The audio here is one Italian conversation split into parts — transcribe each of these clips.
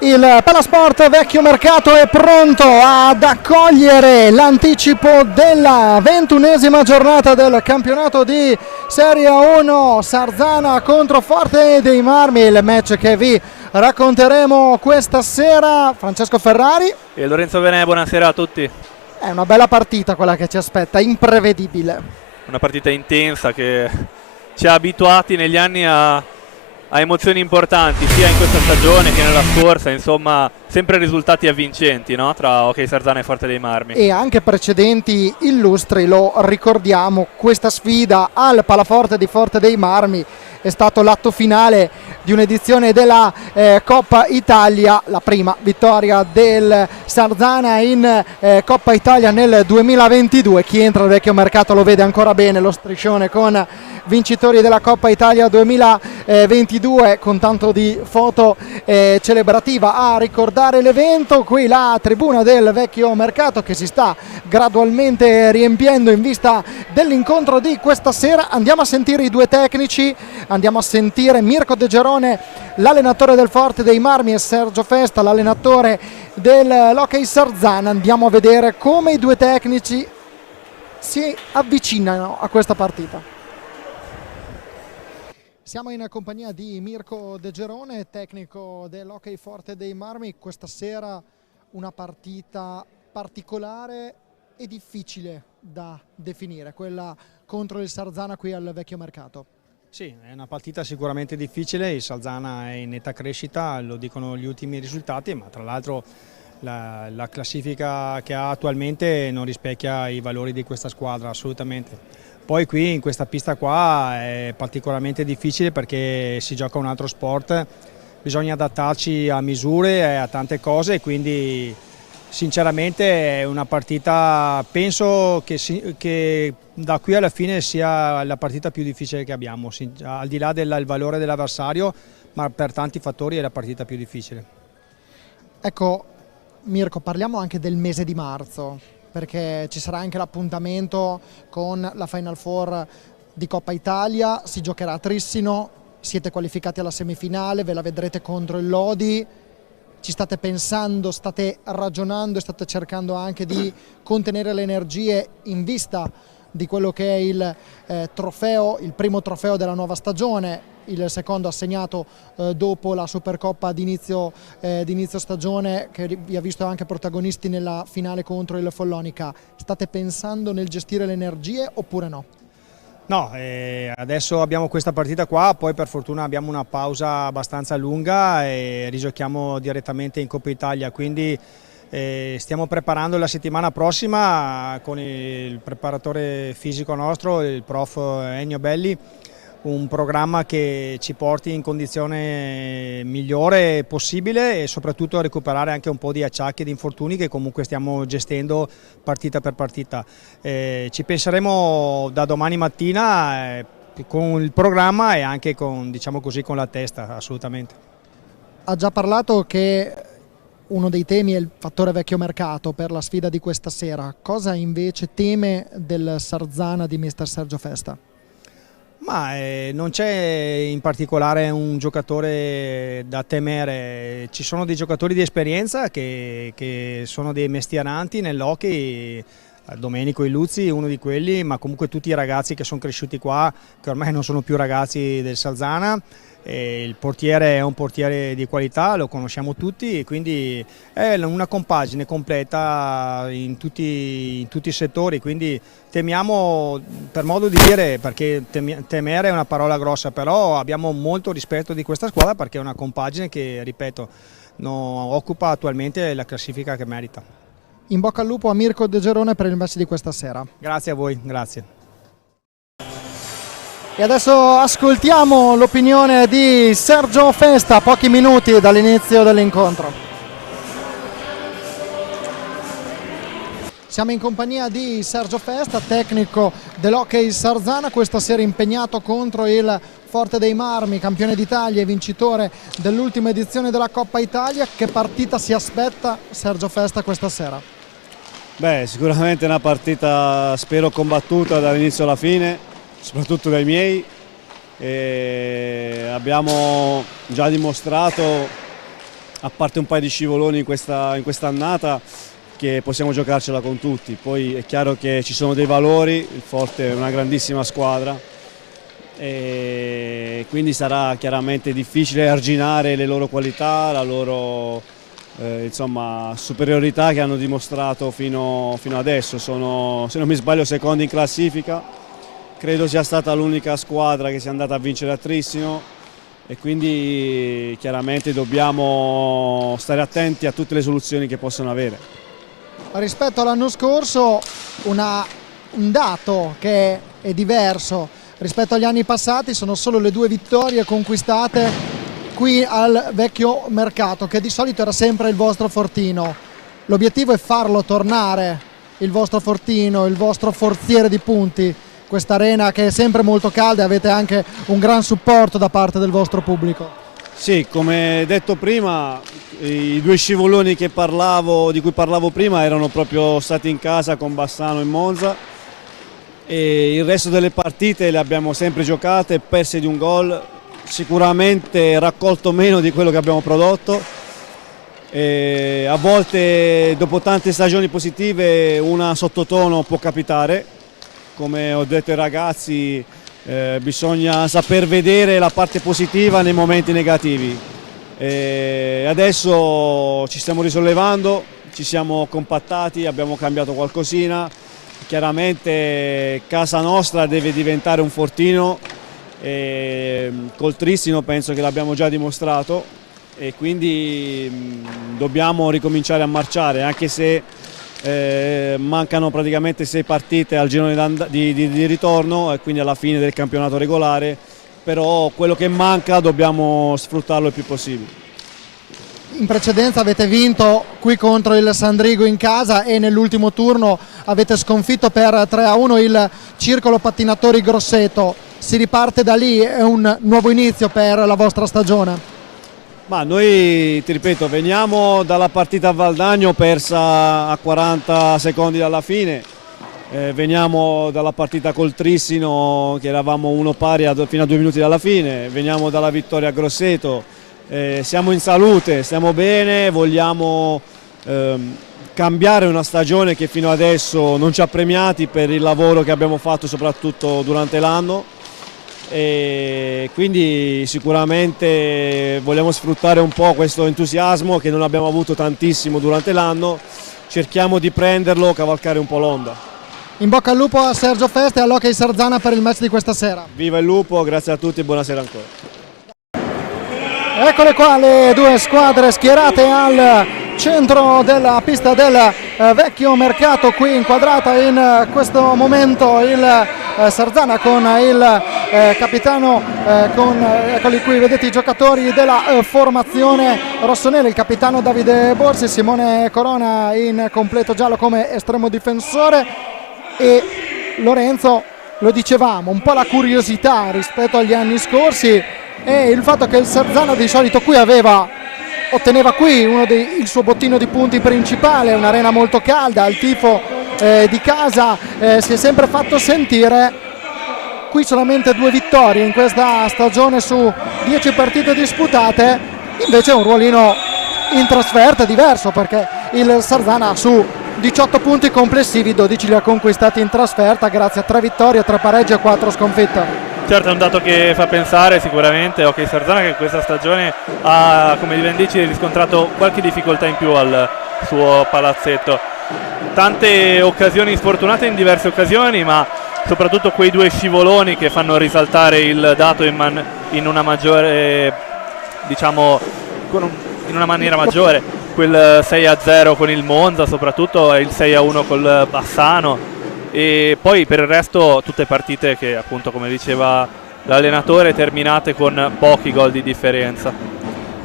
Il Palasport Vecchio Mercato è pronto ad accogliere l'anticipo della 21esima giornata del campionato di Serie 1 Sarzana contro Forte dei Marmi, il match che vi racconteremo questa sera. Francesco Ferrari e Lorenzo Venè, buonasera a tutti. È una bella partita quella che ci aspetta, imprevedibile. Una partita intensa che ci ha abituati negli anni a emozioni importanti, sia in questa stagione che nella scorsa, insomma sempre risultati avvincenti, no? Tra Hockey Sarzana e Forte dei Marmi. E anche precedenti illustri, lo ricordiamo, questa sfida al Palaforte di Forte dei Marmi è stato l'atto finale di un'edizione della Coppa Italia, la prima vittoria del Sarzana in Coppa Italia nel 2022. Chi entra al Vecchio Mercato lo vede ancora bene, lo striscione con vincitori della Coppa Italia 2022 con tanto di foto celebrativa a ricordare l'evento. Qui la tribuna del Vecchio Mercato che si sta gradualmente riempiendo in vista dell'incontro di questa sera. Andiamo a sentire i due tecnici, andiamo a sentire Mirko De Gerone, l'allenatore del Forte dei Marmi, e Sergio Festa, l'allenatore dell'Hockey Sarzana. Andiamo a vedere come i due tecnici si avvicinano a questa partita. Siamo in compagnia di Mirko De Gerone, tecnico dell'Hockey Forte dei Marmi. Questa sera una partita particolare e difficile da definire, quella contro il Sarzana qui al Vecchio Mercato. Sì, è una partita sicuramente difficile, il Sarzana è in netta crescita, lo dicono gli ultimi risultati, ma tra l'altro la classifica che ha attualmente non rispecchia i valori di questa squadra assolutamente. Poi qui in questa pista qua è particolarmente difficile perché si gioca un altro sport, bisogna adattarci a misure e a tante cose, quindi sinceramente è una partita, penso che da qui alla fine sia la partita più difficile che abbiamo, al di là del valore dell'avversario, ma per tanti fattori è la partita più difficile. Ecco Mirko, parliamo anche del mese di marzo, perché ci sarà anche l'appuntamento con la Final Four di Coppa Italia, si giocherà a Trissino, siete qualificati alla semifinale, ve la vedrete contro il Lodi. Ci state pensando, state ragionando e state cercando anche di contenere le energie in vista di quello che è il trofeo, il primo trofeo della nuova stagione, il secondo assegnato dopo la Supercoppa di inizio stagione, che vi ha visto anche protagonisti nella finale contro il Follonica. State pensando nel gestire le energie oppure no? No, adesso abbiamo questa partita qua, poi per fortuna abbiamo una pausa abbastanza lunga e rigiochiamo direttamente in Coppa Italia, quindi stiamo preparando la settimana prossima con il preparatore fisico nostro, il prof Ennio Belli, un programma che ci porti in condizione migliore possibile e soprattutto a recuperare anche un po' di acciacchi e di infortuni che comunque stiamo gestendo partita per partita. Ci penseremo da domani mattina con il programma e anche con, diciamo così, con la testa, assolutamente. Ha già parlato che uno dei temi è il fattore Vecchio Mercato per la sfida di questa sera. Cosa invece teme del Sarzana di mister Sergio Festa? Ma non c'è in particolare un giocatore da temere, ci sono dei giocatori di esperienza che sono dei mestieranti nell'hockey, Domenico Illuzzi è uno di quelli, ma comunque tutti i ragazzi che sono cresciuti qua, che ormai non sono più ragazzi del Sarzana. Il portiere è un portiere di qualità, lo conosciamo tutti, e quindi è una compagine completa in tutti i settori, quindi temiamo, per modo di dire, perché temere è una parola grossa, però abbiamo molto rispetto di questa squadra perché è una compagine che, ripeto, non occupa attualmente la classifica che merita. In bocca al lupo a Mirko De Gerone per il match di questa sera. Grazie a voi, grazie. E adesso ascoltiamo l'opinione di Sergio Festa, pochi minuti dall'inizio dell'incontro. Siamo in compagnia di Sergio Festa, tecnico dell'Hockey Sarzana, questa sera impegnato contro il Forte dei Marmi, campione d'Italia e vincitore dell'ultima edizione della Coppa Italia. Che partita si aspetta Sergio Festa questa sera? Beh, sicuramente una partita spero combattuta dall'inizio alla fine, soprattutto dai miei. Abbiamo già dimostrato a parte un paio di scivoloni in quest'annata, che possiamo giocarcela con tutti. Poi è chiaro che ci sono dei valori, il Forte è una grandissima squadra e quindi sarà chiaramente difficile arginare le loro qualità, la loro insomma, superiorità che hanno dimostrato fino adesso. Sono, se non mi sbaglio, secondi in classifica, credo sia stata l'unica squadra che sia andata a vincere a Trissino e quindi chiaramente dobbiamo stare attenti a tutte le soluzioni che possono avere. Rispetto all'anno scorso un dato che è diverso rispetto agli anni passati sono solo le 2 vittorie conquistate qui al vecchio mercato, che di solito era sempre il vostro fortino. L'obiettivo è farlo tornare il vostro fortino, il vostro forziere di punti, questa arena che è sempre molto calda e avete anche un gran supporto da parte del vostro pubblico. Sì, come detto prima, i 2 scivoloni di cui parlavo prima erano proprio stati in casa con Bassano e Monza e il resto delle partite le abbiamo sempre giocate, perse di un gol, sicuramente raccolto meno di quello che abbiamo prodotto e a volte dopo tante stagioni positive una sottotono può capitare, come ho detto ai ragazzi. Bisogna saper vedere la parte positiva nei momenti negativi. Adesso ci stiamo risollevando, ci siamo compattati, abbiamo cambiato qualcosina. Chiaramente casa nostra deve diventare un fortino, col Trissino penso che l'abbiamo già dimostrato e quindi dobbiamo ricominciare a marciare, anche se mancano praticamente 6 partite al girone di ritorno e quindi alla fine del campionato regolare, però quello che manca dobbiamo sfruttarlo il più possibile. In precedenza avete vinto qui contro il Sandrigo in casa e nell'ultimo turno avete sconfitto per 3-1 il Circolo Pattinatori Grosseto. Si riparte da lì, è un nuovo inizio per la vostra stagione? Ma noi, ti ripeto, veniamo dalla partita a Valdagno persa a 40 secondi dalla fine, veniamo dalla partita col Trissino che eravamo 1 pari fino a 2 minuti dalla fine, veniamo dalla vittoria a Grosseto, siamo in salute, stiamo bene, vogliamo cambiare una stagione che fino adesso non ci ha premiati per il lavoro che abbiamo fatto soprattutto durante l'anno. E quindi sicuramente vogliamo sfruttare un po' questo entusiasmo che non abbiamo avuto tantissimo durante l'anno, cerchiamo di prenderlo, cavalcare un po' l'onda. In bocca al lupo a Sergio Feste e all'Hockey Sarzana per il match di questa sera. Viva il lupo, grazie a tutti e buonasera ancora. Eccole qua le 2 squadre schierate al centro della pista del vecchio mercato, qui inquadrata in questo momento il Sarzana con il capitano, eccoli qui, vedete i giocatori della formazione rossonera, il capitano Davide Borsi, Simone Corona in completo giallo come estremo difensore e Lorenzo, lo dicevamo, un po' la curiosità rispetto agli anni scorsi e il fatto che il Sarzana di solito qui otteneva qui il suo bottino di punti principale, un'arena molto calda, il tifo di casa si è sempre fatto sentire. Qui solamente 2 vittorie in questa stagione su 10 partite disputate, invece un ruolino in trasferta diverso perché il Sarzana su 18 punti complessivi 12 li ha conquistati in trasferta grazie a 3 vittorie, 3 pareggi e 4 sconfitte. Certo, è un dato che fa pensare sicuramente. Hockey Sarzana che questa stagione ha, come ben dici, riscontrato qualche difficoltà in più al suo palazzetto. Tante occasioni sfortunate in diverse occasioni, ma soprattutto quei 2 scivoloni che fanno risaltare il dato in una maggiore, diciamo, in una maniera maggiore. Quel 6-0 con il Monza soprattutto e il 6-1 col Bassano. E poi per il resto tutte partite che appunto, come diceva l'allenatore, terminate con pochi gol di differenza.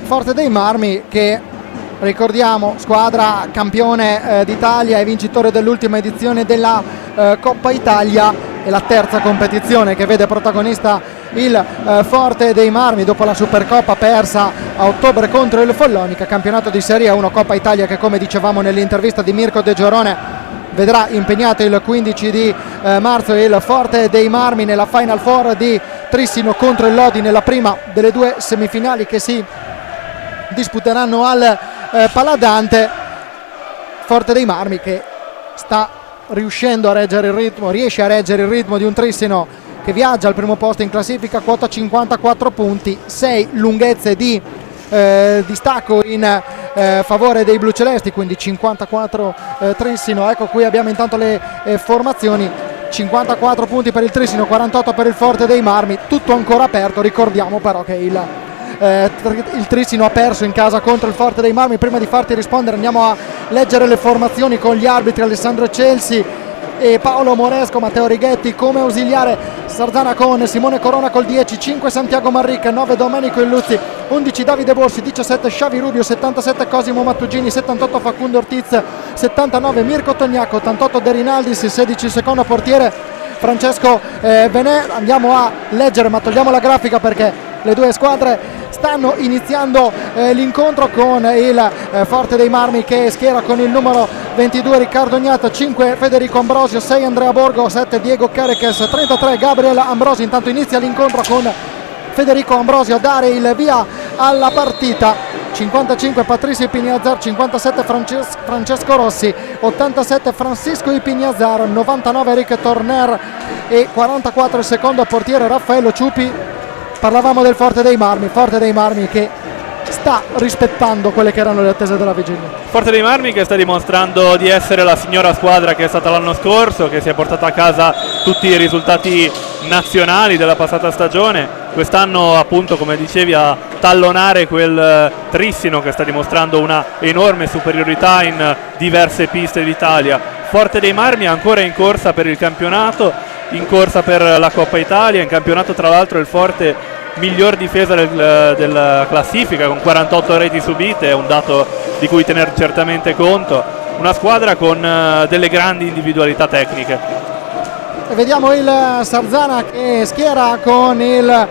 Forte dei Marmi che, ricordiamo, squadra campione d'Italia e vincitore dell'ultima edizione della Coppa Italia, è la terza competizione che vede protagonista il Forte dei Marmi dopo la Supercoppa persa a ottobre contro il Follonica, campionato di Serie 1, Coppa Italia che, come dicevamo nell'intervista di Mirko De Giorone, vedrà impegnato il 15 di marzo il Forte dei Marmi nella Final Four di Trissino contro il Lodi, nella prima delle 2 semifinali che si disputeranno al Paladante. Forte dei Marmi che sta riuscendo a reggere il ritmo, riesce a reggere il ritmo di un Trissino che viaggia al primo posto in classifica, quota 54 punti, 6 lunghezze di distacco in favore dei blu celesti, quindi 54 Trissino. Ecco, qui abbiamo intanto le formazioni: 54 punti per il Trissino, 48 per il Forte dei Marmi, tutto ancora aperto. Ricordiamo però che il Trissino ha perso in casa contro il Forte dei Marmi. Prima di farti rispondere andiamo a leggere le formazioni con gli arbitri Alessandro Celsi e Paolo Moresco. Matteo Righetti come ausiliare, Sarzana con Simone Corona col 10, 5 Santiago Marric, 9 Domenico Illuzzi, 11 Davide Borsi, 17 Xavi Rubio, 77 Cosimo Mattugini, 78 Facundo Ortiz, 79 Mirko Tognacco, 88 De Rinaldis, 16 il secondo portiere Francesco Venè. Andiamo a leggere, ma togliamo la grafica perché le due squadre stanno iniziando l'incontro, con il Forte dei Marmi che schiera con il numero 22 Riccardo Gnata, 5 Federico Ambrosio, 6 Andrea Borgo, 7 Diego Careches, 33 Gabriel Ambrosio. Intanto inizia l'incontro con Federico Ambrosio a dare il via alla partita. 55 Patricio Ipiniazar, 57 Francesco Rossi, 87 Francisco Ipiniazar, 99 Eric Torner e 44 il secondo portiere Raffaello Ciupi. Parlavamo del Forte dei Marmi che sta rispettando quelle che erano le attese della vigilia. Forte dei Marmi che sta dimostrando di essere la signora squadra che è stata l'anno scorso, che si è portata a casa tutti i risultati nazionali della passata stagione. Quest'anno, appunto, come dicevi, a tallonare quel Trissino che sta dimostrando una enorme superiorità in diverse piste d'Italia. Forte dei Marmi ancora in corsa per il campionato, in corsa per la Coppa Italia. In campionato, tra l'altro, il Forte miglior difesa della classifica con 48 reti subite, è un dato di cui tener certamente conto. Una squadra con delle grandi individualità tecniche. E vediamo il Sarzana che schiera con il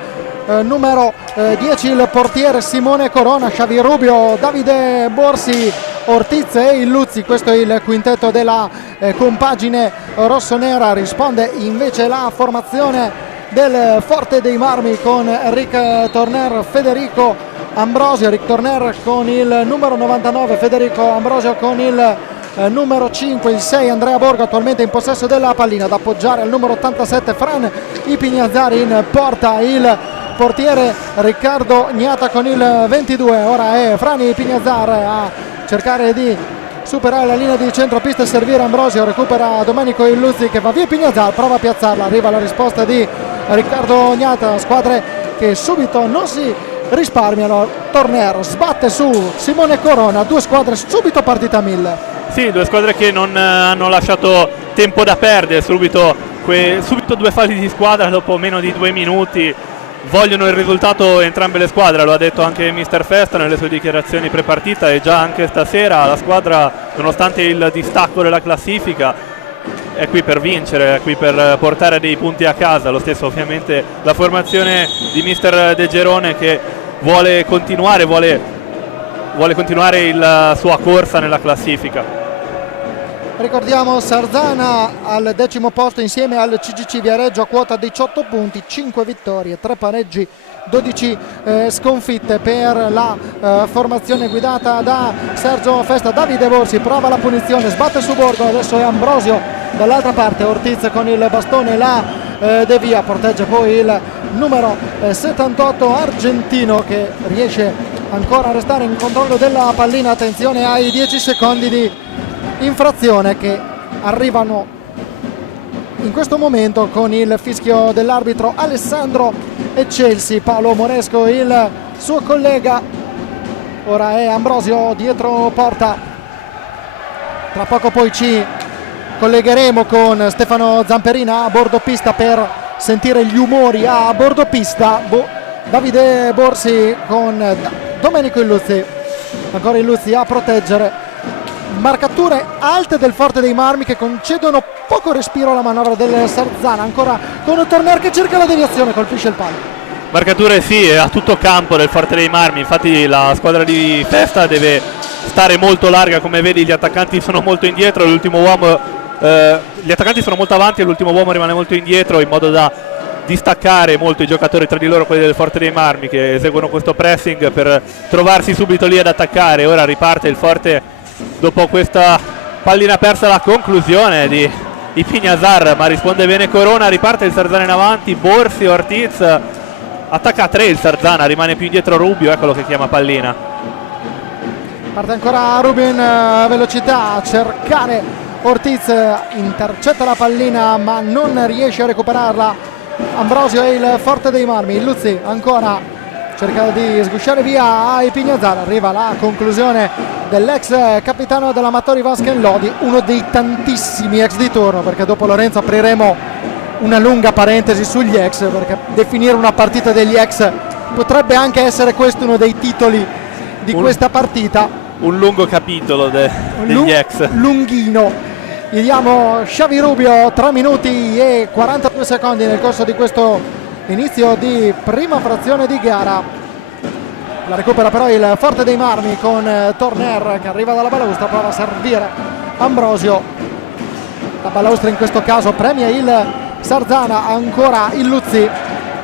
numero 10 il portiere Simone Corona, Xavi Rubio, Davide Borsi, Ortiz e Illuzzi. Questo è il quintetto della compagine rossonera. Risponde invece la formazione del Forte dei Marmi con Enric Torner, Federico Ambrosio, Enric Torner con il numero 99, Federico Ambrosio con il numero 5, il 6 Andrea Borgo attualmente in possesso della pallina, ad appoggiare al numero 87 Fran Ipiniazzari, in porta il portiere Riccardo Gnata con il 22. Ora è Fran Ipiniazzar a cercare di superare la linea di centropista e servire Ambrosio, recupera Domenico Illuzzi che va via Ipiniazzar, prova a piazzarla, arriva la risposta di Riccardo Gnata. Squadre che subito non si risparmiano. Torner sbatte su Simone Corona, due squadre subito partita a 1000. Sì, due squadre che non hanno lasciato tempo da perdere, subito due falli di squadra dopo meno di 2 minuti. Vogliono il risultato entrambe le squadre, lo ha detto anche Mister Festa nelle sue dichiarazioni pre-partita, e già anche stasera la squadra, nonostante il distacco della classifica, è qui per vincere, è qui per portare dei punti a casa. Lo stesso ovviamente la formazione di Mister De Gerone, che vuole continuare la sua corsa nella classifica. Ricordiamo Sarzana al 10° posto insieme al CGC Viareggio a quota 18 punti, 5 vittorie, 3 pareggi, 12 sconfitte per la formazione guidata da Sergio Festa. Davide Borsi prova la punizione, sbatte su Borgo, adesso è Ambrosio dall'altra parte, Ortiz con il bastone la devia, protegge poi il numero 78 argentino che riesce ancora a restare in controllo della pallina. Attenzione ai 10 secondi di infrazione che arrivano in questo momento con il fischio dell'arbitro Alessandro Celsi. Paolo Moresco il suo collega, ora è Ambrosio dietro porta. Tra poco poi ci collegheremo con Stefano Zamperina a bordo pista per sentire gli umori a bordo pista. Davide Borsi con Domenico Illuzzi, ancora Illuzzi a proteggere. Marcature alte del Forte dei Marmi che concedono poco respiro alla manovra del Sarzana, ancora con Torner che cerca la deviazione, colpisce il palo. Marcature sì, a tutto campo del Forte dei Marmi, infatti la squadra di Festa deve stare molto larga, come vedi gli attaccanti sono molto indietro, gli attaccanti sono molto avanti e l'ultimo uomo rimane molto indietro, in modo da distaccare molto i giocatori tra di loro, quelli del Forte dei Marmi, che eseguono questo pressing per trovarsi subito lì ad attaccare. Ora riparte il Forte dopo questa pallina persa, la conclusione di Pignazar, ma risponde bene Corona. Riparte il Sarzana in avanti, Borsi, Ortiz, attacca a 3 il Sarzana, rimane più indietro Rubio, eccolo che chiama pallina. Parte ancora Rubio in velocità a cercare Ortiz, intercetta la pallina ma non riesce a recuperarla Ambrosio e il Forte dei Marmi. Luzzi ancora cerca di sgusciare via ai Pignazar, arriva la conclusione dell'ex capitano dell'Amatori Vasken Lodi, uno dei tantissimi ex di turno, perché dopo Lorenzo apriremo una lunga parentesi sugli ex, perché definire una partita degli ex potrebbe anche essere questo uno dei titoli di questa partita. Un lungo capitolo degli ex. Lunghino. Gli diamo Xavi Rubio 3 minuti e 42 secondi nel corso di questo inizio di prima frazione di gara. La recupera però il Forte dei Marmi con Torner che arriva dalla balaustra, prova a servire Ambrosio. La balaustra in questo caso premia il Sarzana, ancora il Luzzi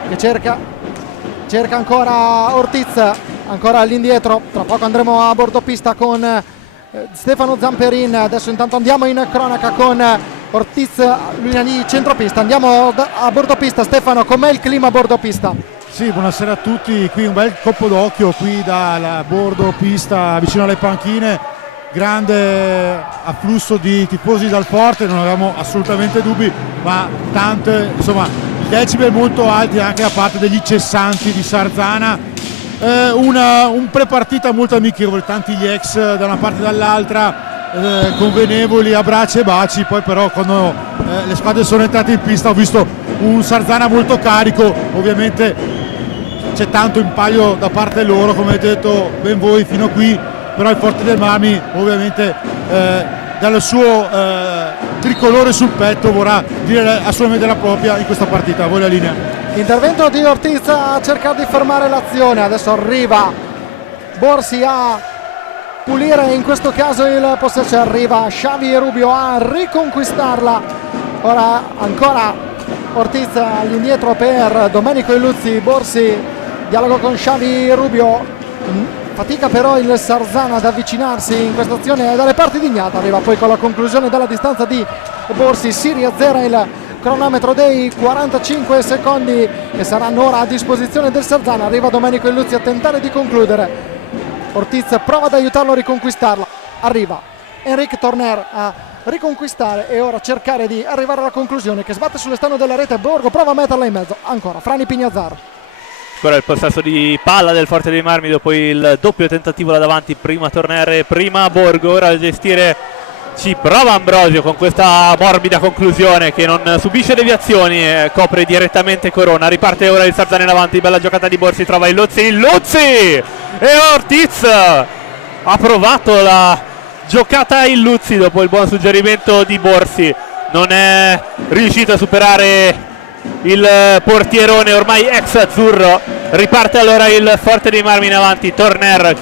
che cerca ancora Ortiz, ancora all'indietro. Tra poco andremo a bordo pista con Stefano Zamperin. Adesso intanto andiamo in cronaca con Ortiz, linea centropista. Andiamo a bordo pista. Stefano, com'è il clima a bordo pista? Sì, buonasera a tutti, qui un bel colpo d'occhio qui dal bordo pista vicino alle panchine, grande afflusso di tifosi dal Forte, non avevamo assolutamente dubbi, ma tante, insomma, decibel molto alti anche da parte degli cessanti di Sarzana. Un prepartita molto amichevole, tanti gli ex da una parte e dall'altra, convenevoli, abbracci e baci. Poi però quando le squadre sono entrate in pista ho visto un Sarzana molto carico, ovviamente c'è tanto impaglio da parte loro, come avete detto ben voi fino a qui, però il Forte del Marmi ovviamente dal suo tricolore sul petto vorrà dire assolutamente la propria in questa partita. A voi la linea. Intervento di Ortiz a cercare di fermare l'azione. Adesso arriva Borsi a pulire in questo caso il possesso, arriva Xavi Rubio a riconquistarla. Ora ancora Ortiz all'indietro per Domenico Illuzzi. Borsi dialogo con Xavi Rubio, fatica però il Sarzana ad avvicinarsi in questa azione dalle parti di Ignata. Arriva poi con la conclusione dalla distanza di Borsi, si riazzera il cronometro dei 45 secondi che saranno ora a disposizione del Sarzana. Arriva Domenico Illuzzi a tentare di concludere. Ortiz prova ad aiutarlo a riconquistarla. Arriva Enric Torner a riconquistare e ora cercare di arrivare alla conclusione, che sbatte sull'esterno della rete. Borgo prova a metterla in mezzo. Ancora Frani Pignazar. Ancora il possesso di palla del Forte dei Marmi dopo il doppio tentativo là davanti. Prima Torner e prima Borgo. Ora a gestire ci prova Ambrosio con questa morbida conclusione che non subisce deviazioni e copre direttamente Corona. Riparte ora il Sarzana in avanti, bella giocata di Borsi, trova il Luzzi e Ortiz ha provato la giocata il Luzzi dopo il buon suggerimento di Borsi, non è riuscito a superare il portierone ormai ex azzurro. Riparte allora il Forte dei Marmi in avanti, Torner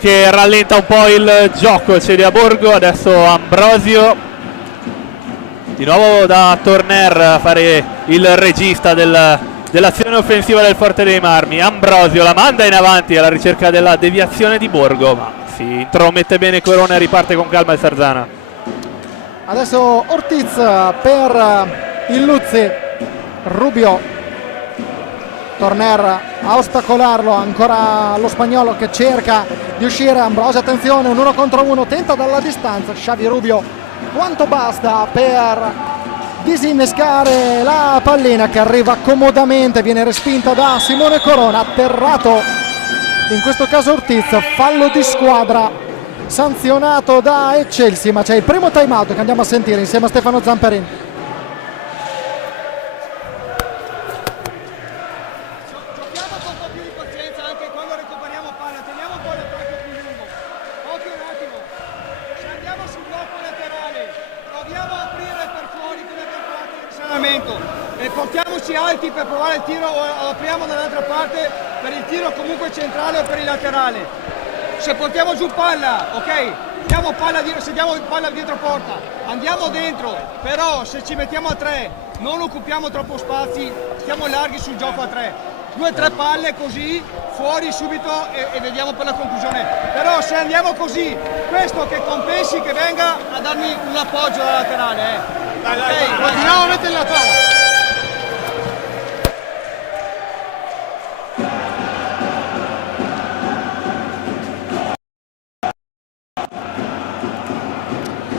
che rallenta un po' il gioco, cede a Borgo. Adesso Ambrosio di nuovo da Torner a fare il regista dell'azione offensiva del Forte dei Marmi. Ambrosio la manda in avanti alla ricerca della deviazione di Borgo, ma si intromette bene Corona e riparte con calma il Sarzana. Adesso Ortiz per il Luzzi, Rubio, Torner a ostacolarlo, ancora lo spagnolo che cerca di uscire. Ambrosio, attenzione, un 1 contro 1, tenta dalla distanza Xavi Rubio quanto basta per disinnescare la pallina che arriva comodamente, viene respinta da Simone Corona. Atterrato in questo caso Ortiz, fallo di squadra sanzionato da Eccelsi, ma c'è il primo time out che andiamo a sentire insieme a Stefano Zamperin. E portiamoci alti per provare il tiro, o apriamo dall'altra parte per il tiro comunque centrale o per il laterale. se portiamo giù palla, ok, se diamo palla dietro porta, andiamo dentro, però se ci mettiamo a 3 non occupiamo troppo spazi, stiamo larghi sul gioco a 3. 2 o 3 palle così, fuori subito e vediamo per la conclusione. Però se andiamo così, questo che compensi che venga a darmi un appoggio alla laterale. Dai, continuiamo a mettere la palla.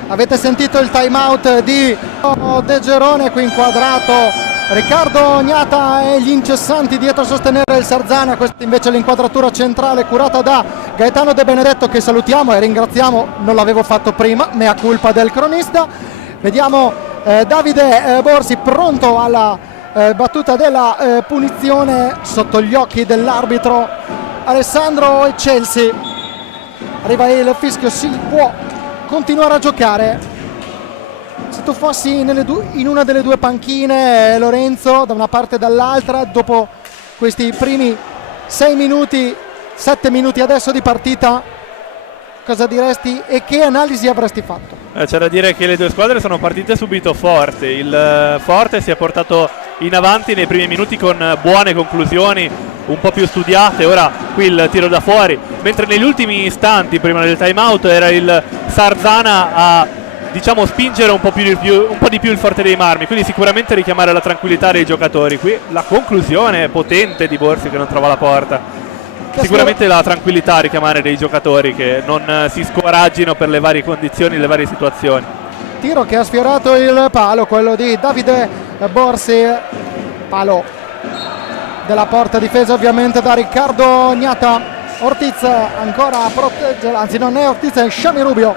Avete sentito il time out di De Gerone, qui inquadrato Riccardo Ognata e gli incessanti dietro a sostenere il Sarzana. Questa invece è l'inquadratura centrale curata da Gaetano De Benedetto, che salutiamo e ringraziamo, non l'avevo fatto prima, mea culpa del cronista. Vediamo Davide Borsi pronto alla battuta della punizione sotto gli occhi dell'arbitro Alessandro Eccelsi. Arriva il fischio, si può continuare a giocare. Se tu fossi in una delle due panchine, Lorenzo, da una parte e dall'altra, dopo questi primi 6 minuti, 7 minuti adesso di partita, cosa diresti e che analisi avresti fatto? C'è da dire che le due squadre sono partite subito forte. Il Forte si è portato in avanti nei primi minuti con buone conclusioni, un po' più studiate. Ora qui il tiro da fuori, mentre negli ultimi istanti prima del time out era il Sarzana a, diciamo, spingere un po' di più il Forte dei Marmi, quindi sicuramente richiamare la tranquillità dei giocatori. Qui la conclusione potente di Borsi che non trova la porta. Sicuramente la tranquillità a richiamare dei giocatori che non si scoraggino per le varie condizioni, le varie situazioni. Tiro che ha sfiorato il palo, quello di Davide Borsi, palo della porta difesa ovviamente da Riccardo Ognata. Ortiz ancora a proteggere, anzi non è Ortiz, è Sciami Rubio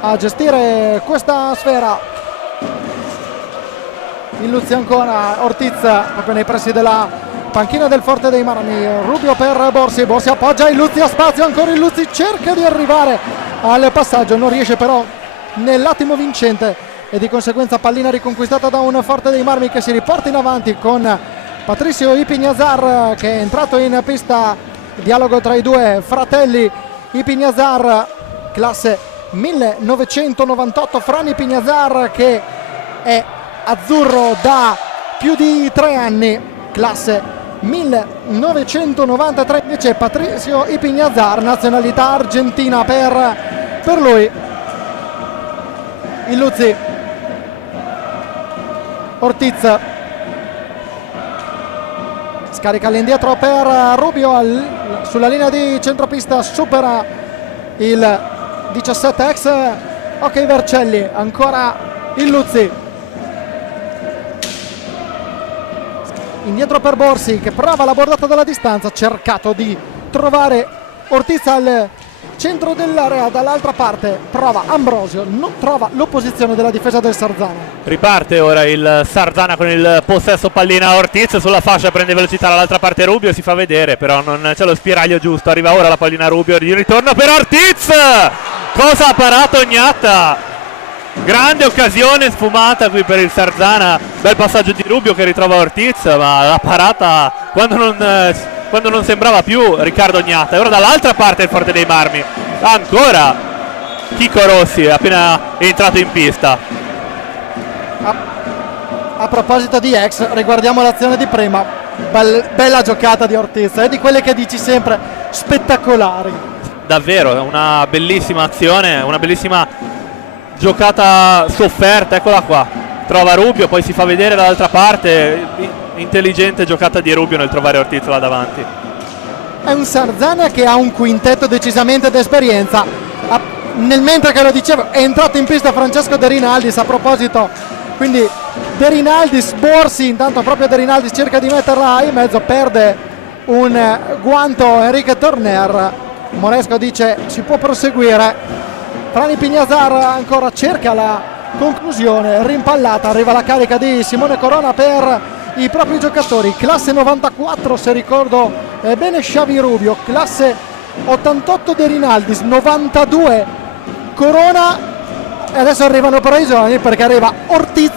a gestire questa sfera. Illuzzi ancora, Ortiz proprio nei pressi della panchina del Forte dei Marmi. Rubio per Borsi, Borsi appoggia, Illuzzi a spazio, ancora Illuzzi cerca di arrivare al passaggio, non riesce però nell'attimo vincente e di conseguenza pallina riconquistata da un Forte dei Marmi che si riporta in avanti con Patricio Ipignazar che è entrato in pista. Dialogo tra i due fratelli Ipignazar, classe 1998, Fran Ipignazar che è azzurro da più di 3 anni, classe 1993 invece Patricio Ipignazar, nazionalità argentina per lui. Illuzzi, Ortiz scarica all'indietro per Rubio sulla linea di centropista, supera il 17 ex ok Vercelli, ancora Illuzzi, indietro per Borsi che prova la bordata dalla distanza, ha cercato di trovare Ortiz al centro dell'area, dall'altra parte prova Ambrosio, non trova l'opposizione della difesa del Sarzana. Riparte ora il Sarzana con il possesso pallina. Ortiz sulla fascia, prende velocità dall'altra parte Rubio, si fa vedere però non c'è lo spiraglio giusto. Arriva ora la pallina Rubio, di ritorno per Ortiz, cosa ha parato Ognata, grande occasione sfumata qui per il Sarzana. Bel passaggio di Rubio che ritrova Ortiz, ma la parata quando non sembrava più Riccardo Ognata. E ora dall'altra parte il Forte dei Marmi, ancora Chico Rossi è appena entrato in pista. A proposito di ex, riguardiamo l'azione di prima, bella giocata di Ortiz, è di quelle che dici sempre spettacolari. Davvero, una bellissima azione, una bellissima giocata sofferta. Eccola qua, trova Rubio, poi si fa vedere dall'altra parte. Intelligente giocata di Rubio nel trovare Ortiz là davanti. È un Sarzana che ha un quintetto decisamente d'esperienza. Nel mentre che lo dicevo è entrato in pista Francesco De Rinaldis a proposito, quindi De Rinaldis, Borsi, intanto proprio De Rinaldis cerca di metterla in mezzo, perde un guanto Enrique Torner. Moresco dice si può proseguire. Frani Pignazar ancora cerca la conclusione, rimpallata, arriva la carica di Simone Corona per i propri giocatori, classe 94 se ricordo bene Xavi Rubio, classe 88 De Rinaldis, 92 Corona e adesso arrivano però i giovani perché arriva Ortiz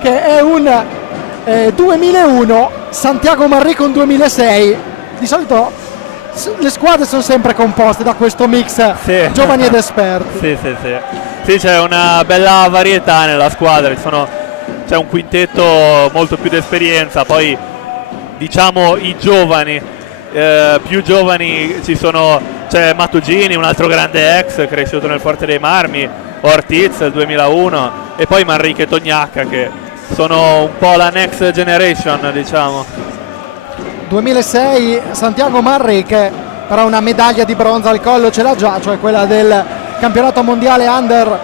che è un 2001, Santiago Marri con 2006. Di solito le squadre sono sempre composte da questo mix Sì. giovani ed esperti. Sì, c'è una bella varietà nella squadra, c'è un quintetto molto più d'esperienza, poi diciamo i giovani, più giovani c'è Mattugini, un altro grande ex cresciuto nel Forte dei Marmi, Ortiz del 2001 e poi Manrique e Tognacca che sono un po' la next generation, diciamo. 2006 Santiago Manrique, però una medaglia di bronzo al collo ce l'ha già, cioè quella del campionato mondiale under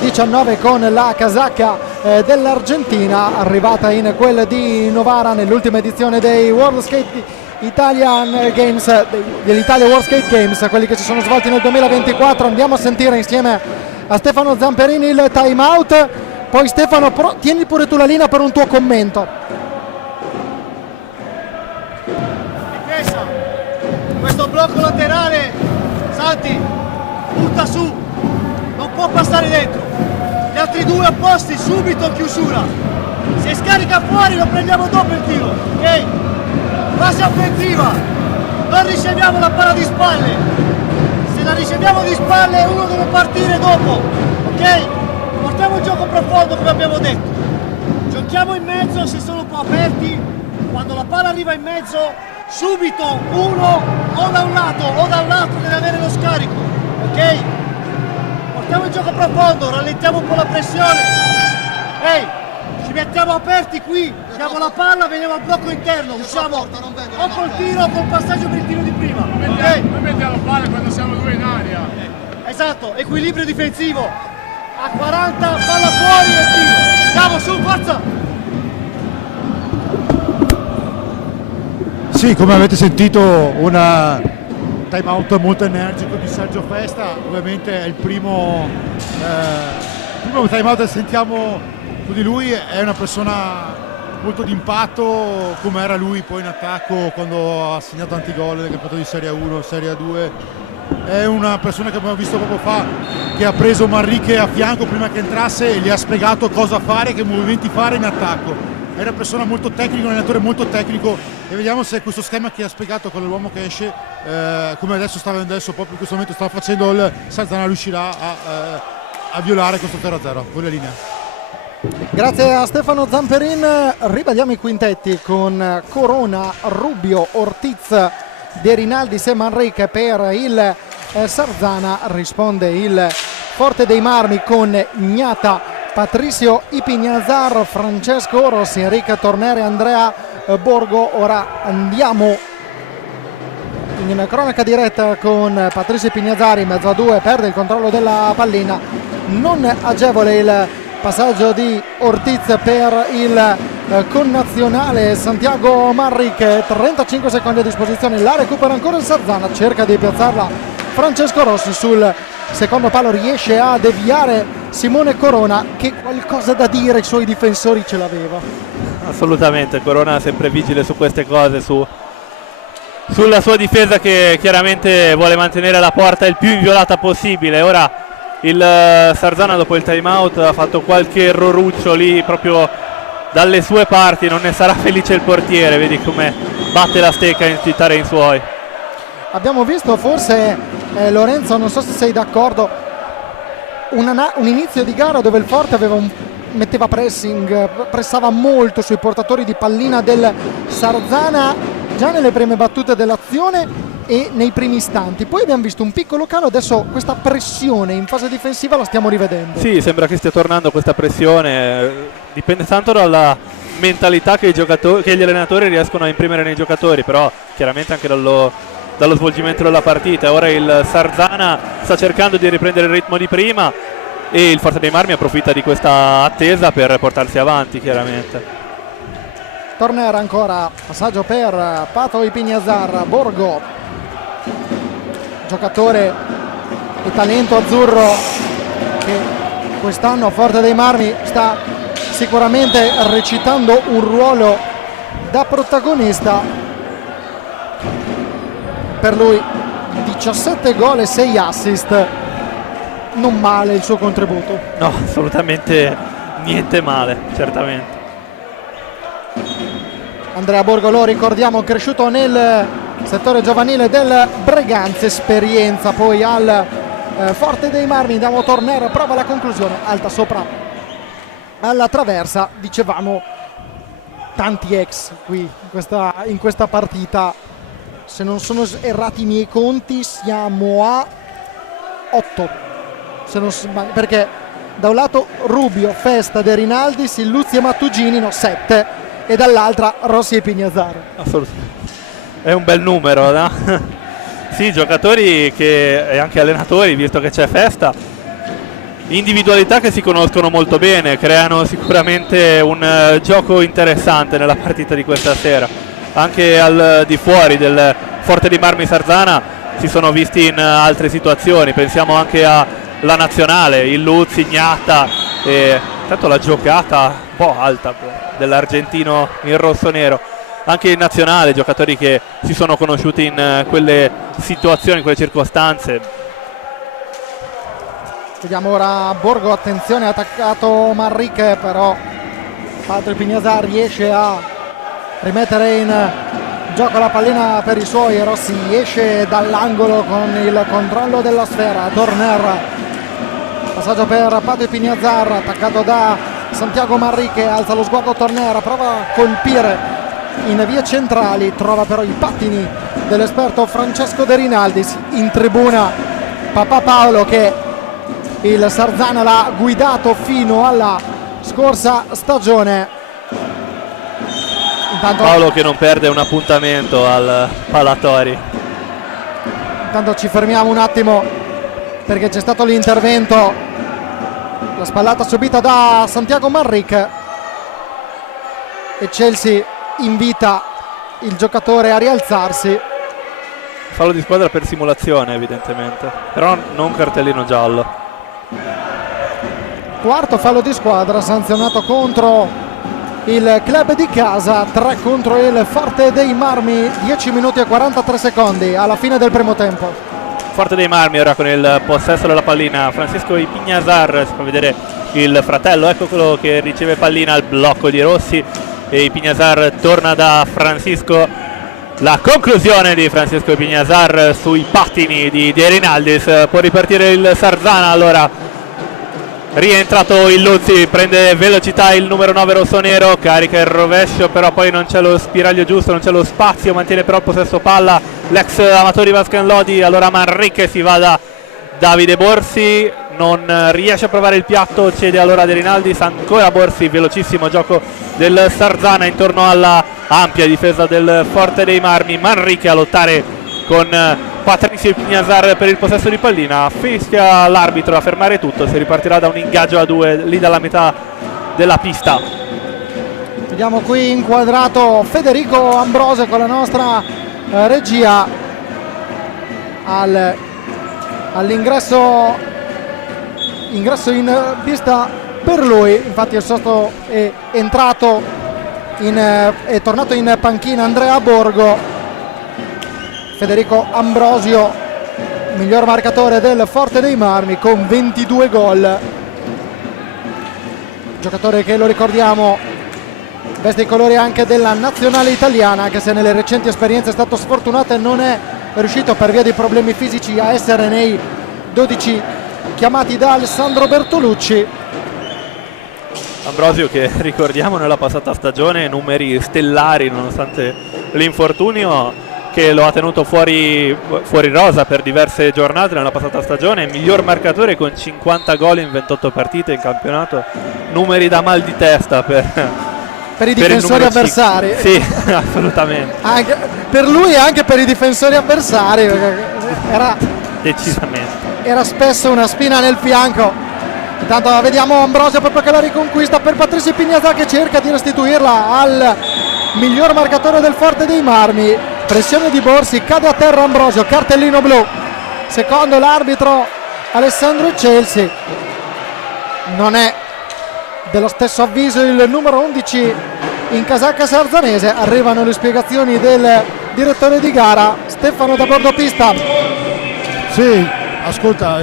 19 con la casacca dell'Argentina, arrivata in quel di Novara nell'ultima edizione dei World Skate Italian Games, dell'Italia World Skate Games, quelli che si sono svolti nel 2024. Andiamo a sentire insieme a Stefano Zamperini il time out. Poi Stefano, tieni pure tu la linea per un tuo commento. Difesa, questo blocco laterale, Santi, butta su, non può passare dentro. Gli altri due opposti subito in chiusura. Se scarica fuori lo prendiamo dopo il tiro, ok? Fase offensiva, non riceviamo la palla di spalle. Se la riceviamo di spalle uno deve partire dopo, ok? Portiamo il gioco profondo come abbiamo detto. Giochiamo in mezzo se sono un po' aperti. Quando la palla arriva in mezzo, subito uno o da un lato o dall'altro deve avere lo scarico, ok? Portiamo il gioco profondo, rallentiamo un po' la pressione. Ehi, ci mettiamo aperti qui, diamo la palla, veniamo al blocco interno, usciamo o col tiro o col passaggio per il tiro di prima. Ok? Noi mettiamo la palla quando siamo due in aria. Esatto, equilibrio difensivo. A 40, palla fuori e tiro. Andiamo su, forza! Sì, come avete sentito, un time out molto energico di Sergio Festa. Ovviamente è il primo time out che sentiamo su di lui. È una persona molto d'impatto, come era lui poi in attacco quando ha segnato tanti gol nel campionato di Serie 1, Serie 2. È una persona che abbiamo visto poco fa, che ha preso Manrique a fianco prima che entrasse e gli ha spiegato cosa fare, che movimenti fare in attacco. È una persona molto tecnica, un allenatore molto tecnico, e vediamo se questo schema che ha spiegato con l'uomo che esce, come adesso proprio in questo momento sta facendo il Sarzana, riuscirà a violare questo 0-0 con la linea. Grazie a Stefano Zamperin. Ribadiamo i quintetti con Corona, Rubio, Ortiz, De Rinaldis e Manrique per il Sarzana. Risponde il Forte dei Marmi con Gnata, Patricio Ipignazar, Francesco Rossi, Enrique Tornere, Andrea Borgo. Ora andiamo in cronaca diretta con Patricio Ipignazar in mezzo a due, perde il controllo della pallina, non agevole il passaggio di Ortiz per il connazionale Santiago Manrique. 35 secondi a disposizione, la recupera ancora il Sarzana, cerca di piazzarla Francesco Rossi sul secondo palo, riesce a deviare Simone Corona, che qualcosa da dire ai suoi difensori ce l'aveva. Assolutamente, Corona sempre vigile su queste cose, sulla sua difesa, che chiaramente vuole mantenere la porta il più inviolata possibile. Ora il Sarzana dopo il time out ha fatto qualche erroruccio lì proprio dalle sue parti, non ne sarà felice il portiere, vedi come batte la stecca in citare i suoi. Abbiamo visto forse Lorenzo, non so se sei d'accordo, un inizio di gara dove il Forte metteva pressing, pressava molto sui portatori di pallina del Sarzana già nelle prime battute dell'azione e nei primi istanti. Poi abbiamo visto un piccolo calo, adesso questa pressione in fase difensiva la stiamo rivedendo. Sì, sembra che stia tornando questa pressione, dipende tanto dalla mentalità che gli allenatori riescono a imprimere nei giocatori, però chiaramente anche dallo svolgimento della partita. Ora il Sarzana sta cercando di riprendere il ritmo di prima e il Forte dei Marmi approfitta di questa attesa per portarsi avanti, chiaramente. Tornera ancora, passaggio per Pato Ipignazar, Borgo, giocatore di talento azzurro che quest'anno a Forte dei Marmi sta sicuramente recitando un ruolo da protagonista. Per lui 17 gol e 6 assist, non male il suo contributo. No, assolutamente niente male, certamente. Andrea Borgo, lo ricordiamo, cresciuto nel settore giovanile del Breganze. Esperienza poi al Forte dei Marmi. Andiamo Tornero, prova la conclusione, alta sopra alla traversa. Dicevamo tanti ex qui in questa partita, se non sono errati i miei conti siamo a 8, se non perché da un lato Rubio, Festa, De Rinaldis, Illuzzi e Mattugini, 7, e dall'altra Rossi e Pignazzaro. Assolutamente, è un bel numero, no? Sì, giocatori e anche allenatori, visto che c'è Festa, individualità che si conoscono molto bene, creano sicuramente un gioco interessante nella partita di questa sera. Anche al di fuori del Forte dei Marmi Sarzana si sono visti in altre situazioni, pensiamo anche alla nazionale, Illuzzi, Gnatta, e tanto la giocata un po' alta dell'argentino in rosso-nero. Anche in nazionale, giocatori che si sono conosciuti in quelle situazioni, in quelle circostanze. Vediamo ora Borgo, attenzione, attaccato Manrique, però Patri Pignazzar riesce a rimettere in gioco la pallina per i suoi. Rossi esce dall'angolo con il controllo della sfera. Torner, passaggio per Patri Pignazzar, attaccato da Santiago Manrique, alza lo sguardo Torner, prova a colpire in vie centrali, trova però i pattini dell'esperto Francesco De Rinaldis. In tribuna Papà Paolo, che il Sarzana l'ha guidato fino alla scorsa stagione. Intanto Paolo che non perde un appuntamento al Palatori. Intanto ci fermiamo un attimo perché c'è stato l'intervento, la spallata subita da Santiago Manrique e Chelsea invita il giocatore a rialzarsi. Fallo di squadra per simulazione evidentemente, però non cartellino giallo. Quarto fallo di squadra sanzionato contro il club di casa, 3 contro il Forte dei Marmi. 10 minuti e 43 secondi alla fine del primo tempo. Forte dei Marmi ora con il possesso della pallina. Francisco Pignazzar, si fa vedere il fratello, ecco quello che riceve pallina al blocco di Rossi, e Pignazzar torna da Francisco. La conclusione di Francisco Pignazzar sui pattini di De Rinaldis. Può ripartire il Sarzana. Allora rientrato Illuzzi, prende velocità il numero 9 rossonero, carica il rovescio, però poi non c'è lo spiraglio giusto, non c'è lo spazio, mantiene però il possesso palla l'ex Amatori Vascan Lodi. Allora Manrique si va da Davide Borsi, non riesce a provare il piatto, cede allora De Rinaldis, ancora Borsi, velocissimo gioco del Sarzana intorno alla ampia difesa del Forte dei Marmi. Manrique a lottare con Patrizio Pignazzar per il possesso di pallina, fischia l'arbitro a fermare tutto, si ripartirà da un ingaggio a 2 lì dalla metà della pista. Vediamo qui inquadrato Federico Ambrosio con la nostra regia all'ingresso in pista per lui. Infatti il sosto è tornato in panchina Andrea Borgo. Federico Ambrosio, miglior marcatore del Forte dei Marmi con 22 gol. Giocatore che, lo ricordiamo, veste i colori anche della nazionale italiana, anche se nelle recenti esperienze è stato sfortunato e non è riuscito per via di problemi fisici a essere nei 12 chiamati da Alessandro Bertolucci. Ambrosio che, ricordiamo, nella passata stagione numeri stellari nonostante l'infortunio che lo ha tenuto fuori rosa per diverse giornate nella passata stagione. Miglior marcatore con 50 gol in 28 partite in campionato, numeri da mal di testa per i difensori avversari. Sì, assolutamente. Anche per lui e anche per i difensori avversari, decisamente era spesso una spina nel fianco. Intanto vediamo Ambrosio proprio che la riconquista per Patrizio Pignazzar, che cerca di restituirla al miglior marcatore del Forte dei Marmi. Pressione di Borsi, cade a terra Ambrosio, cartellino blu secondo l'arbitro Alessandro Chelsea. Non è dello stesso avviso il numero 11 in casacca sarzanese. Arrivano le spiegazioni del direttore di gara Stefano da bordopista. Sì, ascolta,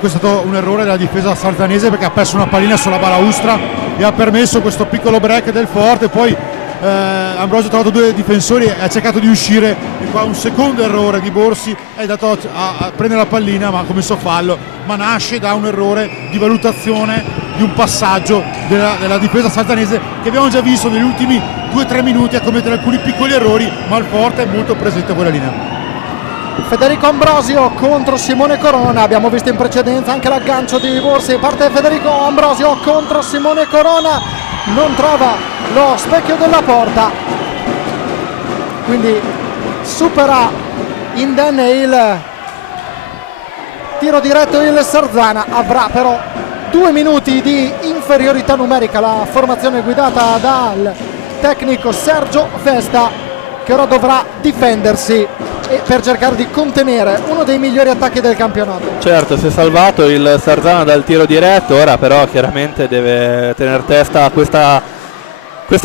questo è stato un errore della difesa sarzanese perché ha perso una pallina sulla balaustra e ha permesso questo piccolo break del Forte. Poi Ambrosio ha trovato 2 difensori e ha cercato di uscire, e qua un secondo errore di Borsi, è andato a prendere la pallina ma ha commesso fallo, ma nasce da un errore di valutazione di un passaggio della difesa saltanese, che abbiamo già visto negli ultimi 2-3 minuti a commettere alcuni piccoli errori, ma il forte è molto presente a quella linea. Federico Ambrosio contro Simone Corona, abbiamo visto in precedenza anche l'aggancio di Borsi, parte Federico Ambrosio contro Simone Corona, non trova lo specchio della porta, quindi supera indenne il tiro diretto il Sarzana. Avrà però 2 minuti di inferiorità numerica la formazione guidata dal tecnico Sergio Festa, che ora dovrà difendersi e per cercare di contenere uno dei migliori attacchi del campionato. Certo, si è salvato il Sarzana dal tiro diretto, ora però chiaramente deve tenere testa a questa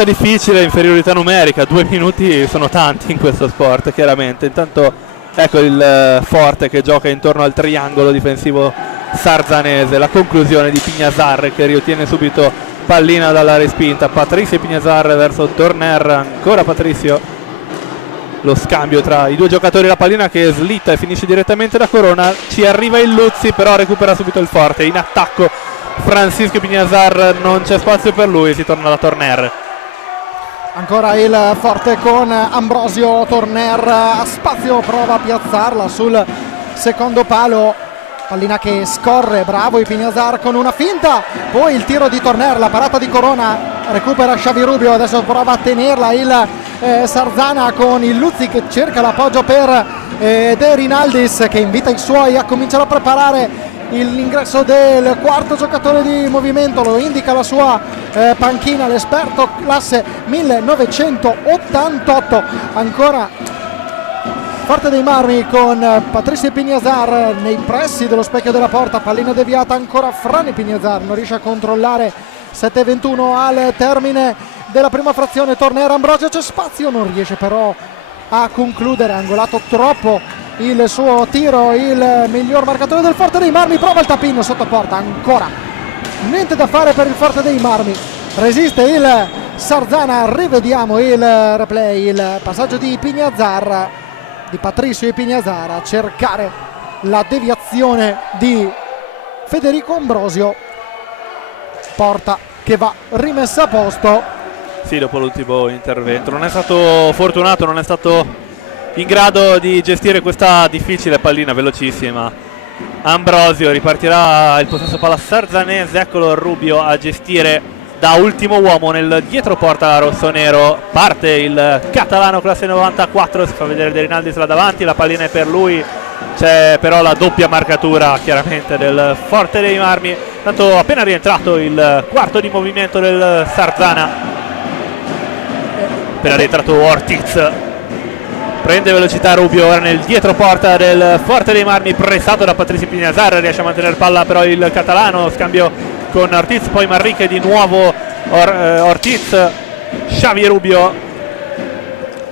difficile inferiorità numerica. 2 minuti sono tanti in questo sport, chiaramente. Intanto ecco il forte che gioca intorno al triangolo difensivo sarzanese, la conclusione di Pignazar che riottiene subito pallina dalla respinta. Patrizio Pignazar verso Torner, ancora Patrizio. Lo scambio tra i 2 giocatori, la pallina che slitta e finisce direttamente da Corona, ci arriva il Luzzi, però recupera subito il forte. In attacco Francisco Pignazar, non c'è spazio per lui, si torna da Torner. Ancora il forte con Ambrosio, Torner a spazio, prova a piazzarla sul secondo palo, pallina che scorre, bravo i Pignazar con una finta, poi il tiro di Torner, la parata di Corona, recupera Xavi Rubio, adesso prova a tenerla il Sarzana con il Luzzi che cerca l'appoggio per De Rinaldis, che invita i suoi a cominciare a preparare l'ingresso del quarto giocatore di movimento, lo indica la sua panchina, l'esperto classe 1988. Ancora Forte dei Marmi con Patrizio Pignazar nei pressi dello specchio della porta, pallina deviata, ancora Frane Pignazar non riesce a controllare. 7:21 al termine della prima frazione. Torner, Ambrosio, c'è spazio, non riesce però a concludere, ha angolato troppo il suo tiro il miglior marcatore del Forte dei Marmi, prova il tap-in sotto porta, ancora niente da fare per il Forte dei Marmi, resiste il Sarzana. Rivediamo il replay, il passaggio di Pignazar, di Patrizio e Pignazar a cercare la deviazione di Federico Ambrosio, porta che va rimessa a posto. Sì, dopo l'ultimo intervento non è stato fortunato, non è stato in grado di gestire questa difficile pallina velocissima. Ambrosio, ripartirà il possesso palla sarzanese, eccolo Rubio a gestire da ultimo uomo nel dietroporta rossonero. Parte il catalano classe 94, si fa vedere De Rinaldis là davanti, la pallina è per lui, c'è però la doppia marcatura chiaramente del Forte dei Marmi. Tanto appena rientrato il quarto di movimento del Sarzana, appena rientrato Ortiz, prende velocità Rubio ora nel dietroporta del Forte dei Marmi, pressato da Patrizio Pignazar, riesce a mantenere palla però il catalano, scambio con Ortiz, poi Manrique di nuovo, Ortiz, Xavi Rubio,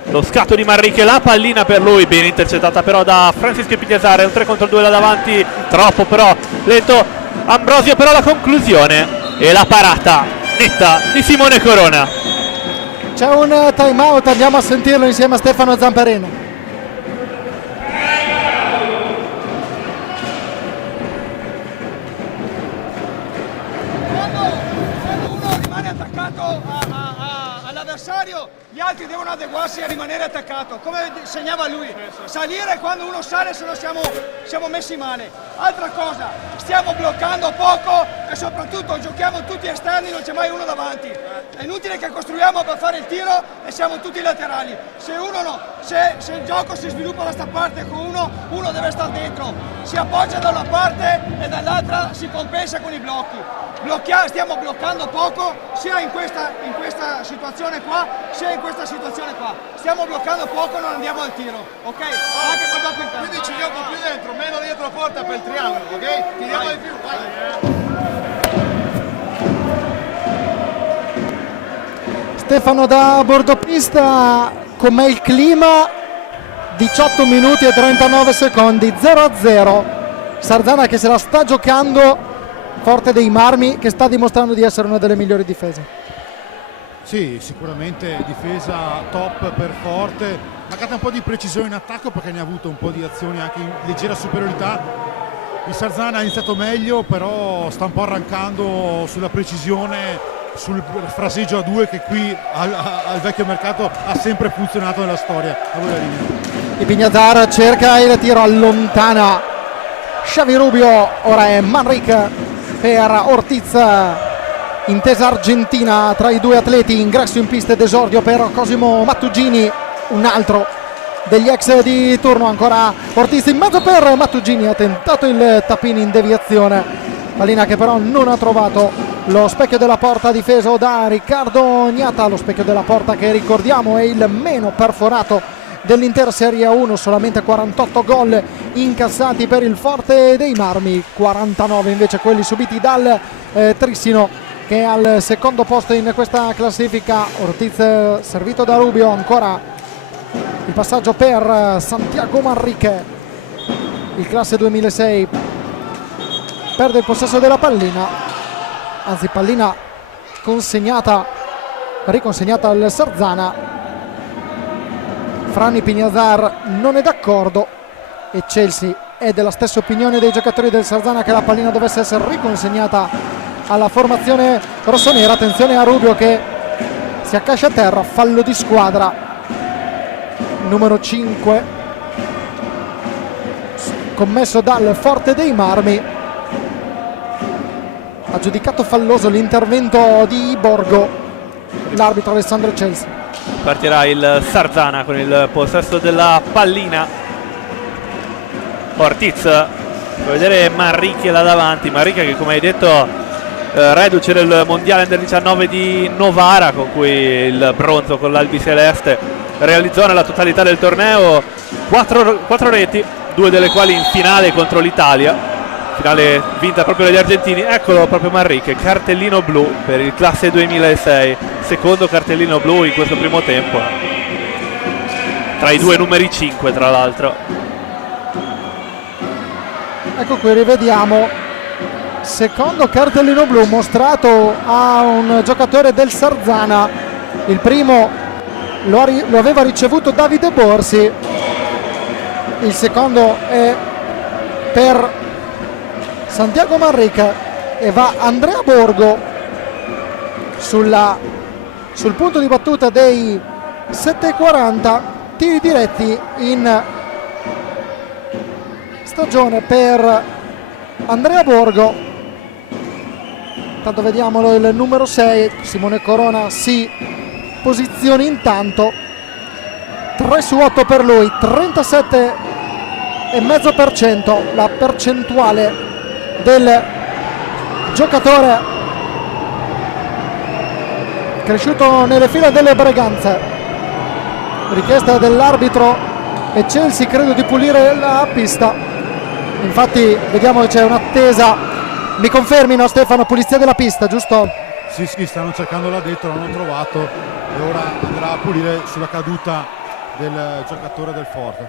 lo scatto di Manrique, la pallina per lui, ben intercettata però da Francisco Pignazar, è un 3 contro 2 là davanti, troppo però lento Ambrosio, però la conclusione e la parata netta di Simone Corona. C'è un time out, andiamo a sentirlo insieme a Stefano Zamperino. Quando uno rimane attaccato all'avversario, gli altri devono adeguarsi a rimanere attaccato, come segnava lui, salire quando uno sale, se no siamo messi male. Altra cosa, stiamo bloccando poco e soprattutto giochiamo tutti esterni, non c'è mai uno davanti. È inutile che costruiamo per fare il tiro e siamo tutti laterali. Se il gioco si sviluppa da sta parte con uno deve stare dentro, si appoggia da una parte e dall'altra si compensa con i blocchi. Stiamo bloccando poco sia in questa situazione qua sia in questa situazione qua. Stiamo bloccando poco, non andiamo al tiro, ok? Anche col blocco interno. Quindi ci gioco più dentro, meno dietro la porta per il triangolo, ok? Tiriamo di più, vai. Stefano da bordopista, com'è il clima? 18 minuti e 39 secondi, 0-0. Sarzana che se la sta giocando, Forte dei Marmi che sta dimostrando di essere una delle migliori difese. Sì, sicuramente difesa top per Forte, mancata un po' di precisione in attacco perché ne ha avuto un po' di azioni anche in leggera superiorità. Il Sarzana ha iniziato meglio, però sta un po' arrancando sulla precisione, sul fraseggio a due che qui al vecchio mercato ha sempre funzionato nella storia. A voi la linea. E Pignazar cerca il tiro, allontana Xavi Rubio, ora è Manrique per Ortiz. Intesa argentina tra i due atleti, ingresso in pista ed esordio per Cosimo Mattugini, un altro degli ex di turno. Ancora Ortiz in mezzo per Mattugini, ha tentato il tapin in deviazione, pallina che però non ha trovato lo specchio della porta difeso da Riccardo Gnata, lo specchio della porta che ricordiamo è il meno perforato dell'intera Serie 1, solamente 48 gol incassati per il Forte dei Marmi, 49 invece quelli subiti dal Trissino, che è al secondo posto in questa classifica. Ortiz servito da Rubio, ancora il passaggio per Santiago Manrique, il classe 2006, perde il possesso della pallina, anzi pallina riconsegnata al Sarzana. Franny Pignazar non è d'accordo e Chelsea è della stessa opinione dei giocatori del Sarzana che la pallina dovesse essere riconsegnata alla formazione rossonera. Attenzione a Rubio che si accascia a terra, fallo di squadra numero 5 commesso dal Forte dei Marmi. Ha giudicato falloso l'intervento di Borgo l'arbitro Alessandro Chelsea. Partirà il Sarzana con il possesso della pallina. Ortiz, per vedere Manrique là davanti, Manrique che come hai detto reduce del mondiale under 19 di Novara, con cui il bronzo con l'Albi Celeste realizzò nella totalità del torneo 4 reti, 2 delle quali in finale contro l'Italia, finale vinta proprio dagli argentini. Eccolo proprio Manrique, cartellino blu per il classe 2006, secondo cartellino blu in questo primo tempo, tra i due numeri 5 tra l'altro. Ecco qui, rivediamo secondo cartellino blu mostrato a un giocatore del Sarzana. Il primo lo aveva ricevuto Davide Borsi, il secondo è per Santiago Manrique e va Andrea Borgo sul punto di battuta dei 7:40. Tiri diretti in stagione per Andrea Borgo. Tanto vediamolo, il numero 6 Simone Corona si posizioni intanto, 3 su 8 per lui, 37,5% la percentuale del giocatore cresciuto nelle fila delle Breganze. Richiesta dell'arbitro e Chelsea credo di pulire la pista, infatti vediamo che c'è un'attesa. Mi confermino Stefano, pulizia della pista, giusto? Sì, stanno cercando là dentro, l'hanno trovato e ora andrà a pulire sulla caduta del giocatore del Forte.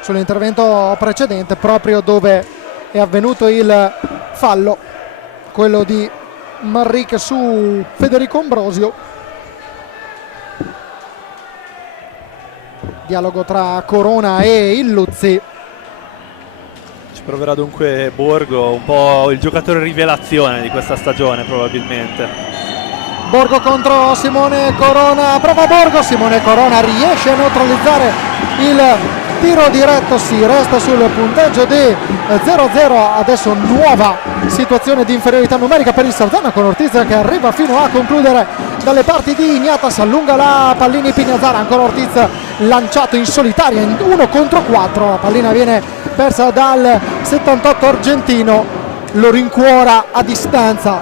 Sull'intervento precedente, proprio dove è avvenuto il fallo, quello di Manrique su Federico Ambrosio. Dialogo tra Corona e Illuzzi. Proverà dunque Borgo, un po' il giocatore rivelazione di questa stagione probabilmente. Borgo contro Simone Corona, prova Borgo, Simone Corona riesce a neutralizzare il tiro diretto, si resta sul punteggio di 0-0. Adesso nuova situazione di inferiorità numerica per il Sarzana, con Ortiz che arriva fino a concludere dalle parti di Gnata, si allunga la pallina Pignazara, ancora Ortiz lanciato in solitaria in 1 contro 4, la pallina viene persa dal 78 argentino, lo rincuora a distanza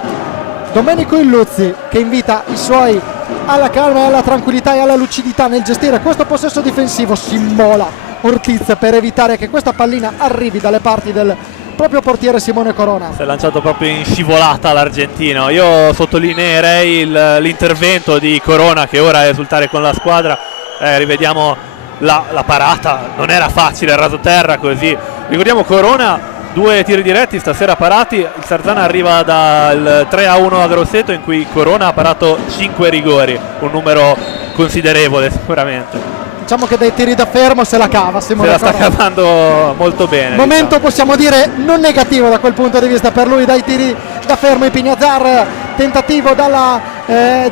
Domenico Illuzzi, che invita i suoi alla calma e alla tranquillità e alla lucidità nel gestire questo possesso difensivo. Si immola Ortiz per evitare che questa pallina arrivi dalle parti del proprio portiere Simone Corona. Si è lanciato proprio in scivolata l'argentino. Io sottolineerei l'intervento di Corona, che ora è a esultare con la squadra. Rivediamo la parata, non era facile, il rasoterra così. Ricordiamo Corona 2 tiri diretti stasera parati. Il Sarzana arriva dal 3-1 a Grosseto, in cui Corona ha parato 5 rigori, un numero considerevole sicuramente. Diciamo che dai tiri da fermo se la cava Simone Se la sta Corona. cavando molto bene. Momento possiamo dire non negativo da quel punto di vista per lui, dai tiri da fermo. Ipignazar, tentativo dalla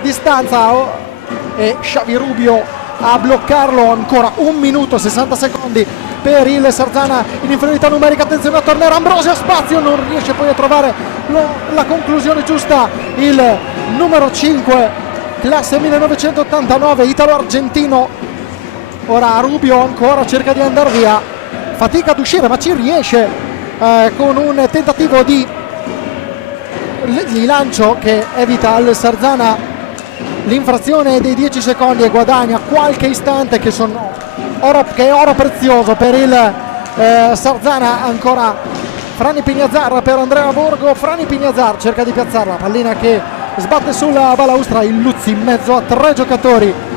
distanza e Xavi Rubio a bloccarlo. Ancora 1 minuto 60 secondi per il Sarzana in inferiorità numerica. Attenzione a tornare Ambrosio, spazio, non riesce poi a trovare la conclusione giusta. Il numero 5, classe 1989, italo-argentino. Ora Rubio ancora cerca di andare via, fatica ad uscire ma ci riesce con un tentativo di lancio che evita al Sarzana l'infrazione dei 10 secondi e guadagna qualche istante che è oro prezioso per il Sarzana. Ancora Frani Pignazar per Andrea Borgo. Frani Pignazar cerca di piazzarla, pallina che sbatte sulla balaustra. Il Luzzi in mezzo a 3 giocatori,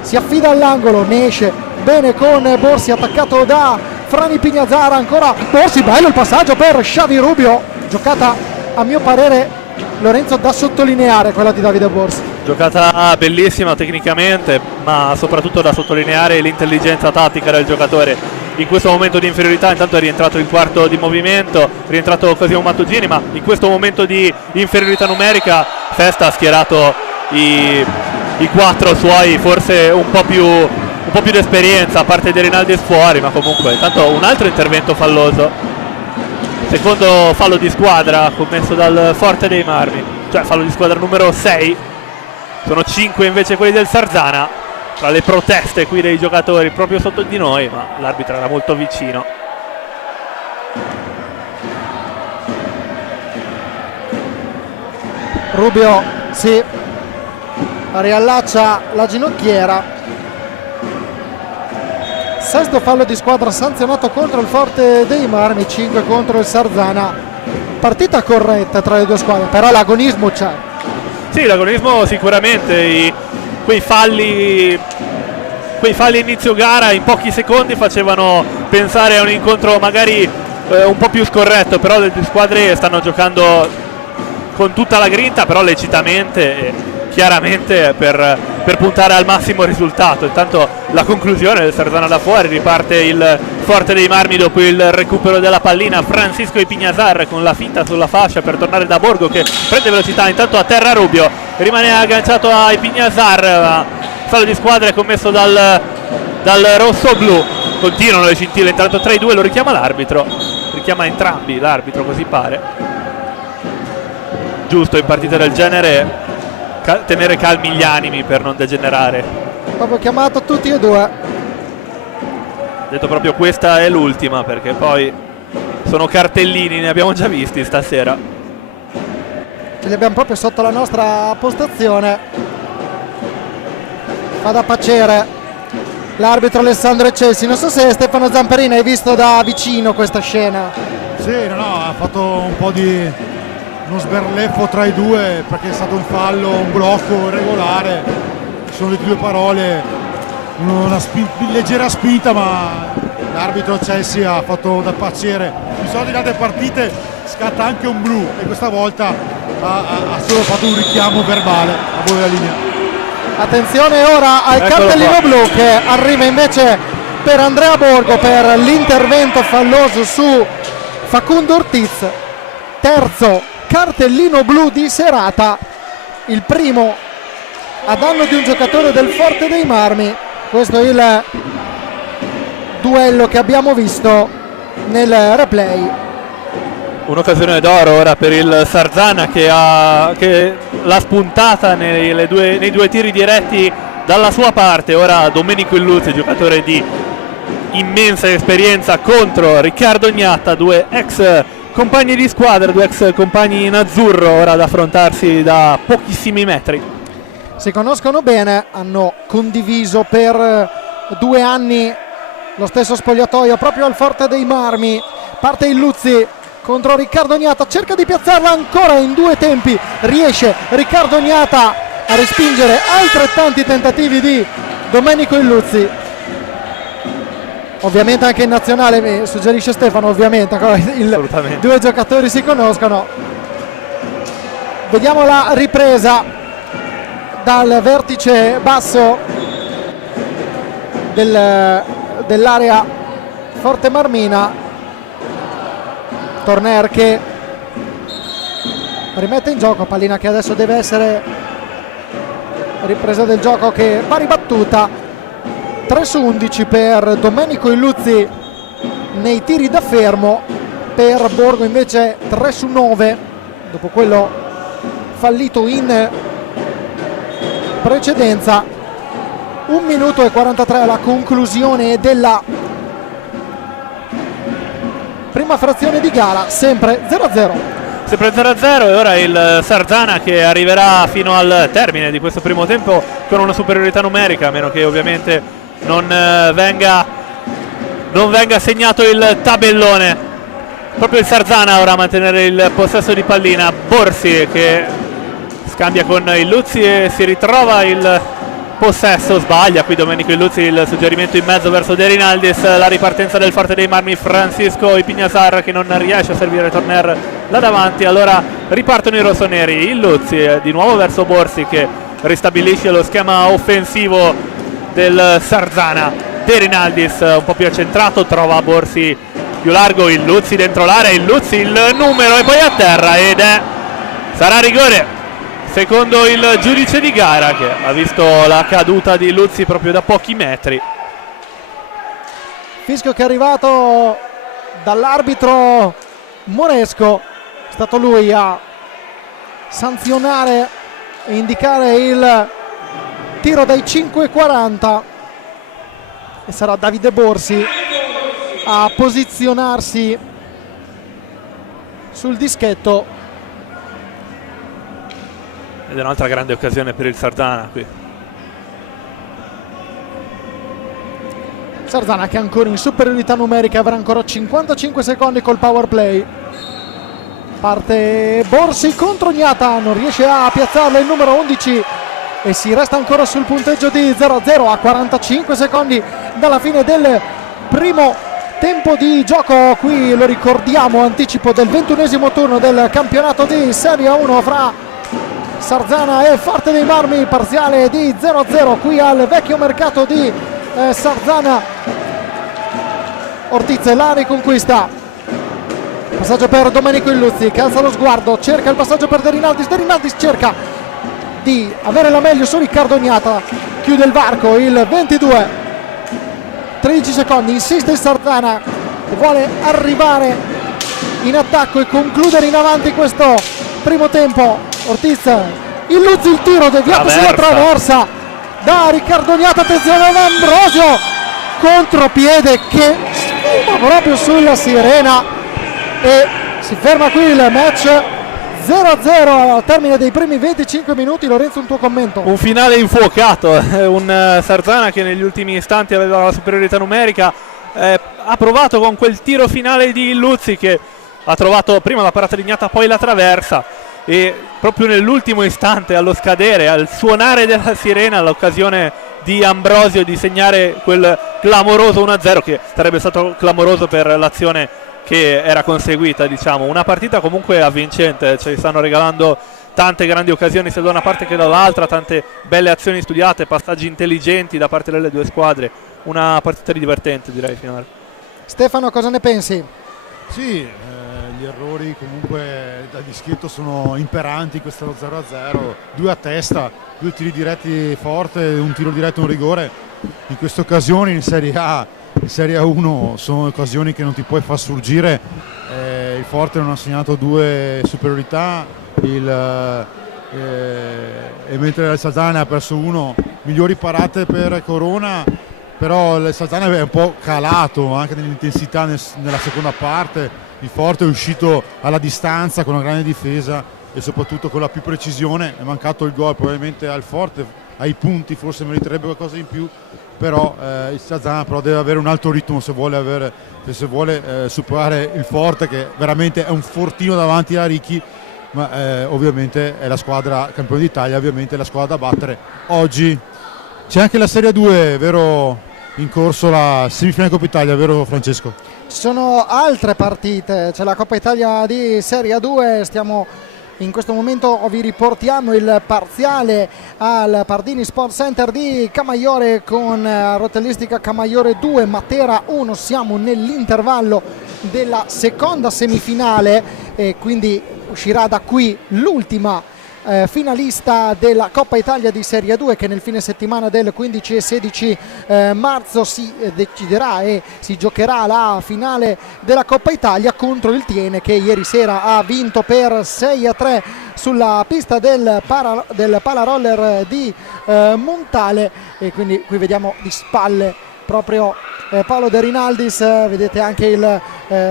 si affida all'angolo, ne esce bene con Borsi, attaccato da Frani Pignazar. Ancora Borsi, bello il passaggio per Xavi Rubio, giocata a mio parere, Lorenzo, da sottolineare quella di Davide Borsi. Giocata bellissima tecnicamente, ma soprattutto da sottolineare l'intelligenza tattica del giocatore. In questo momento di inferiorità intanto è rientrato il quarto di movimento, è rientrato Cosimo Mattugini, ma in questo momento di inferiorità numerica Festa ha schierato i 4 suoi, forse un po' più d'esperienza, a parte di Rinaldi fuori, ma comunque intanto un altro intervento falloso, secondo fallo di squadra commesso dal Forte dei Marmi, cioè fallo di squadra numero 6. Sono 5 invece quelli del Sarzana, tra le proteste qui dei giocatori proprio sotto di noi, ma l'arbitro era molto vicino. Rubio si riallaccia la ginocchiera. Sesto fallo di squadra sanzionato contro il Forte dei Marmi, 5 contro il Sarzana. Partita corretta tra le due squadre, però l'agonismo c'è. Sì, l'agonismo sicuramente, quei falli inizio gara in pochi secondi facevano pensare a un incontro magari un po' più scorretto, però le due squadre stanno giocando con tutta la grinta, però lecitamente, chiaramente per puntare al massimo risultato. Intanto la conclusione del Sarzana da fuori, riparte il Forte dei Marmi dopo il recupero della pallina. Francisco Ipignazar con la finta sulla fascia per tornare da Borgo che prende velocità, intanto a terra Rubio, rimane agganciato a Ipignazar. Fallo di squadra è commesso dal rosso-blu, continuano le scintille intanto tra i due, lo richiama l'arbitro, richiama entrambi l'arbitro, così pare. Giusto in partite del genere tenere calmi gli animi per non degenerare. Proprio chiamato tutti e due. Detto proprio, questa è l'ultima, perché poi sono cartellini, ne abbiamo già visti stasera. Ce li abbiamo proprio sotto la nostra postazione. Fa da pacere l'arbitro Alessandro Eccessi. Non so se Stefano Zamperini hai visto da vicino questa scena. Sì, no, ha fatto un po' di uno sberleffo tra i due, perché è stato un fallo, un blocco regolare. Ci sono le due parole, una leggera spinta, ma l'arbitro Chelsea ha fatto da pacere. Di solito in altre partite scatta anche un blu e questa volta ha solo fatto un richiamo verbale a voi la linea. Attenzione ora al Eccolo cartellino qua. blu che arriva invece per Andrea Borgo per l'intervento falloso su Facundo Ortiz. Terzo cartellino blu di serata, il primo a danno di un giocatore del Forte dei Marmi. Questo è il duello che abbiamo visto nel replay. Un'occasione d'oro ora per il Sarzana che l'ha spuntata nei due tiri diretti dalla sua parte. Ora Domenico Illuzzi, giocatore di immensa esperienza, contro Riccardo Gnatta, due ex compagni di squadra, due ex compagni in azzurro, ora ad affrontarsi da pochissimi metri. Si conoscono bene, hanno condiviso per 2 anni lo stesso spogliatoio proprio al Forte dei Marmi. Parte Illuzzi contro Riccardo Gnatta, cerca di piazzarla ancora in 2 tempi, riesce Riccardo Gnatta a respingere altrettanti tentativi di Domenico Illuzzi. ovviamente anche in nazionale, mi suggerisce Stefano, ovviamente Assolutamente. due giocatori si conoscono. Vediamo la ripresa dal vertice basso dell'area Forte Marmina. Torner che rimette in gioco, pallina che adesso deve essere ripresa del gioco che va ribattuta. 3 su 11 per Domenico Illuzzi nei tiri da fermo, per Borgo invece 3 su 9 dopo quello fallito in precedenza. 1 minuto e 43 alla conclusione della prima frazione di gara, sempre 0-0. Sempre 0-0 e ora il Sarzana che arriverà fino al termine di questo primo tempo con una superiorità numerica, a meno che ovviamente non venga segnato il tabellone. Proprio il Sarzana ora a mantenere il possesso di pallina. Borsi che scambia con Illuzzi e si ritrova il possesso, sbaglia qui Domenico Illuzzi, il suggerimento in mezzo verso De Rinaldis, la ripartenza del Forte dei Marmi, Francisco Ipignasar che non riesce a servire Torner là davanti, allora ripartono i rossoneri. Illuzzi di nuovo verso Borsi che ristabilisce lo schema offensivo del Sarzana. De Rinaldis un po' più accentrato, trova Borsi più largo, Illuzzi dentro l'area, Illuzzi il numero e poi a terra ed sarà rigore secondo il giudice di gara che ha visto la caduta di Illuzzi proprio da pochi metri. Fischio che è arrivato dall'arbitro Moresco, è stato lui a sanzionare e indicare il tiro dai 5,40 e sarà Davide Borsi a posizionarsi sul dischetto. Ed è un'altra grande occasione per il Sarzana qui. Sarzana che è ancora in superiorità numerica, avrà ancora 55 secondi col power play. Parte Borsi contro Gnata, non riesce a piazzarlo il numero 11 e si resta ancora sul punteggio di 0-0 a 45 secondi dalla fine del primo tempo di gioco. Qui lo ricordiamo, anticipo del 21esimo turno del campionato di Serie 1 fra Sarzana e Forte dei Marmi, parziale di 0-0 qui al vecchio mercato di Sarzana. Ortiz la riconquista, passaggio per Domenico Illuzzi che alza lo sguardo, cerca il passaggio per De Rinaldis, De Rinaldis cerca di avere la meglio su Riccardo Gnata, chiude il varco il 22, 13 secondi, insiste il Sarzana che vuole arrivare in attacco e concludere in avanti questo primo tempo. Ortiz, Illuzzi, il tiro deviato sulla traversa da Riccardo Gnata, attenzione ad Ambrosio, contropiede che sfuma proprio sulla sirena e si ferma qui il match 0-0 al termine dei primi 25 minuti. Lorenzo, un tuo commento? Un finale infuocato, un Sarzana che negli ultimi istanti aveva la superiorità numerica, ha provato con quel tiro finale di Illuzzi che ha trovato prima la parata di Gnata poi la traversa e proprio nell'ultimo istante, allo scadere, al suonare della sirena, l'occasione di Ambrosio di segnare quel clamoroso 1-0 che sarebbe stato clamoroso per l'azione che era conseguita. Diciamo una partita comunque avvincente, ci stanno regalando tante grandi occasioni sia da una parte che dall'altra, tante belle azioni studiate, passaggi intelligenti da parte delle due squadre, una partita divertente direi finale. Stefano, cosa ne pensi? Sì, gli errori comunque da dischetto sono imperanti, questo 0-0, 2 a testa, 2 tiri diretti forte, un tiro diretto e un rigore. In queste occasioni in Serie A, in Serie A1 sono occasioni che non ti puoi far sfuggire. Il Forte non ha segnato 2 superiorità e mentre il Sarzana ha perso 1. Migliori parate per Corona, però il Sarzana è un po' calato anche nell'intensità nella seconda parte. Il Forte è uscito alla distanza con una grande difesa e soprattutto con la più precisione. È mancato il gol probabilmente al Forte, ai punti forse meriterebbe qualcosa in più, però il Sarzana però deve avere un alto ritmo se vuole superare il Forte, che veramente è un fortino davanti a Ricchi, ma ovviamente è la squadra campione d'Italia, ovviamente è la squadra da battere oggi. C'è anche la Serie 2, vero in corso la semifinale Coppa Italia, vero Francesco? Ci sono altre partite, c'è la Coppa Italia di Serie 2, stiamo in questo momento, vi riportiamo il parziale al Pardini Sport Center di Camaiore con Rotellistica Camaiore 2, Matera 1, siamo nell'intervallo della seconda semifinale e quindi uscirà da qui l'ultima finalista della Coppa Italia di Serie 2 che nel fine settimana del 15 e 16 marzo si deciderà e si giocherà la finale della Coppa Italia contro il Tiene, che ieri sera ha vinto per 6-3 sulla pista del Palaroller di Montale. E quindi qui vediamo di spalle proprio Paolo De Rinaldis, vedete anche il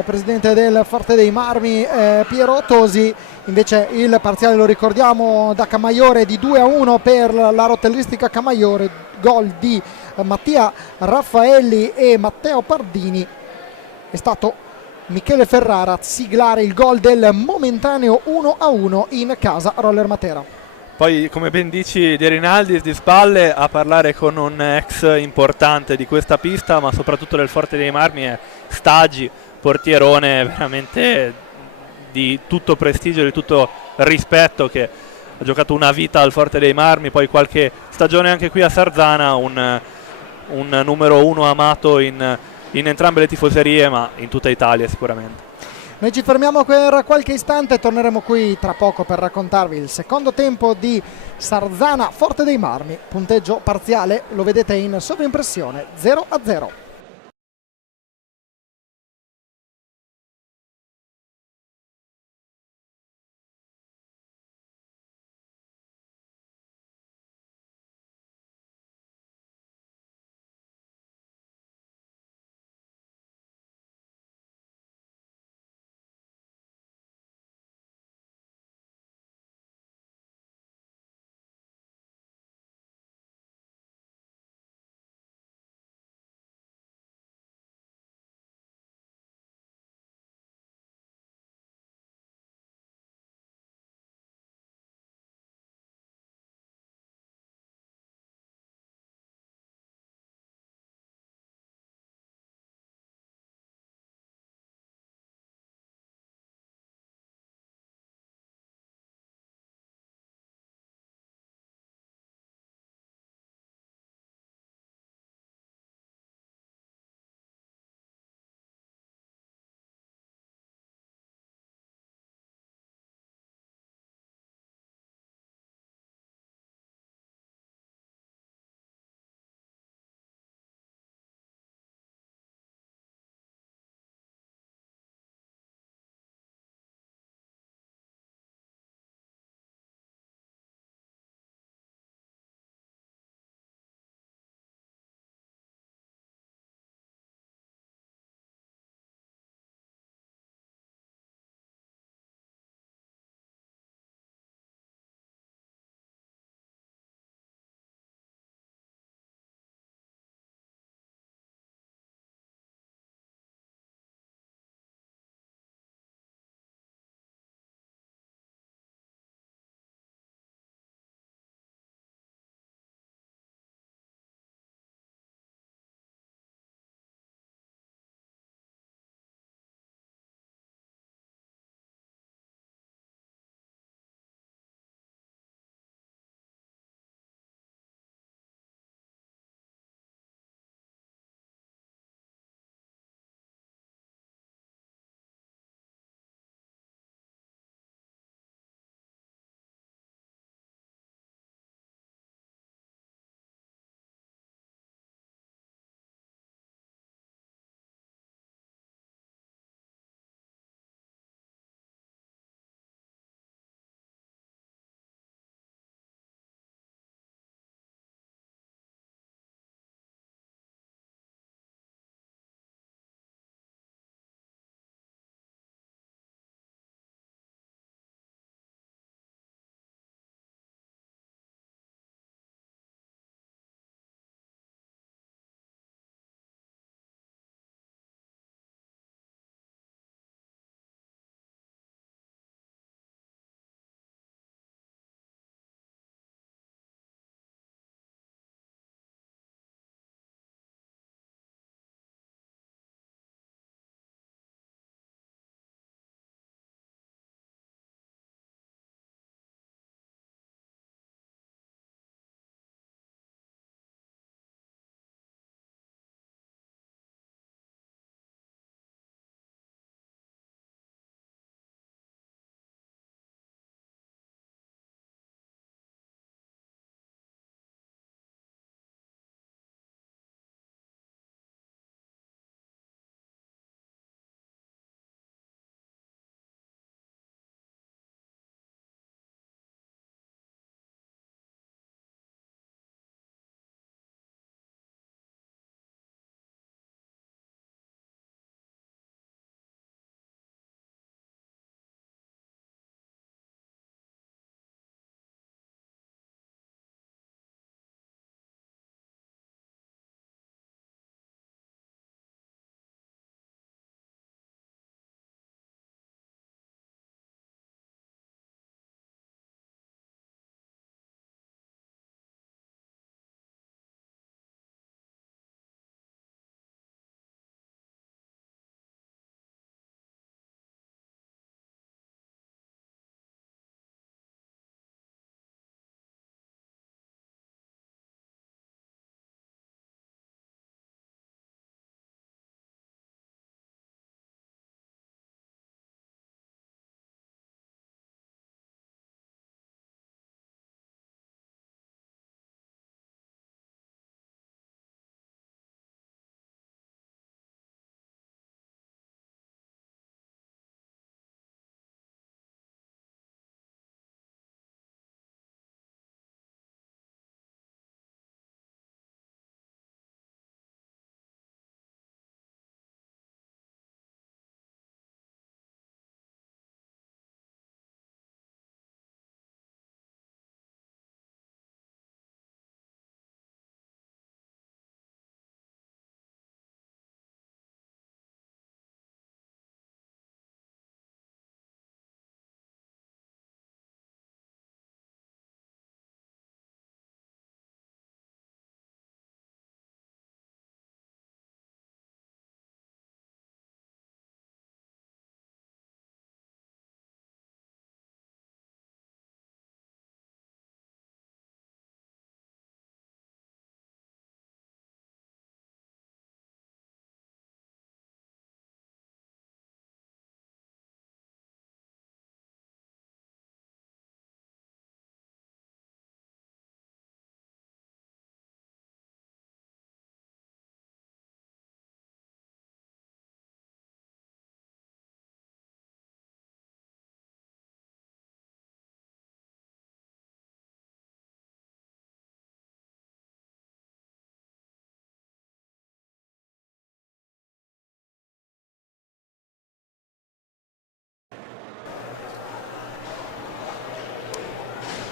presidente del Forte dei Marmi Piero Tosi. Invece il parziale, lo ricordiamo, da Camaiore di 2-1 per la Rotellistica Camaiore, gol di Mattia Raffaelli e Matteo Pardini. È stato Michele Ferrara a siglare il gol del momentaneo 1-1 in casa Roller Matera. Poi, come ben dici, De Rinaldi di spalle a parlare con un ex importante di questa pista, ma soprattutto del Forte dei Marmi, è Stagi, portierone veramente di tutto prestigio, di tutto rispetto, che ha giocato una vita al Forte dei Marmi, poi qualche stagione anche qui a Sarzana, un numero uno amato in entrambe le tifoserie, ma in tutta Italia sicuramente. Noi ci fermiamo per qualche istante, torneremo qui tra poco per raccontarvi il secondo tempo di Sarzana Forte dei Marmi. Punteggio parziale lo vedete in sovraimpressione, 0-0.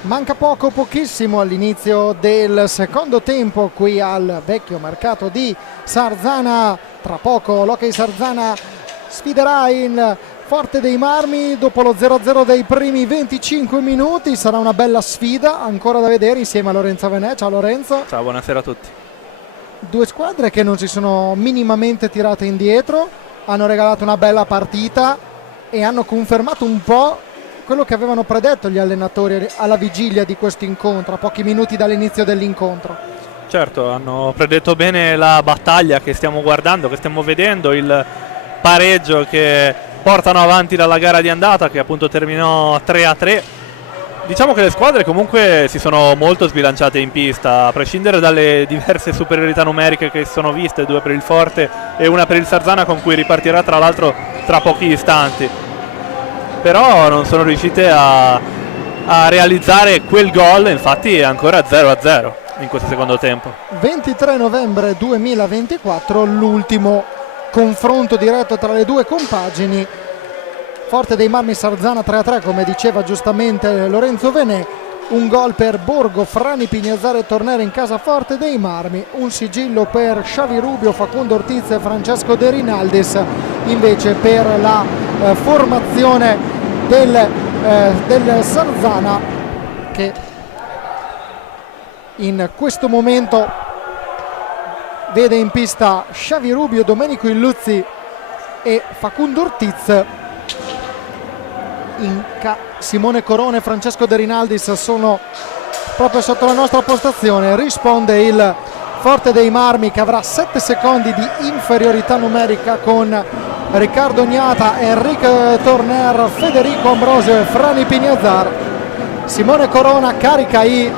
Manca pochissimo all'inizio del secondo tempo qui al vecchio mercato di Sarzana. Tra poco l'Hockey Sarzana sfiderà il Forte dei Marmi dopo lo 0-0 dei primi 25 minuti. Sarà una bella sfida ancora da vedere insieme a Lorenzo Venè. Ciao Lorenzo. Ciao, buonasera a tutti. Due squadre che non si sono minimamente tirate indietro, hanno regalato una bella partita e hanno confermato un po' quello che avevano predetto gli allenatori alla vigilia di questo incontro, a pochi minuti dall'inizio dell'incontro. Certo, hanno predetto bene la battaglia che stiamo guardando, che stiamo vedendo, il pareggio che portano avanti dalla gara di andata, che appunto terminò 3-3. Diciamo che le squadre comunque si sono molto sbilanciate in pista, a prescindere dalle diverse superiorità numeriche che si sono viste, 2 per il Forte e 1 per il Sarzana, con cui ripartirà tra l'altro tra pochi istanti. Però non sono riuscite a realizzare quel gol, infatti è ancora 0-0 in questo secondo tempo. 23 novembre 2024, l'ultimo confronto diretto tra le due compagini. Forte dei Marmi Sarzana 3-3, come diceva giustamente Lorenzo Venè. Un gol per Borgo, Frani, Pignazzara e Tornera in casa Forte dei Marmi. Un sigillo per Xavi Rubio, Facundo Ortiz e Francesco De Rinaldis invece per la formazione del Sarzana, che in questo momento vede in pista Xavi Rubio, Domenico Illuzzi e Facundo Ortiz. Simone Corona e Francesco De Rinaldis sono proprio sotto la nostra postazione. Risponde il Forte dei Marmi, che avrà 7 secondi di inferiorità numerica con Riccardo Gnata, Enrique Torner, Federico Ambrosio e Frani Pignazzar. Simone Corona carica i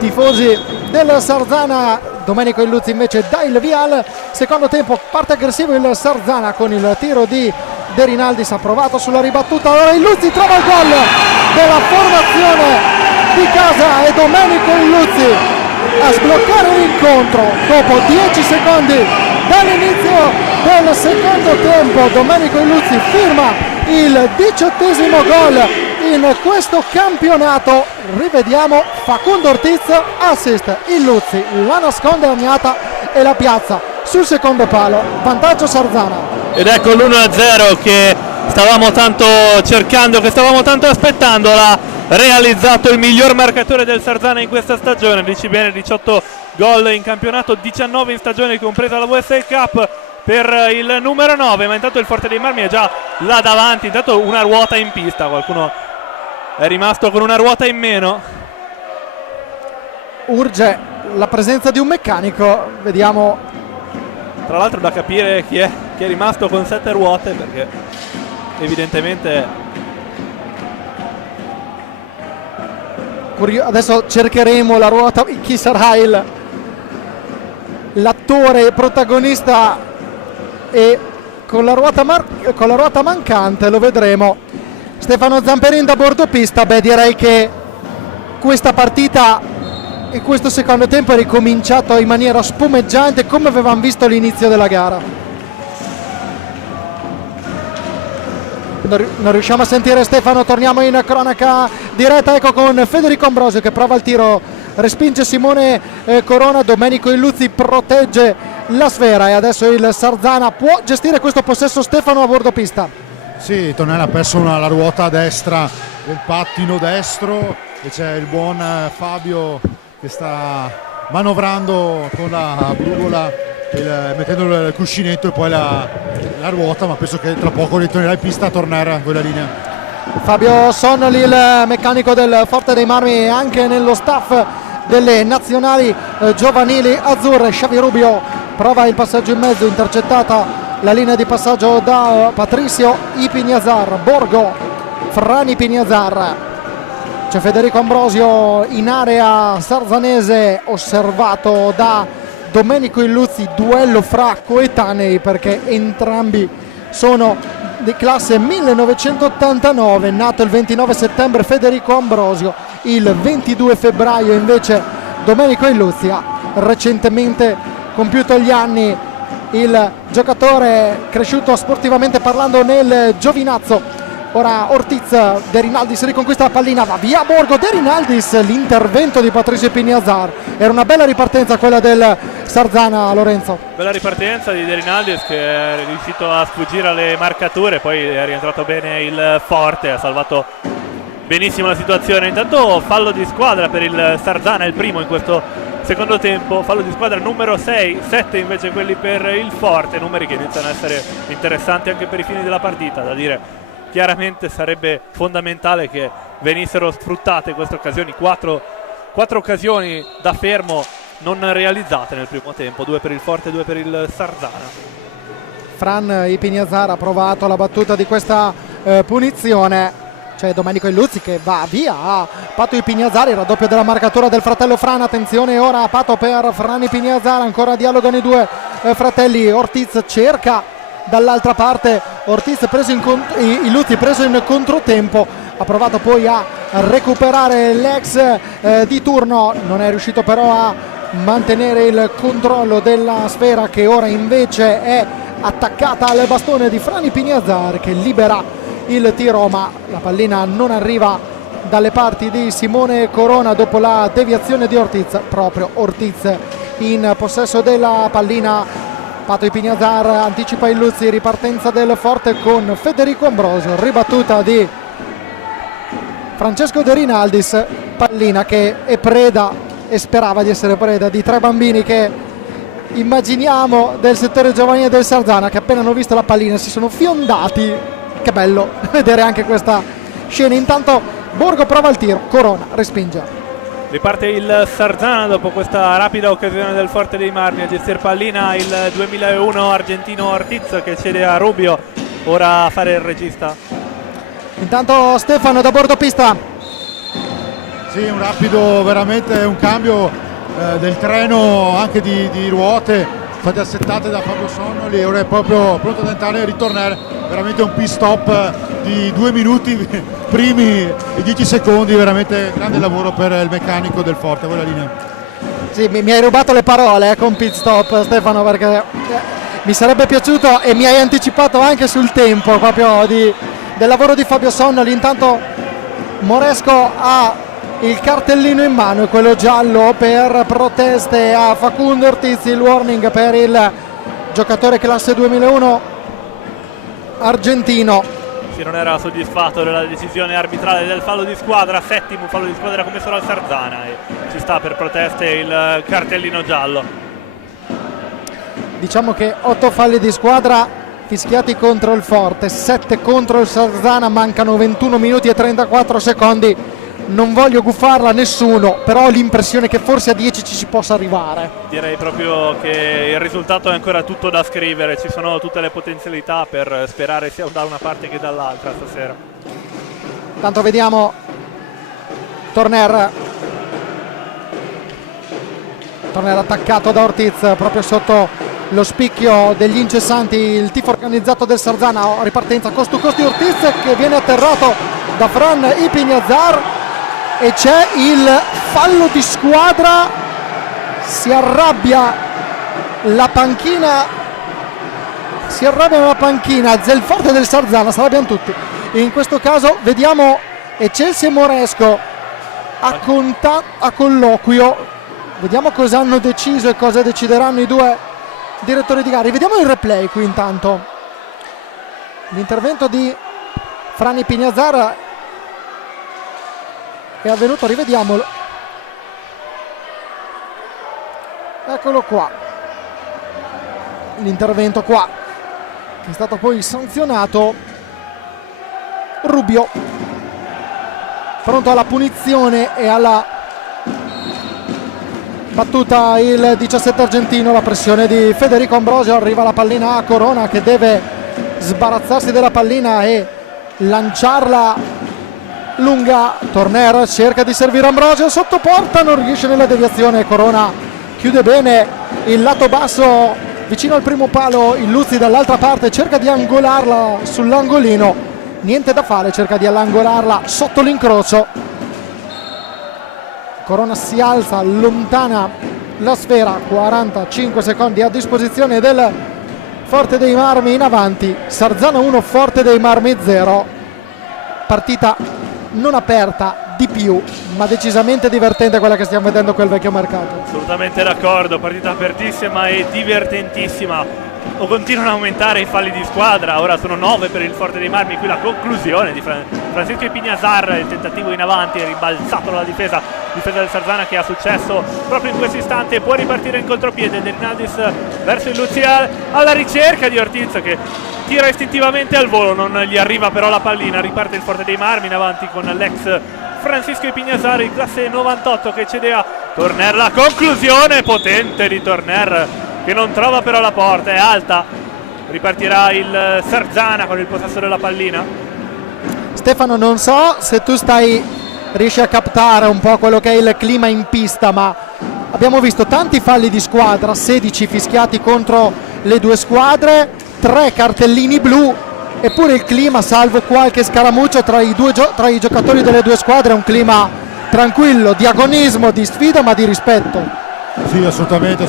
tifosi del Sarzana, Domenico Illuzzi invece dà il via al secondo tempo. Parte aggressivo il Sarzana con il tiro di De Rinaldis, ha provato sulla ribattuta, allora Illuzzi trova il gol della formazione di casa, e Domenico Illuzzi a sbloccare l'incontro dopo 10 secondi dall'inizio del secondo tempo. Domenico Illuzzi firma il 18° gol in questo campionato. Rivediamo Facundo Ortiz, assist Illuzzi, la nasconde Agnata e la piazza sul secondo palo, vantaggio Sarzana. Ed ecco l'1-0 che stavamo tanto cercando, che stavamo tanto aspettando. L'ha realizzato il miglior marcatore del Sarzana in questa stagione. Dici bene, 18 gol in campionato, 19 in stagione compresa la WSL Cup per il numero 9. Ma intanto il Forte dei Marmi è già là davanti. Intanto una ruota in pista, qualcuno è rimasto con una ruota in meno. Urge la presenza di un meccanico, vediamo. Tra l'altro da capire chi è rimasto con 7 ruote, perché evidentemente adesso cercheremo la ruota, chi sarà l'attore protagonista, e con la ruota mancante lo vedremo. Stefano Zamperin da bordo pista. Beh, direi che questa partita e questo secondo tempo è ricominciato in maniera spumeggiante, come avevamo visto all'inizio della gara. Non riusciamo a sentire Stefano, torniamo in cronaca diretta. Ecco con Federico Ambrosio che prova il tiro, respinge Simone Corona, Domenico Illuzzi protegge la sfera e adesso il Sarzana può gestire questo possesso. Stefano a bordo pista. Sì, Tonella ha perso la ruota a destra del pattino destro e c'è il buon Fabio che sta manovrando con la brugola, mettendo il cuscinetto e poi la ruota, ma penso che tra poco ritornerà in pista a tornare quella linea. Fabio Sonnoli, il meccanico del Forte dei Marmi, anche nello staff delle nazionali giovanili azzurre. Xavi Rubio prova il passaggio in mezzo, intercettata la linea di passaggio da Patricio Ipignazar. Borgo, Frani Pignazzar. C'è Federico Ambrosio in area sarzanese, osservato da Domenico Illuzzi. Duello fra coetanei, perché entrambi sono di classe 1989. Nato il 29 settembre Federico Ambrosio, il 22 febbraio invece Domenico Illuzzi. Ha recentemente compiuto gli anni il giocatore, cresciuto sportivamente parlando nel Giovinazzo Ora Ortiz, De Rinaldis riconquista la pallina, va via Borgo, De Rinaldis, l'intervento di Patricio Ipignazar. Era una bella ripartenza quella del Sarzana, Lorenzo. Bella ripartenza di De Rinaldis, che è riuscito a sfuggire alle marcature, poi è rientrato bene il Forte, ha salvato benissimo la situazione. Intanto fallo di squadra per il Sarzana, il primo in questo secondo tempo, fallo di squadra numero 6, 7 invece quelli per il Forte, numeri che iniziano ad essere interessanti anche per i fini della partita. Da dire, chiaramente sarebbe fondamentale che venissero sfruttate queste occasioni, quattro occasioni da fermo non realizzate nel primo tempo, 2 per il Forte e 2 per il Sarzana. Fran Ipignazar ha provato la battuta di questa punizione, c'è Domenico Illuzzi che va via a Pato Ipignazar, il raddoppio della marcatura del fratello Fran. Attenzione ora a Pato per Fran Ipignazar, ancora dialogano i due fratelli. Ortiz cerca dall'altra parte, Ortiz preso Illuzzi preso in controtempo, ha provato poi a recuperare l'ex di turno, non è riuscito però a mantenere il controllo della sfera, che ora invece è attaccata al bastone di Fran Ipignazar, che libera il tiro, ma la pallina non arriva dalle parti di Simone Corona dopo la deviazione di Ortiz. Proprio Ortiz in possesso della pallina. Pato Ipignazar anticipa Illuzzi, ripartenza del Forte con Federico Ambrosio, ribattuta di Francesco De Rinaldis, pallina che è preda e sperava di essere preda di 3 bambini che immaginiamo del settore giovanile del Sarzana, che appena hanno visto la pallina si sono fiondati. Che bello vedere anche questa scena. Intanto Borgo prova il tiro, Corona respinge. Riparte il Sarzana dopo questa rapida occasione del Forte dei Marmi. A gestire pallina il 2001 argentino Ortiz, che cede a Rubio, ora a fare il regista. Intanto Stefano da bordo pista. Sì, un rapido, veramente un cambio del treno anche di ruote, state assettate da Fabio Sonnoli, ora è proprio pronto ad entrare e ritornare. Veramente un pit stop di 2 minuti primi e 10 secondi, veramente grande lavoro per il meccanico del Forte. Voi la linea. Sì, mi hai rubato le parole con pit stop, Stefano, perché mi sarebbe piaciuto, e mi hai anticipato anche sul tempo proprio del lavoro di Fabio Sonnoli. Intanto Moresco ha il cartellino in mano, quello giallo per proteste a Facundo Ortiz, il warning per il giocatore classe 2001 argentino. Si non era soddisfatto della decisione arbitrale del fallo di squadra, settimo fallo di squadra commesso dal Sarzana, e ci sta per proteste il cartellino giallo. Diciamo che 8 falli di squadra fischiati contro il Forte, 7 contro il Sarzana, mancano 21 minuti e 34 secondi. Non voglio guffarla a nessuno, però ho l'impressione che forse a 10 ci si possa arrivare. Direi proprio che il risultato è ancora tutto da scrivere, ci sono tutte le potenzialità per sperare sia da una parte che dall'altra stasera. Tanto vediamo Torner attaccato da Ortiz, proprio sotto lo spicchio degli incessanti il tifo organizzato del Sarzana. Ripartenza cost to cost di Ortiz, che viene atterrato da Fran Ipignazar, e c'è il fallo di squadra. Si arrabbia la panchina del Forte del Sarzana, si arrabbiano tutti. In questo caso vediamo Eccelsi e Moresco a colloquio, vediamo cosa hanno deciso e cosa decideranno i due direttori di gara. Vediamo il replay qui. Intanto l'intervento di Fran Ipignazar è avvenuto, rivediamolo, eccolo qua, l'intervento qua che è stato poi sanzionato. Rubio pronto alla punizione e alla battuta il 17 argentino. La pressione di Federico Ambrosio, arriva la pallina a Corona, che deve sbarazzarsi della pallina e lanciarla lunga. Torner cerca di servire Ambrosio sotto porta, non riesce nella deviazione. Corona chiude bene il lato basso vicino al primo palo. Illuzzi dall'altra parte cerca di angolarla sull'angolino, niente da fare, cerca di angolarla sotto l'incrocio. Corona si alza, allontana la sfera, 45 secondi a disposizione del Forte dei Marmi in avanti. Sarzana 1, Forte dei Marmi 0. partita non aperta di più, ma decisamente divertente quella che stiamo vedendo quel vecchio mercato. Assolutamente d'accordo, partita apertissima e divertentissima. O continuano a aumentare i falli di squadra, ora sono 9 per il Forte dei Marmi, qui la conclusione di Francisco Ipiñazar, il tentativo in avanti, è rimbalzato dalla difesa del Sarzana, che ha successo proprio in questo istante, può ripartire in contropiede De Rinaldis verso il Luzia alla ricerca di Ortiz, che tira istintivamente al volo, non gli arriva però la pallina, riparte il Forte dei Marmi in avanti con l'ex Francisco Ipiñazar in classe 98 che cede a Torner, la conclusione potente di Torner che non trova però la porta, è alta, ripartirà il Sarzana con il possesso della pallina. Stefano, non so se tu riesci a captare un po' quello che è il clima in pista, ma abbiamo visto tanti falli di squadra, 16 fischiati contro le due squadre, 3 cartellini blu, eppure il clima, salvo qualche scaramuccio tra i giocatori delle due squadre, è un clima tranquillo, di agonismo, di sfida ma di rispetto. Sì, assolutamente.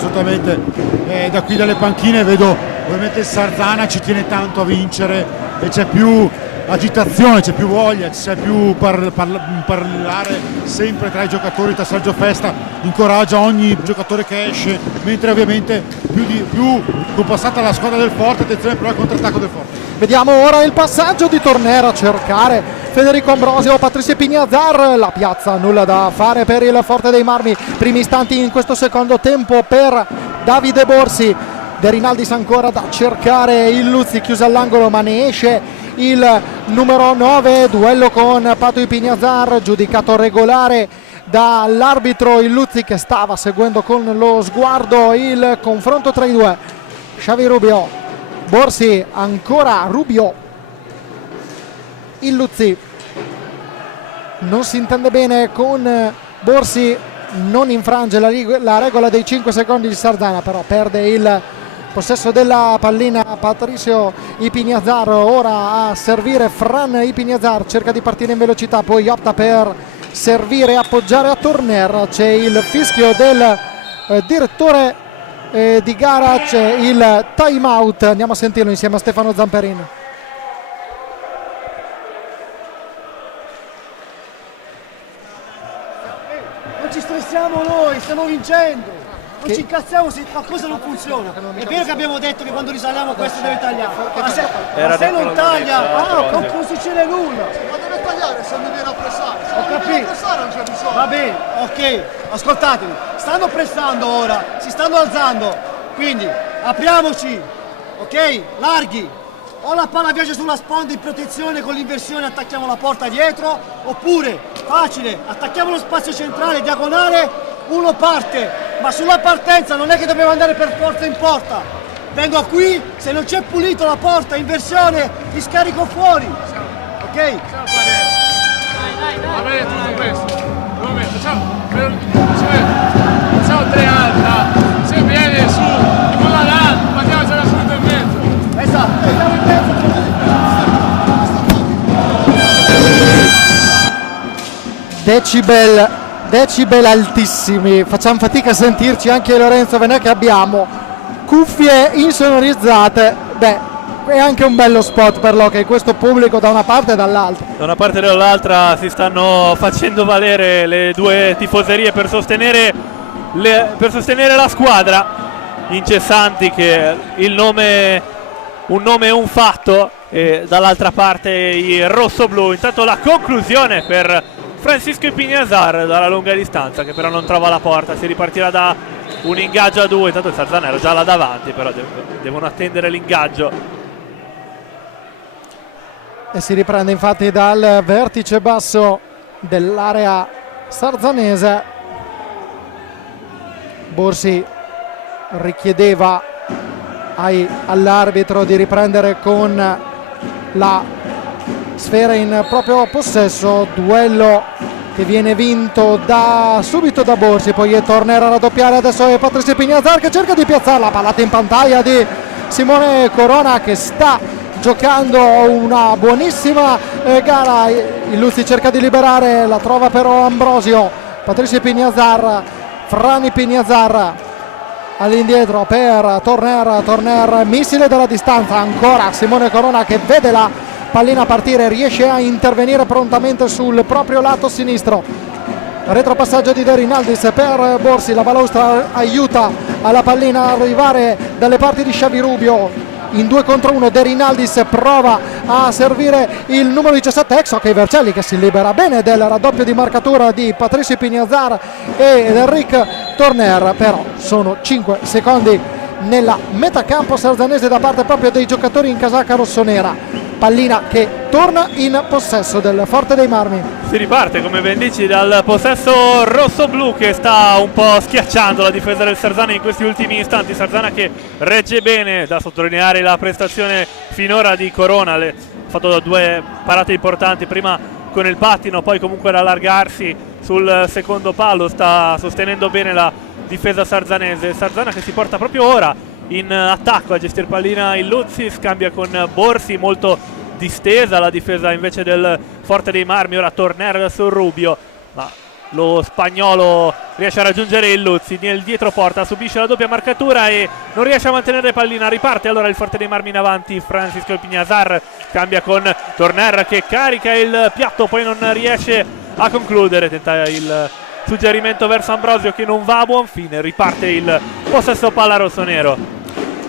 Da qui dalle panchine vedo ovviamente il Sarzana ci tiene tanto a vincere e c'è più agitazione, c'è più voglia, c'è più parlare sempre tra i giocatori, tra Sergio Festa incoraggia ogni giocatore che esce, mentre ovviamente più compassata la squadra del Forte, attenzione però al contrattacco del Forte. Vediamo ora il passaggio di Tornera a cercare Federico Ambrosio, Patricio Ipiñazar, la piazza, nulla da fare per il Forte dei Marmi, primi istanti in questo secondo tempo per Davide Borsi. De Rinaldis ancora da cercare il Luzzi, chiuso all'angolo ma ne esce il numero 9, duello con Pato Ipiñazar, giudicato regolare dall'arbitro il Luzzi che stava seguendo con lo sguardo il confronto tra i due. Xavi Rubio, Borsi, ancora Rubio, il Luzzi non si intende bene con Borsi, non infrange la regola dei 5 secondi di Sarzana, però perde il possesso della pallina Patricio Ipiñazar. Ora a servire Fran Ipiñazar, cerca di partire in velocità, poi opta per servire e appoggiare a Torner. C'è il fischio del direttore di gara, c'è il time out, andiamo a sentirlo insieme a Stefano Zamperin. Non ci stressiamo noi, stiamo vincendo. Non ci incazziamo se qualcosa non funziona. È vero che abbiamo detto che quando risaliamo questo deve tagliare, ma se non taglia, non succede nulla. Ma deve tagliare se mi viene a pressare. Se Ho capito. non c'è bisogno. Va bene, ok, ascoltatemi, stanno pressando ora, si stanno alzando, quindi apriamoci, ok, larghi. O la palla viaggia sulla sponda in protezione con l'inversione, attacchiamo la porta dietro, oppure, facile, attacchiamo lo spazio centrale, diagonale, uno parte, ma sulla partenza non è che dobbiamo andare per forza in porta. Vengo qui, se non c'è pulito la porta, inversione, ti scarico fuori, ok? Va bene tutto questo, un momento, facciamo 3 alta, se viene su, con la là, mandiamocela subito in mezzo. Esatto, andiamo in mezzo. Decibel altissimi, facciamo fatica a sentirci anche Lorenzo Venè che abbiamo cuffie insonorizzate. È anche un bello spot per l'hockey, questo pubblico da una parte e dall'altra. Da una parte e dall'altra si stanno facendo valere le due tifoserie per sostenere la squadra, incessanti che un nome è un fatto, e dall'altra parte i rossoblù. Intanto la conclusione per Francisco Ipiñazar dalla lunga distanza, che però non trova la porta, si ripartirà da un ingaggio a 2. Intanto il Sarzana era già là davanti, però devono attendere l'ingaggio. E si riprende infatti dal vertice basso dell'area sarzanese. Borsi richiedeva all'arbitro di riprendere con la sfera in proprio possesso, duello che viene vinto subito da Borsi, poi tornerà a raddoppiare, adesso è Patricio Ipiñazar che cerca di piazzarla, pallata in pantaglia di Simone Corona che sta giocando una buonissima gara. Il Luzzi cerca di liberare, la trova però Ambrosio, Patricio Ipiñazar, Fran Ipiñazar all'indietro per Torner, missile dalla distanza, ancora Simone Corona che vede la pallina a partire, riesce a intervenire prontamente sul proprio lato sinistro. Retropassaggio di De Rinaldis per Borsi, la balaustra aiuta alla pallina arrivare dalle parti di Xavi Rubio. In 2 contro 1 De Rinaldis prova a servire il numero 17 ex Hockey Vercelli, che si libera bene del raddoppio di marcatura di Patricio Pignazar e Enric Torner, però sono 5 secondi nella metacampo sarzanese da parte proprio dei giocatori in casacca rossonera. Pallina che torna in possesso del Forte dei Marmi. Si riparte, come ben dici, dal possesso rosso-blu che sta un po' schiacciando la difesa del Sarzana in questi ultimi istanti. Sarzana che regge bene, da sottolineare la prestazione finora di Corona, ha fatto 2 parate importanti, prima con il pattino, poi comunque ad allargarsi sul secondo palo, sta sostenendo bene la difesa sarzanese. Sarzana che si porta proprio ora in attacco a gestire pallina il Luzzi, scambia con Borsi, molto distesa la difesa invece del Forte dei Marmi. Ora Torner sul Rubio, ma lo spagnolo riesce a raggiungere il Luzzi nel dietroporta, subisce la doppia marcatura e non riesce a mantenere pallina. Riparte allora il Forte dei Marmi in avanti, Francisco Pignazar cambia con Torner che carica il piatto, poi non riesce a concludere, tenta il suggerimento verso Ambrosio che non va a buon fine. Riparte il possesso palla rossonero.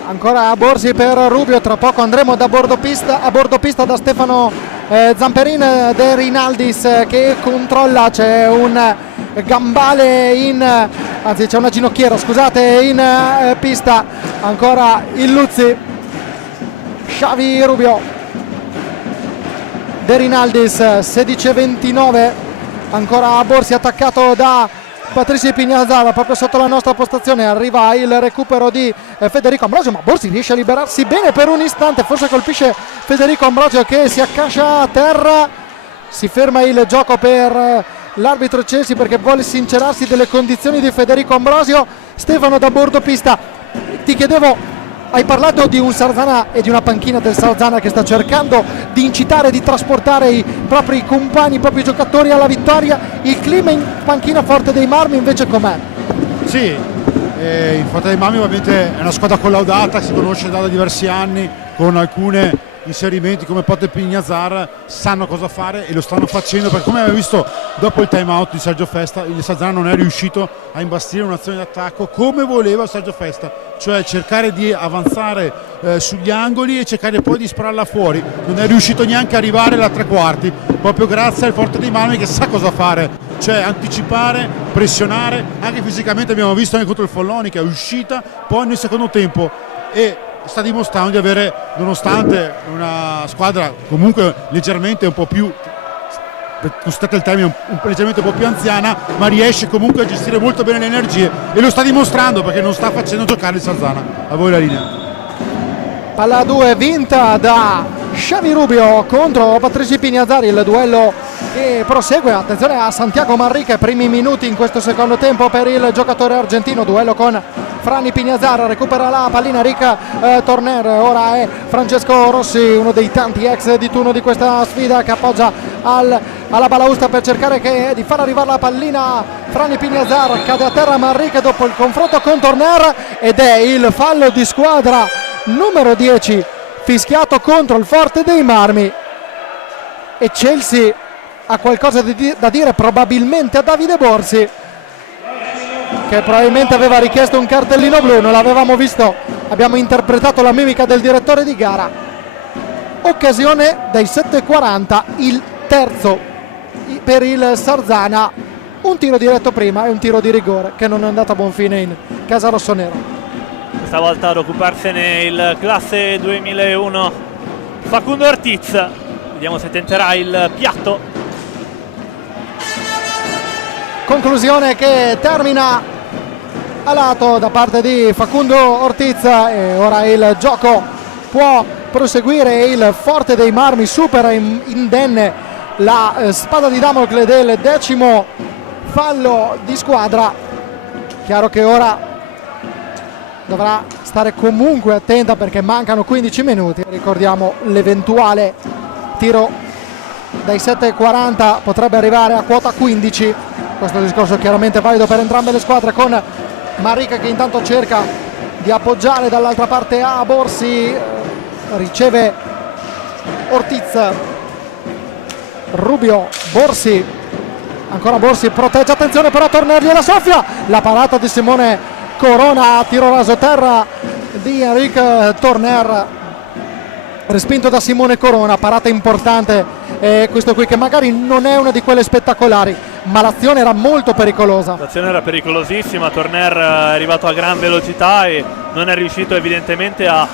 Ancora Borsi per Rubio, tra poco andremo a bordo pista da Stefano Zamperin. De Rinaldis che controlla, c'è un gambale anzi c'è una ginocchiera, scusate, in pista. Ancora il Luzzi, Xavi Rubio, De Rinaldis, 16-29. Ancora Borsi attaccato da Patricio Pignazar, proprio sotto la nostra postazione. Arriva il recupero di Federico Ambrosio, ma Borsi riesce a liberarsi bene per un istante, forse colpisce Federico Ambrosio che si accascia a terra. Si ferma il gioco per l'arbitro Chelsea perché vuole sincerarsi delle condizioni di Federico Ambrosio. Stefano da bordo pista, ti chiedevo, hai parlato di un Sarzana e di una panchina del Sarzana che sta cercando di incitare, di trasportare i propri compagni, i propri giocatori alla vittoria. Il clima in panchina Forte dei Marmi invece com'è? Sì, il Forte dei Marmi ovviamente è una squadra collaudata, si conosce da diversi anni, con alcuni inserimenti come Pote Pignazar, sanno cosa fare e lo stanno facendo, perché come abbiamo visto dopo il time out di Sergio Festa, il Sarzana non è riuscito a imbastire un'azione d'attacco come voleva Sergio Festa, cioè cercare di avanzare sugli angoli e cercare poi di spararla fuori. Non è riuscito neanche a arrivare alla 3/4, proprio grazie al Forte dei Marmi che sa cosa fare, cioè anticipare, pressionare. Anche fisicamente abbiamo visto anche contro il Folloni che è uscita poi nel secondo tempo e sta dimostrando di avere, nonostante una squadra comunque leggermente un po' più, scusate il termine, leggermente un po' più anziana, ma riesce comunque a gestire molto bene le energie e lo sta dimostrando perché non sta facendo giocare il Sarzana. A voi la linea. Palla 2 vinta da Xavi Rubio contro Patricio Pignazar, il duello che prosegue. Attenzione a Santiago Manrique, primi minuti in questo secondo tempo per il giocatore argentino, duello con Franny Pignazar, recupera la pallina Enric Torner, ora è Francesco Rossi, uno dei tanti ex di turno di questa sfida, che appoggia alla balaustra per cercare di far arrivare la pallina. Franny Pignazar, cade a terra Manrique dopo il confronto con Torner ed è il fallo di squadra numero 10 fischiato contro il Forte dei Marmi e Chelsea ha qualcosa da dire probabilmente a Davide Borsi, che probabilmente aveva richiesto un cartellino blu, non l'avevamo visto, abbiamo interpretato la mimica del direttore di gara. Occasione dai 7:40, il terzo per il Sarzana, un tiro diretto prima e un tiro di rigore che non è andato a buon fine in casa rossonera. Questa volta ad occuparsene il classe 2001 Facundo Ortiz, vediamo se tenterà il piatto. Conclusione che termina a lato da parte di Facundo Ortiz e ora il gioco può proseguire. Il Forte dei Marmi supera indenne la spada di Damocle del 10° fallo di squadra. Chiaro che ora dovrà stare comunque attenta perché mancano 15 minuti. Ricordiamo l'eventuale tiro dai 7:40 potrebbe arrivare a quota 15. Questo discorso chiaramente valido per entrambe le squadre, con Manrique che intanto cerca di appoggiare dall'altra parte a Borsi, riceve Ortiz, Rubio, Borsi, ancora Borsi, protegge, attenzione però Torner gliela soffia, la parata di Simone Corona, tiro raso terra di Enric Torner, respinto da Simone Corona, parata importante questo qui, che magari non è una di quelle spettacolari, ma l'azione era molto pericolosa. L'azione era pericolosissima, Torner è arrivato a gran velocità e non è riuscito evidentemente a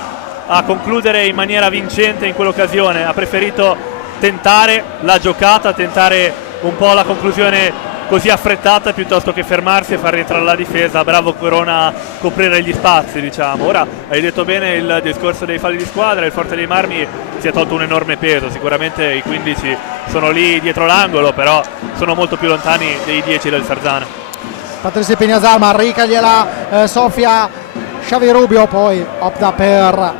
concludere in maniera vincente in quell'occasione, ha preferito tentare la giocata, tentare un po' la conclusione così affrettata piuttosto che fermarsi e far rientrare la difesa. Bravo Corona a coprire gli spazi, diciamo. Ora hai detto bene il discorso dei falli di squadra, il Forte dei Marmi si è tolto un enorme peso, sicuramente i 15 sono lì dietro l'angolo, però sono molto più lontani dei 10 del Sarzana. Patrizio Pignazar, Manrica gliela soffia Xavi Rubio, poi opta per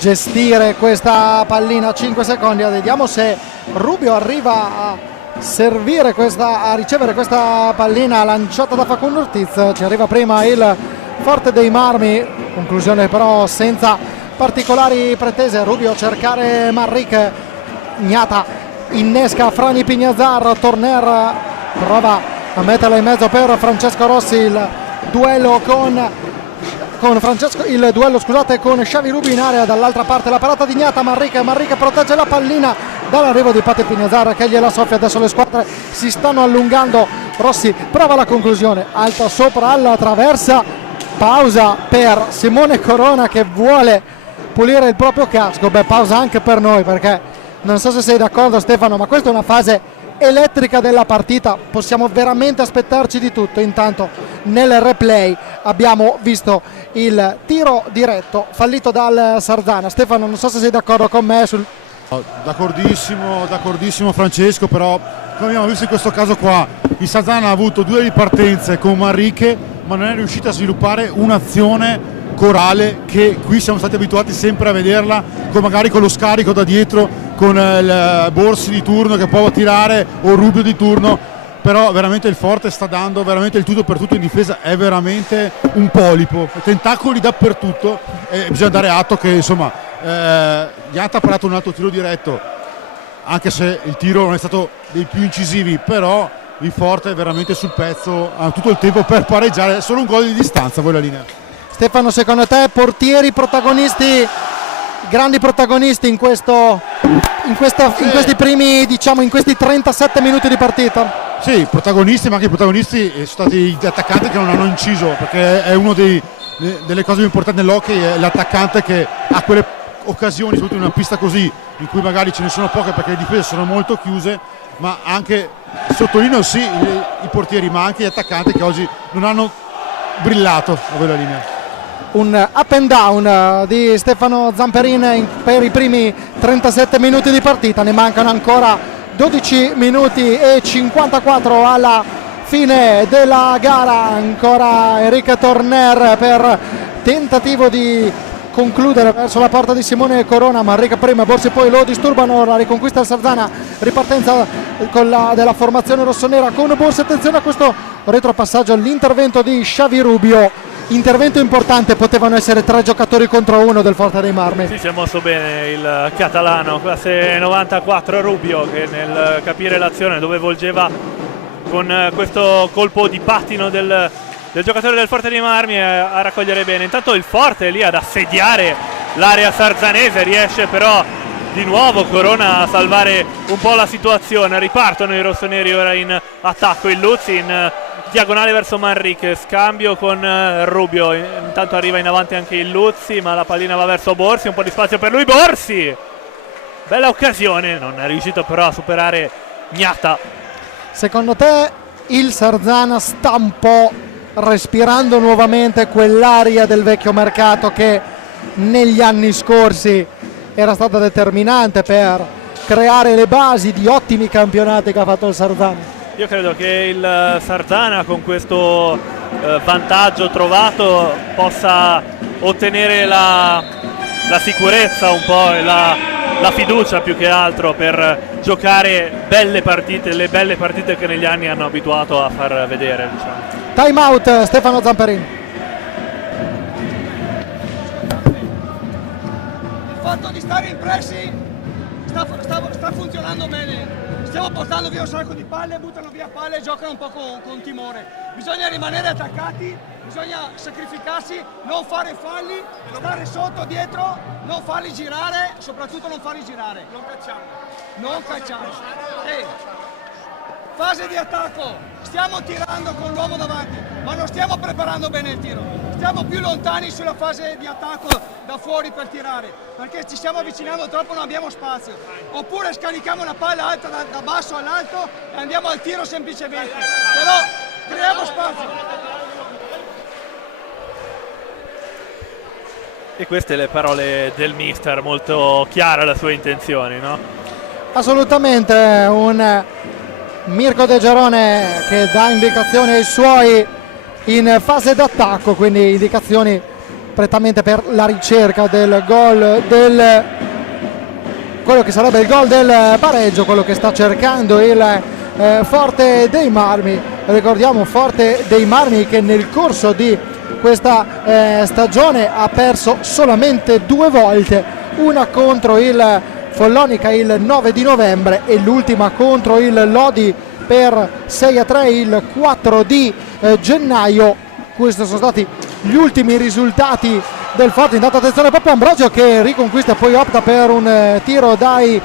gestire questa pallina a 5 secondi. Vediamo se Rubio arriva a a ricevere questa pallina lanciata da Facundo Ortiz. Ci arriva prima il Forte dei Marmi, conclusione però senza particolari pretese. Rubio a cercare Manrique, Gnata innesca Frani Pignazar, Torner prova a metterla in mezzo per Francesco Rossi, il duello con Xavi Rubio in area, dall'altra parte la parata di Gnata, Manrique protegge la pallina dall'arrivo di Pate Pignazar che gliela soffia. Adesso le squadre si stanno allungando, Rossi prova la conclusione, alta sopra alla traversa, pausa per Simone Corona che vuole pulire il proprio casco. Pausa anche per noi, perché non so se sei d'accordo Stefano, ma questa è una fase elettrica della partita, possiamo veramente aspettarci di tutto. Intanto nel replay abbiamo visto il tiro diretto fallito dal Sarzana. Stefano, non so se sei d'accordo con me sul... D'accordissimo Francesco, però come abbiamo visto in questo caso qua il Sarzana ha avuto 2 ripartenze con Manrique, ma non è riuscito a sviluppare un'azione corale che qui siamo stati abituati sempre a vederla, magari con lo scarico da dietro, con il Borsi di turno che può tirare o Rubio di turno. Però veramente il Forte sta dando veramente il tutto per tutto in difesa, è veramente un polipo, tentacoli dappertutto, e bisogna dare atto che insomma Gnata ha parato un altro tiro diretto, anche se il tiro non è stato dei più incisivi, però il Forte è veramente sul pezzo, ha tutto il tempo per pareggiare, solo un gol di distanza. Voi la linea. Stefano, secondo te portieri protagonisti, grandi protagonisti in questi primi, diciamo, in questi 37 minuti di partita? Sì, protagonisti, ma anche i protagonisti sono stati gli attaccanti che non hanno inciso, perché è una delle cose più importanti nell'hockey, è l'attaccante che ha quelle occasioni, soprattutto in una pista così, in cui magari ce ne sono poche perché le difese sono molto chiuse, ma anche, sottolineo sì, i portieri, ma anche gli attaccanti che oggi non hanno brillato a quella linea. Un up and down di Stefano Zamperin per i primi 37 minuti di partita, ne mancano ancora 12 minuti e 54 alla fine della gara. Ancora Enric Torner per tentativo di concludere verso la porta di Simone Corona, Manrique prima, Borsi poi lo disturbano, la riconquista il Sarzana, ripartenza della formazione rossonera con Borsi. Attenzione a questo retropassaggio, l'intervento di Xavi Rubio, intervento importante, potevano essere 3 giocatori contro 1 del Forte dei Marmi. Sì, si è mosso bene il catalano, classe 94 Rubio, che nel capire l'azione dove volgeva con questo colpo di pattino del giocatore del Forte dei Marmi a raccogliere bene. Intanto il Forte è lì ad assediare l'area sarzanese, riesce però di nuovo Corona a salvare un po' la situazione. Ripartono i rossoneri ora in attacco, il Luzzi in diagonale verso Manrique, scambio con Rubio, intanto arriva in avanti anche il Luzzi, ma la pallina va verso Borsi, un po' di spazio per lui, Borsi, bella occasione, non è riuscito però a superare Gnata. Secondo te il Sarzana sta un po' respirando nuovamente quell'aria del vecchio mercato che negli anni scorsi era stata determinante per creare le basi di ottimi campionati che ha fatto il Sarzana? Io credo che il Sarzana con questo vantaggio trovato possa ottenere la sicurezza un po' e la fiducia più che altro per giocare belle partite, le belle partite che negli anni hanno abituato a far vedere, diciamo. Time out, Stefano Zamperin. Il fatto di stare in pressing sta funzionando bene. Stiamo portando via un sacco di palle, buttano via palle e giocano un po' con timore. Bisogna rimanere attaccati, bisogna sacrificarsi, non fare falli, stare sotto, dietro, non farli girare, soprattutto non farli girare. Non cacciamo. Fase di attacco, stiamo tirando con l'uomo davanti, ma non stiamo preparando bene il tiro. Stiamo più lontani sulla fase di attacco da fuori per tirare, perché ci stiamo avvicinando troppo, non abbiamo spazio. Oppure scarichiamo una palla alta da basso all'alto e andiamo al tiro semplicemente. Però creiamo spazio. E queste le parole del mister, molto chiara la sua intenzione, no? Assolutamente, un Mirko De Gerone che dà indicazioni ai suoi in fase d'attacco, quindi indicazioni prettamente per la ricerca del gol quello che sarebbe il gol del pareggio, quello che sta cercando il Forte dei Marmi. Ricordiamo Forte dei Marmi che nel corso di questa stagione ha perso solamente 2 volte, una contro il Follonica il 9 di novembre e l'ultima contro il Lodi per 6-3 il 4 di gennaio. Questi sono stati gli ultimi risultati del Forte. Intanto attenzione proprio Ambrogio che riconquista e poi opta per un tiro dagli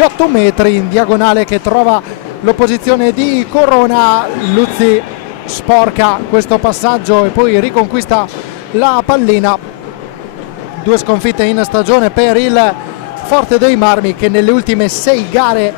8 metri in diagonale che trova l'opposizione di Corona. Luzzi sporca questo passaggio e poi riconquista la pallina. 2 sconfitte in stagione per il Forte dei Marmi che nelle ultime 7 gare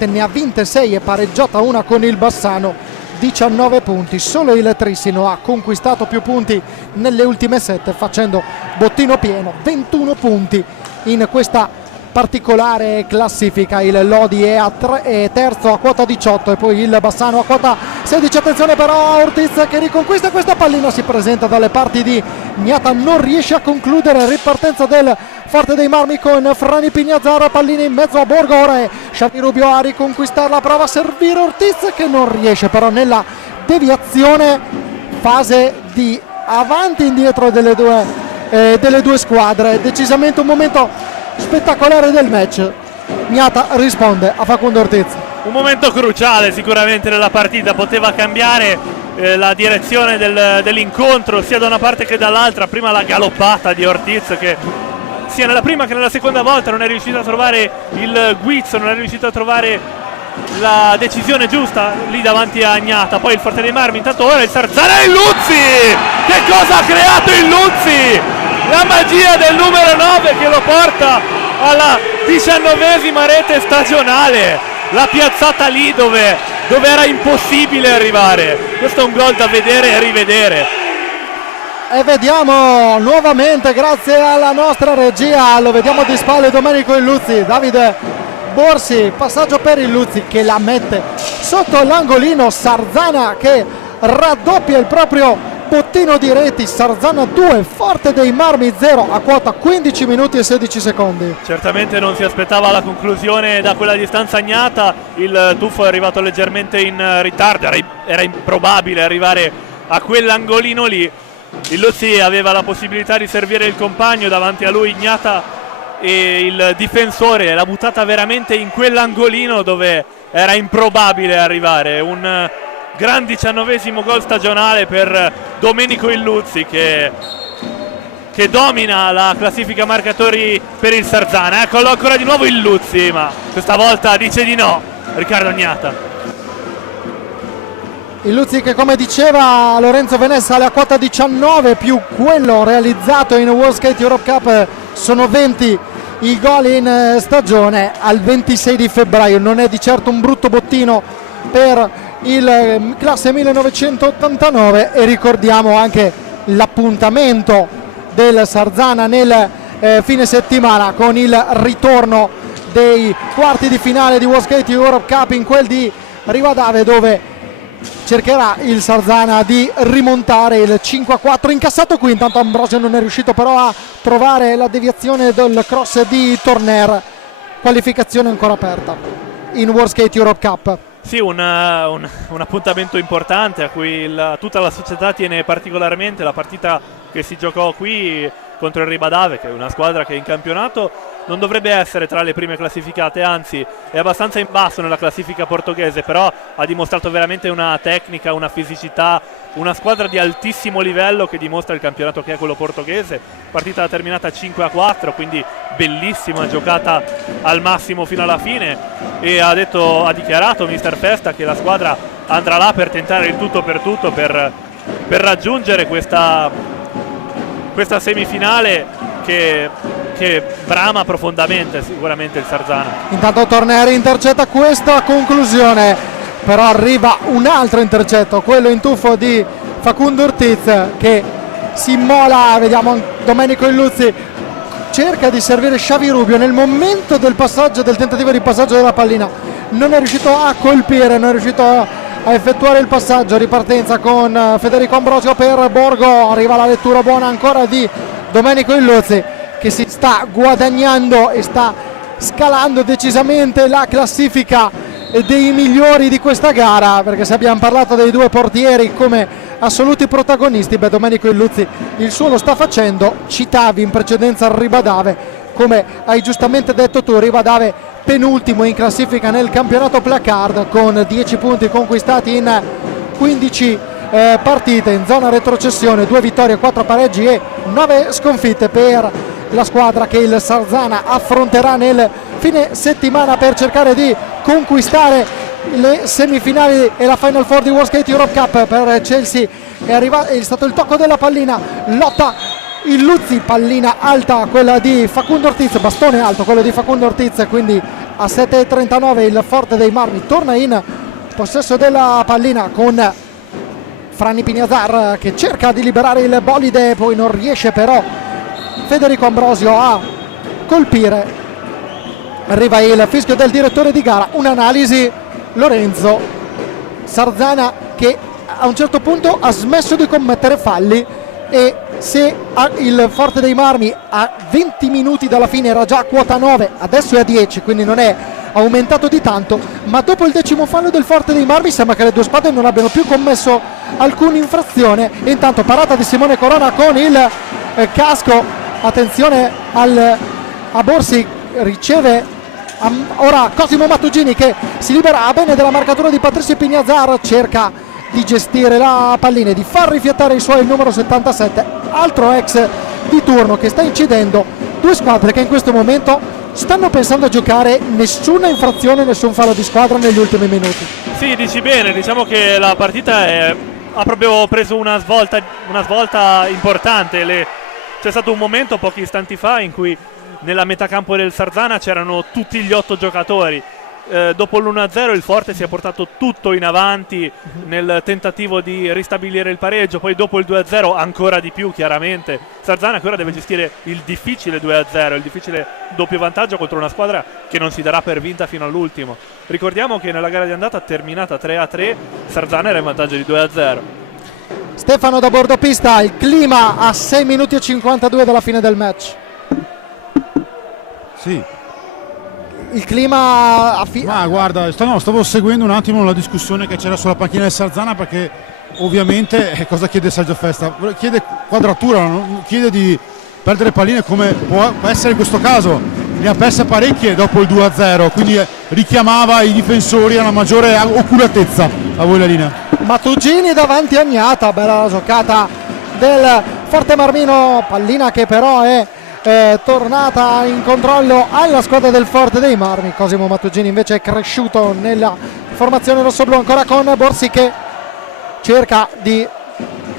ne ha vinte 6 e pareggiata una con il Bassano. 19 punti, solo il Trissino ha conquistato più punti nelle ultime 7 facendo bottino pieno, 21 punti in questa particolare classifica. Il Lodi è terzo a quota 18 e poi il Bassano a quota 16. Attenzione però Ortiz che riconquista questa pallina, si presenta dalle parti di Gnata, non riesce a concludere. Ripartenza del Forte dei Marmi con Frani Pignazzaro, pallina in mezzo a Borgo. Ora è Xavi Rubio a riconquistarla, prova a servire Ortiz che non riesce però nella deviazione. Fase di avanti e indietro delle due squadre, decisamente un momento spettacolare del match. Gnata risponde a Facundo Ortiz. Un momento cruciale sicuramente nella partita, poteva cambiare la direzione dell'incontro sia da una parte che dall'altra. Prima la galoppata di Ortiz che sia nella prima che nella seconda volta non è riuscito a trovare il guizzo, non è riuscito a trovare la decisione giusta lì davanti a Gnata. Poi il Forte dei Marmi, intanto ora il Sarzana e il Luzzi. Che cosa ha creato il Luzzi? La magia del numero 9 che lo porta alla 19ª rete stagionale, la piazzata lì dove era impossibile arrivare. Questo è un gol da vedere e rivedere. E vediamo nuovamente, grazie alla nostra regia, lo vediamo di spalle Domenico Illuzzi, Davide Borsi, passaggio per Illuzzi che la mette sotto l'angolino. Sarzana che raddoppia il proprio bottino di reti. Sarzana 2, Forte dei Marmi 0 a quota 15 minuti e 16 secondi. Certamente non si aspettava la conclusione da quella distanza Gnata, il tuffo è arrivato leggermente in ritardo, era improbabile arrivare a quell'angolino lì. Il Luzzi aveva la possibilità di servire il compagno, davanti a lui Gnata e il difensore, l'ha buttata veramente in quell'angolino dove era improbabile arrivare. Un gran 19esimo gol stagionale per Domenico Illuzzi che domina la classifica marcatori per il Sarzana. Eccolo ancora di nuovo Illuzzi, ma questa volta dice di no Riccardo Gnata. Illuzzi che, come diceva Lorenzo Venè, sale a quota 19 più quello realizzato in World Skate Europe Cup. Sono 20 i gol in stagione al 26 di febbraio. Non è di certo un brutto bottino per il classe 1989 e ricordiamo anche l'appuntamento del Sarzana nel fine settimana con il ritorno dei quarti di finale di World Skate Europe Cup in quel di Rivadavia, dove cercherà il Sarzana di rimontare il 5-4 incassato qui. Intanto Ambrosio non è riuscito però a trovare la deviazione del cross di Torner. Qualificazione ancora aperta in World Skate Europe Cup. Sì, un appuntamento importante a cui tutta la società tiene particolarmente. La partita che si giocò qui contro il Ribadave, che è una squadra che in campionato non dovrebbe essere tra le prime classificate, anzi è abbastanza in basso nella classifica portoghese, però ha dimostrato veramente una tecnica, una fisicità, una squadra di altissimo livello che dimostra il campionato che è quello portoghese. Partita terminata 5-4, quindi bellissima, giocata al massimo fino alla fine, e ha dichiarato mister Festa che la squadra andrà là per tentare il tutto per raggiungere questa semifinale che brama profondamente sicuramente il Sarzana. Intanto Torneri intercetta questa conclusione, però arriva un altro intercetto, quello in tuffo di Facundo Ortiz, che si immola. Vediamo Domenico Illuzzi cerca di servire Xavi Rubio nel momento del passaggio, del tentativo di passaggio della pallina, non è riuscito a colpire, non è riuscito a effettuare il passaggio. Ripartenza con Federico Ambrosio per Borgo, arriva la lettura buona ancora di Domenico Illuzzi, che si sta guadagnando e sta scalando decisamente la classifica dei migliori di questa gara, perché se abbiamo parlato dei due portieri come assoluti protagonisti, Domenico Illuzzi il suo lo sta facendo. Citavi in precedenza il Ribadave, come hai giustamente detto tu, Ribadave penultimo in classifica nel campionato placard con 10 punti conquistati in 15 partite, in zona retrocessione, 2 vittorie, 4 pareggi e 9 sconfitte per la squadra che il Sarzana affronterà nel fine settimana per cercare di conquistare le semifinali e la Final Four di World Skate Europe Cup. Per Chelsea è stato il tocco della pallina, lotta Illuzzi, pallina alta quella di Facundo Ortiz, bastone alto quello di Facundo Ortiz, quindi a 7:39 il Forte dei Marmi torna in possesso della pallina con Franny Pignazar che cerca di liberare il bolide, poi non riesce però Federico Ambrosio a colpire. Arriva il fischio del direttore di gara, un'analisi Lorenzo. Sarzana che a un certo punto ha smesso di commettere falli, e se il Forte dei Marmi a 20 minuti dalla fine era già a quota 9, adesso è a 10, quindi non è aumentato di tanto, ma dopo il 10° fallo del Forte dei Marmi sembra che le due squadre non abbiano più commesso alcuna infrazione. E intanto parata di Simone Corona con il casco, attenzione a Borsi, riceve ora Cosimo Mattugini che si libera bene della marcatura di Patrizio Pignazar, cerca di gestire la pallina e di far rifiatare i suoi, il numero 77, altro ex di turno che sta incidendo. Due squadre che in questo momento stanno pensando a giocare nessuna infrazione, nessun fallo di squadra negli ultimi minuti. Sì, dici bene, diciamo che la partita ha proprio preso una svolta importante. C'è stato un momento pochi istanti fa in cui nella metà campo del Sarzana c'erano tutti gli 8 giocatori. Dopo l'1-0 il Forte si è portato tutto in avanti nel tentativo di ristabilire il pareggio, poi dopo il 2-0 ancora di più chiaramente. Sarzana che ora deve gestire il difficile 2-0, il difficile doppio vantaggio contro una squadra che non si darà per vinta fino all'ultimo. Ricordiamo che nella gara di andata terminata 3-3, Sarzana era in vantaggio di 2-0. Stefano da bordopista, il clima a 6 minuti e 52 dalla fine del match. Sì. Il clima ma guarda, stavo seguendo un attimo la discussione che c'era sulla panchina del Sarzana, perché ovviamente cosa chiede Sergio Festa? Chiede quadratura, non chiede di perdere palline come può essere in questo caso. Ne ha perse parecchie dopo il 2-0, quindi richiamava i difensori a una maggiore oculatezza. A voi la linea. Mattugini davanti a Gnata, bella giocata del Forte Marmino, pallina che però è tornata in controllo alla squadra del Forte dei Marmi. Cosimo Mattugini invece è cresciuto nella formazione rossoblù, ancora con Borsi che cerca di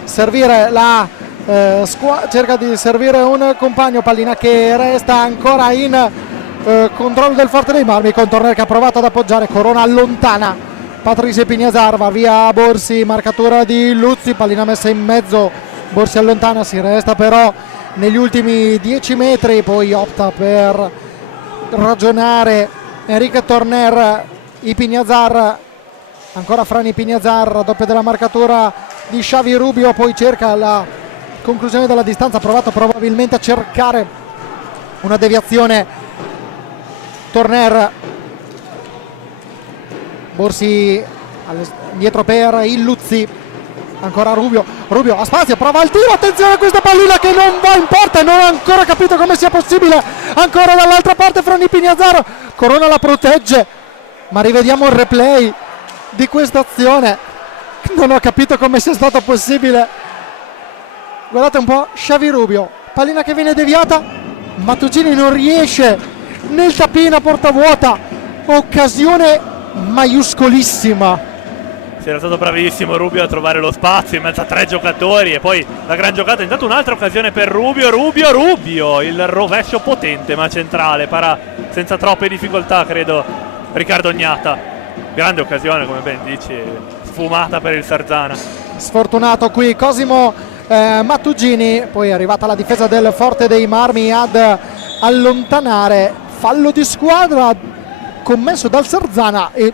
servire cerca di servire un compagno, pallina che resta ancora in controllo del Forte dei Marmi, con Torner che ha provato ad appoggiare, Corona allontana Patrizio Pignazar, va via Borsi, marcatura di Luzzi, pallina messa in mezzo, Borsi allontana, si resta però negli ultimi 10 metri, poi opta per ragionare Enrique Torner. Pignazar, ancora Franny Pignazar, raddoppio della marcatura di Xavi Rubio, poi cerca la conclusione della distanza, ha provato probabilmente a cercare una deviazione Torner. Borsi dietro per Illuzzi, ancora Rubio ha spazio, prova il tiro, attenzione a questa pallina che non va in porta e non ho ancora capito come sia possibile. Ancora dall'altra parte Franny Pignazzaro, Corona la protegge, ma rivediamo il replay di questa azione, non ho capito come sia stato possibile. Guardate un po', Xavi Rubio, pallina che viene deviata, Mattugini non riesce nel tapino a porta vuota, occasione maiuscolissima. Si era stato bravissimo Rubio a trovare lo spazio in mezzo a 3 giocatori e poi la gran giocata. Intanto un'altra occasione per Rubio, il rovescio potente ma centrale, para senza troppe difficoltà credo Riccardo Ognata. Grande occasione, come ben dici, sfumata per il Sarzana. Sfortunato qui Cosimo Mattugini, poi è arrivata la difesa del Forte dei Marmi ad allontanare. Fallo di squadra commesso dal Sarzana e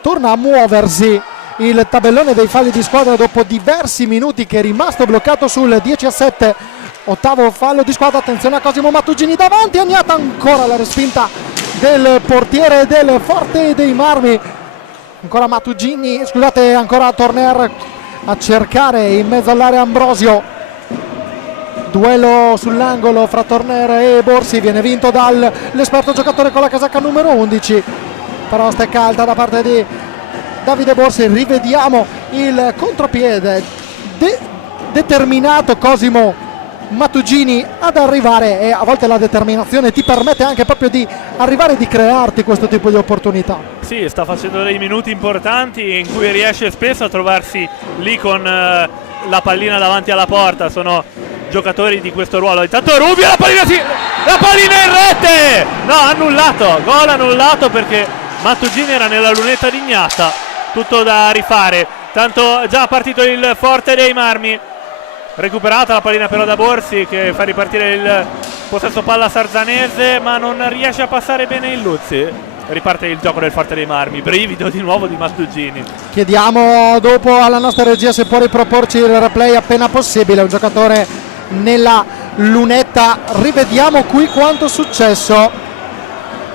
torna a muoversi il tabellone dei falli di squadra dopo diversi minuti, che è rimasto bloccato sul 10-7. Ottavo fallo di squadra, attenzione a Cosimo Mattugini davanti, Agnata, ancora la respinta del portiere del Forte dei Marmi. Ancora Mattugini, scusate, ancora Torner a cercare in mezzo all'area Ambrosio. Duello sull'angolo fra Torner e Borsi, viene vinto dall'esperto giocatore con la casacca numero 11. Però stecca alta da parte di Davide Borsi. Rivediamo il contropiede determinato Cosimo Mattugini ad arrivare, e a volte la determinazione ti permette anche proprio di arrivare e di crearti questo tipo di opportunità. Sì, sta facendo dei minuti importanti in cui riesce spesso a trovarsi lì con la pallina davanti alla porta. Sono giocatori di questo ruolo. Intanto Rubio, la pallina in rete! No, annullato, gol annullato perché Mattugini era nella lunetta di Ignata. Tutto da rifare, tanto già partito il Forte dei Marmi. Recuperata la pallina però da Borsi, che fa ripartire il possesso palla sarzanese, ma non riesce a passare bene il Luzzi. Riparte il gioco del Forte dei Marmi, brivido di nuovo di Mattugini. Chiediamo dopo alla nostra regia se può riproporci il replay appena possibile. Un giocatore nella lunetta, rivediamo qui quanto è successo.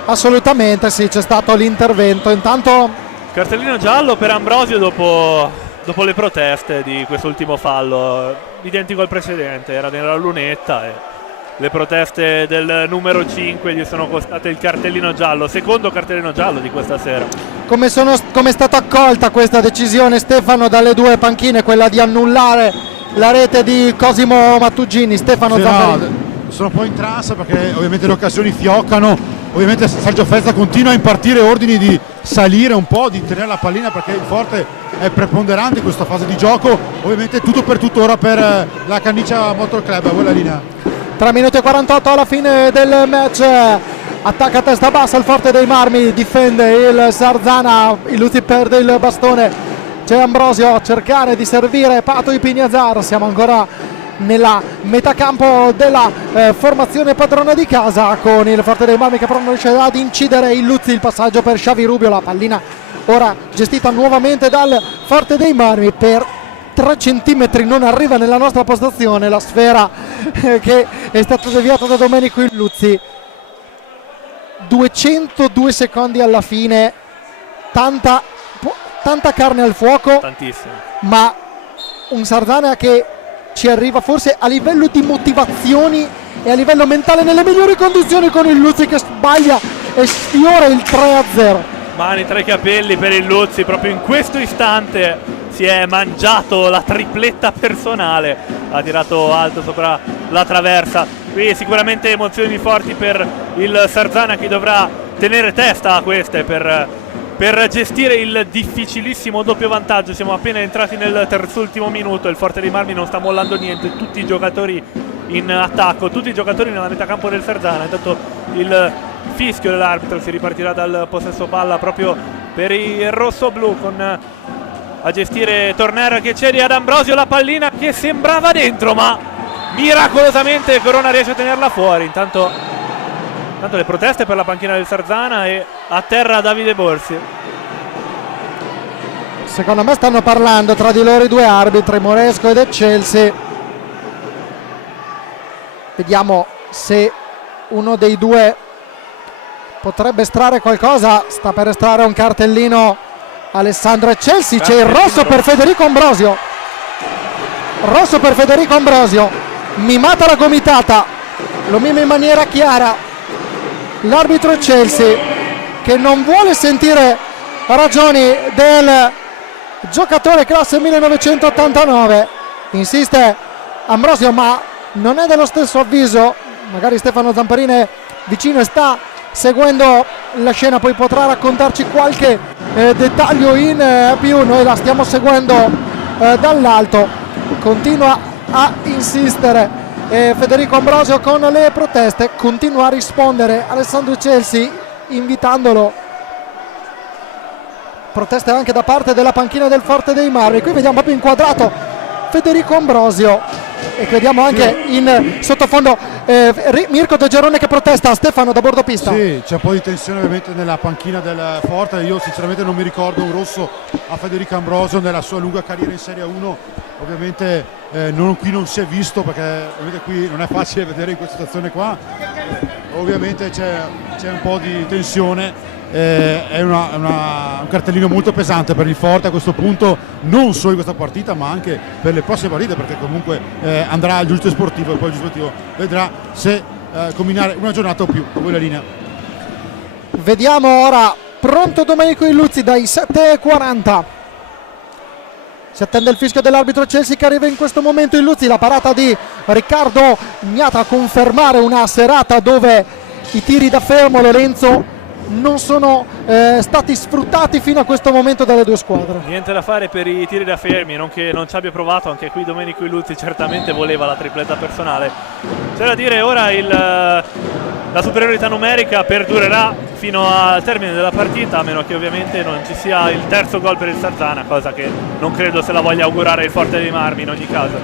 Assolutamente sì, c'è stato l'intervento. Intanto cartellino giallo per Ambrosio dopo le proteste di quest'ultimo fallo, identico al precedente, era nella lunetta e le proteste del numero 5 gli sono costate il cartellino giallo, secondo cartellino giallo di questa sera. Come è stata accolta questa decisione, Stefano, dalle due panchine, quella di annullare la rete di Cosimo Mattugini? Stefano Zamperini. No, sono un po' in trance perché ovviamente le occasioni fioccano. Ovviamente Sergio Fezza continua a impartire ordini di salire un po', di tenere la pallina, perché il Forte è preponderante in questa fase di gioco. Ovviamente tutto per tuttora per la Canniccia Motor Club. A voi la linea. 3 minuti e 48 alla fine del match. Attacca a testa bassa il Forte dei Marmi, difende il Sarzana, il Luzzi perde il bastone. C'è Ambrosio a cercare di servire Pato Pignazzaro. Siamo ancora nella metà campo della formazione padrona di casa, con il Forte dei Marmi che però non riesce ad incidere il Luzzi. Il passaggio per Xavi Rubio, la pallina ora gestita nuovamente dal Forte dei Marmi, per 3 centimetri non arriva nella nostra postazione la sfera che è stata deviata da Domenico Illuzzi. 202 secondi alla fine, tanta carne al fuoco, tantissimo, ma un Sarzana che ci arriva forse a livello di motivazioni e a livello mentale nelle migliori condizioni, con il Luzzi che sbaglia e sfiora il 3-0. Mani tra i capelli per il Luzzi, proprio in questo istante si è mangiato la tripletta personale, ha tirato alto sopra la traversa. Qui sicuramente emozioni forti per il Sarzana, che dovrà tenere testa a queste per gestire il difficilissimo doppio vantaggio. Siamo appena entrati nel terzultimo minuto, il Forte dei Marmi non sta mollando niente, tutti i giocatori in attacco, tutti i giocatori nella metà campo del Sarzana. Intanto il fischio dell'arbitro, si ripartirà dal possesso palla proprio per i rossoblù, con a gestire Torner che cede ad Ambrosio la pallina che sembrava dentro, ma miracolosamente Corona riesce a tenerla fuori. Intanto le proteste per la panchina del Sarzana e a terra Davide Borsi. Secondo me stanno parlando tra di loro i due arbitri, Moresco ed Eccelsi. Vediamo se uno dei due potrebbe estrarre qualcosa. Sta per estrarre un cartellino Alessandro Eccelsi. C'è il rosso per Federico Ambrosio. rosso per Federico Ambrosio, mimata la gomitata, lo mima in maniera chiara l'arbitro Chelsea, che non vuole sentire ragioni del giocatore classe 1989. Insiste Ambrosio, ma non è dello stesso avviso. Magari Stefano Zamparini è vicino e sta seguendo la scena, poi potrà raccontarci qualche dettaglio in più. Noi la stiamo seguendo dall'alto. Continua a insistere Federico Ambrosio con le proteste, continua a rispondere Alessandro Chelsea invitandolo. Proteste anche da parte della panchina del Forte dei Marmi. Qui vediamo proprio inquadrato Federico Ambrosio e vediamo anche in sottofondo Mirko De Gerone che protesta. Stefano, da bordo pista. Sì, c'è un po' di tensione ovviamente nella panchina del Forte. Io sinceramente non mi ricordo un rosso a Federico Ambrosio nella sua lunga carriera in Serie 1. Ovviamente qui non si è visto, perché ovviamente qui non è facile vedere in questa situazione qua. Ovviamente c'è un po' di tensione. È un cartellino molto pesante per il Forte a questo punto, non solo in questa partita ma anche per le prossime partite, perché comunque andrà al giudice sportivo e poi il giudice sportivo vedrà se combinare una giornata o più. A voi la linea. Vediamo ora pronto Domenico Illuzzi dai 7:40. Si attende il fischio dell'arbitro Chelsea che arriva in questo momento. Illuzzi, la parata di Riccardo Gnata a confermare una serata dove i tiri da fermo, Lorenzo, non sono stati sfruttati fino a questo momento dalle due squadre. Niente da fare per i tiri da fermi, non che non ci abbia provato. Anche qui Domenico Illuzzi certamente voleva la tripletta personale. C'è da dire ora la superiorità numerica perdurerà fino al termine della partita, a meno che ovviamente non ci sia il terzo gol per il Sarzana, cosa che non credo se la voglia augurare il Forte dei Marmi in ogni caso.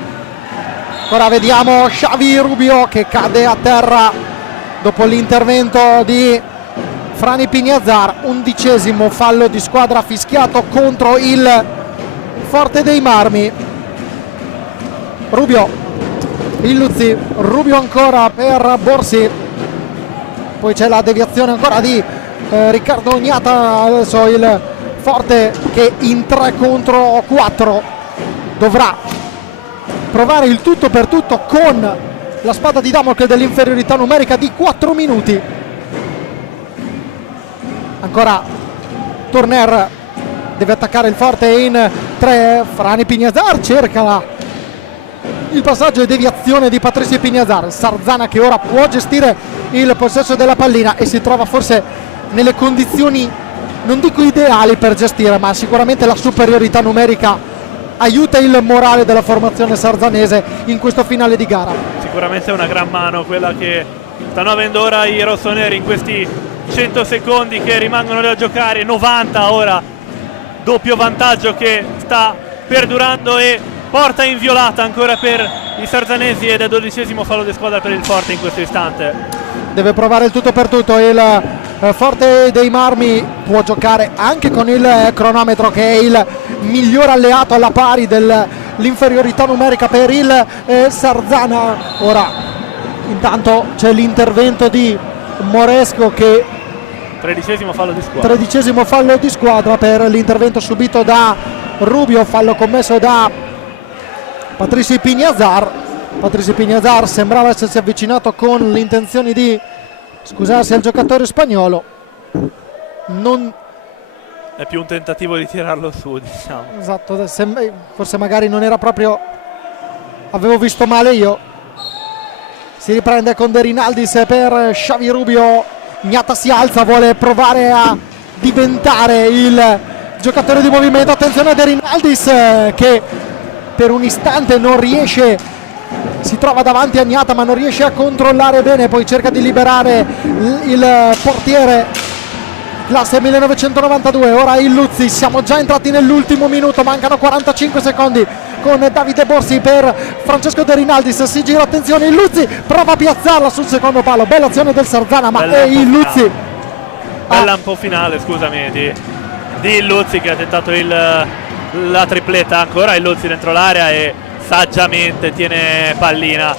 Ora vediamo Xavi Rubio che cade a terra dopo l'intervento di Frani Pignazar. 11° fallo di squadra fischiato contro il Forte dei Marmi. Rubio, Illuzzi, Rubio ancora per Borsi, poi c'è la deviazione ancora di Riccardo Gnata. Adesso il Forte che in 3 contro 4 dovrà provare il tutto per tutto con la spada di Damocle dell'inferiorità numerica di 4 minuti. Ancora Turner deve attaccare il Forte in 3. Frani Pignazar cerca il passaggio e deviazione di Patrizio Pignazar. Sarzana che ora può gestire il possesso della pallina e si trova forse nelle condizioni, non dico ideali per gestire, ma sicuramente la superiorità numerica aiuta il morale della formazione sarzanese in questo finale di gara. Sicuramente è una gran mano quella che stanno avendo ora i rossoneri in questi 100 secondi che rimangono da giocare. 90 ora, doppio vantaggio che sta perdurando e porta inviolata ancora per i sarzanesi, ed è 12° fallo di squadra per il Forte in questo istante. Deve provare il tutto per tutto il Forte dei Marmi, può giocare anche con il cronometro che è il miglior alleato alla pari dell'inferiorità numerica per il Sarzana. Ora intanto c'è l'intervento di Moresco che 13° fallo di squadra. 13° fallo di squadra per l'intervento subito da Rubio, fallo commesso da Patrizio Pignazar. Patrizio Pignazar sembrava essersi avvicinato con l'intenzione di scusarsi al giocatore spagnolo. Non è più un tentativo di tirarlo su, diciamo. Esatto, forse magari non era proprio, avevo visto male io. Si riprende con De Rinaldis per Xavi Rubio. Gnata si alza, vuole provare a diventare il giocatore di movimento. Attenzione a De Rinaldis che per un istante non riesce, si trova davanti a Gnata ma non riesce a controllare bene, poi cerca di liberare il portiere classe 1992. Ora Illuzzi, siamo già entrati nell'ultimo minuto, mancano 45 secondi con Davide Borsi per Francesco De Rinaldis. Si gira, attenzione, Illuzzi prova a piazzarla sul secondo palo, bella azione del Sarzana, ma è Illuzzi. Bella un po' finale, scusami, di Illuzzi che ha tentato la tripletta. Ancora Illuzzi dentro l'area e saggiamente tiene pallina.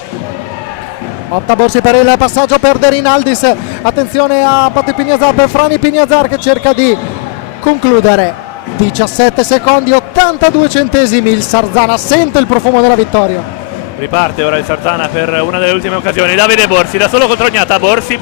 Opta Borsi per il passaggio per De Rinaldis. Attenzione a Patti Pignazar per Frani Pignazar che cerca di concludere. 17 secondi 82 centesimi, il Sarzana sente il profumo della vittoria. Riparte ora il Sarzana per una delle ultime occasioni. Davide Borsi da solo contro Ognata. Borsi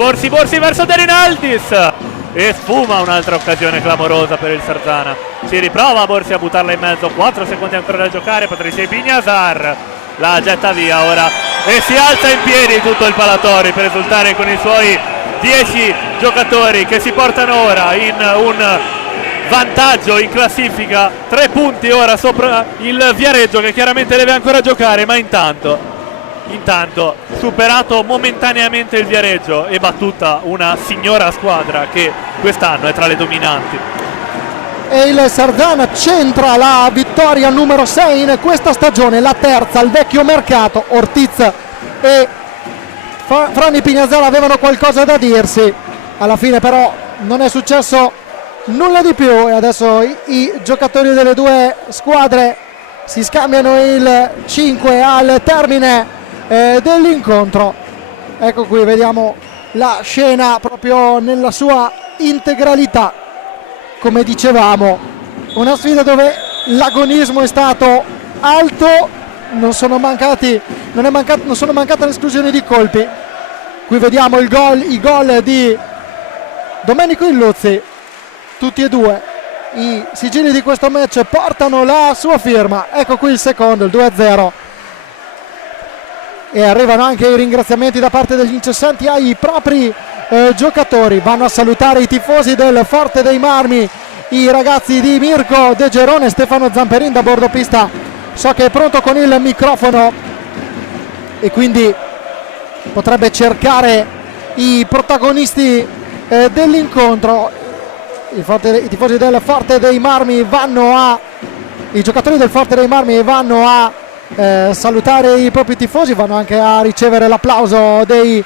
verso De Rinaldis e sfuma un'altra occasione clamorosa per il Sarzana. Si riprova Borsi a buttarla in mezzo, 4 secondi ancora da giocare. Patrice Pignazar la getta via ora e si alza in piedi tutto il Palatori per esultare con i suoi 10 giocatori che si portano ora in un vantaggio in classifica, 3 punti ora sopra il Viareggio, che chiaramente deve ancora giocare, ma intanto superato momentaneamente il Viareggio e battuta una signora squadra che quest'anno è tra le dominanti. E il Sarzana centra la vittoria numero 6 in questa stagione, la terza al vecchio mercato. Ortiz e Franny Pignazara avevano qualcosa da dirsi, alla fine però non è successo nulla di più e adesso i giocatori delle due squadre si scambiano il 5 al termine dell'incontro. Ecco qui, vediamo la scena proprio nella sua integralità. Come dicevamo, una sfida dove l'agonismo è stato alto, non sono mancate l'esclusione di colpi. Qui vediamo i gol di Domenico Illuzzi, tutti e due i sigilli di questo match portano la sua firma. Ecco qui il secondo, il 2-0, e arrivano anche i ringraziamenti da parte degli incessanti ai propri giocatori. Vanno a salutare i tifosi del Forte dei Marmi, i ragazzi di Mirko De Gerone. Stefano Zamperin da bordo pista so che è pronto con il microfono e quindi potrebbe cercare i protagonisti dell'incontro. I tifosi del Forte dei Marmi i giocatori del Forte dei Marmi vanno a salutare i propri tifosi, vanno anche a ricevere l'applauso del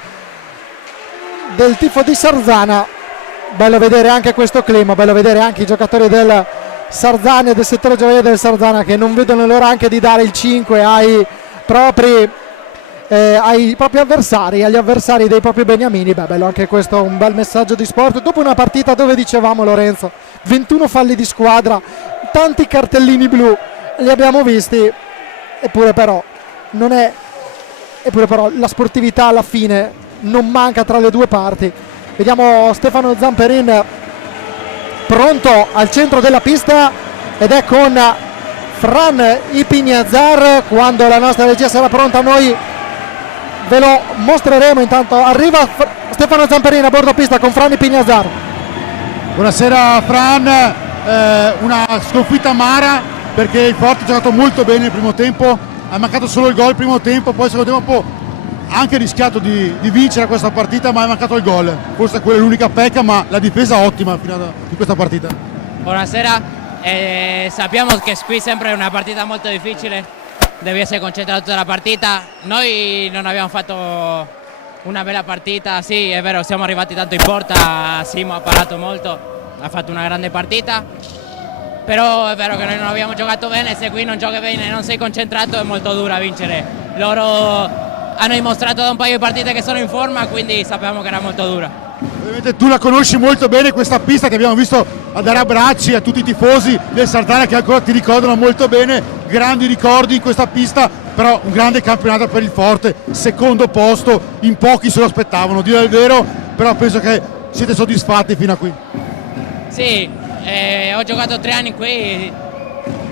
tifo di Sarzana. Bello vedere anche questo clima, bello vedere anche i giocatori del Sarzana e del settore giovanile del Sarzana che non vedono l'ora anche di dare il 5 ai propri avversari, agli avversari dei propri beniamini. Bello anche questo, un bel messaggio di sport dopo una partita dove, dicevamo Lorenzo, 21 falli di squadra, tanti cartellini blu li abbiamo visti, eppure però la sportività alla fine non manca tra le due parti. Vediamo Stefano Zamperin pronto al centro della pista ed è con Fran Ipignazar. Quando la nostra regia sarà pronta noi ve lo mostreremo. Intanto arriva Stefano Zamperin a bordo pista con Fran Ipignazar. Buonasera Fran, una sconfitta amara perché il Forte ha giocato molto bene nel primo tempo, ha mancato solo il gol il primo tempo, poi il secondo tempo ha anche rischiato di vincere questa partita, ma è mancato il gol. Forse quella è l'unica pecca, ma la difesa ottima in questa partita. Buonasera, sappiamo che qui sempre è una partita molto difficile, devi essere concentrato tutta la partita. Noi non abbiamo fatto una bella partita, sì è vero, siamo arrivati tanto in porta, Simo ha parato molto, ha fatto una grande partita, però è vero che noi non abbiamo giocato bene. Se qui non giochi bene, non sei concentrato, è molto dura vincere. Loro hanno dimostrato da un paio di partite che sono in forma, quindi sappiamo che era molto dura. Ovviamente tu la conosci molto bene questa pista, che abbiamo visto a dare abbracci a tutti i tifosi del Sarzana che ancora ti ricordano molto bene, grandi ricordi in questa pista, però un grande campionato per il Forte, secondo posto, in pochi se lo aspettavano, dire il vero, però penso che siete soddisfatti fino a qui. Sì, ho giocato 3 anni qui,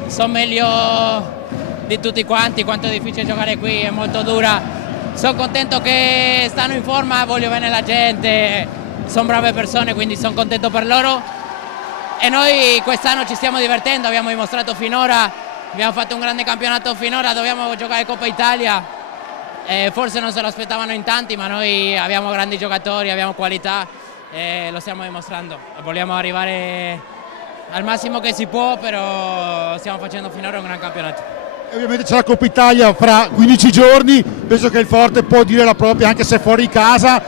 so meglio di tutti quanti quanto è difficile giocare qui, è molto dura. Sono contento che stanno in forma, voglio bene la gente, sono brave persone, quindi sono contento per loro. E noi quest'anno ci stiamo divertendo, abbiamo dimostrato finora, abbiamo fatto un grande campionato finora, dobbiamo giocare Coppa Italia. Forse non se lo aspettavano in tanti, ma noi abbiamo grandi giocatori, abbiamo qualità e lo stiamo dimostrando. Vogliamo arrivare al massimo che si può, però stiamo facendo finora un gran campionato. Ovviamente c'è la Coppa Italia fra 15 giorni, penso che il Forte può dire la propria anche se è fuori casa,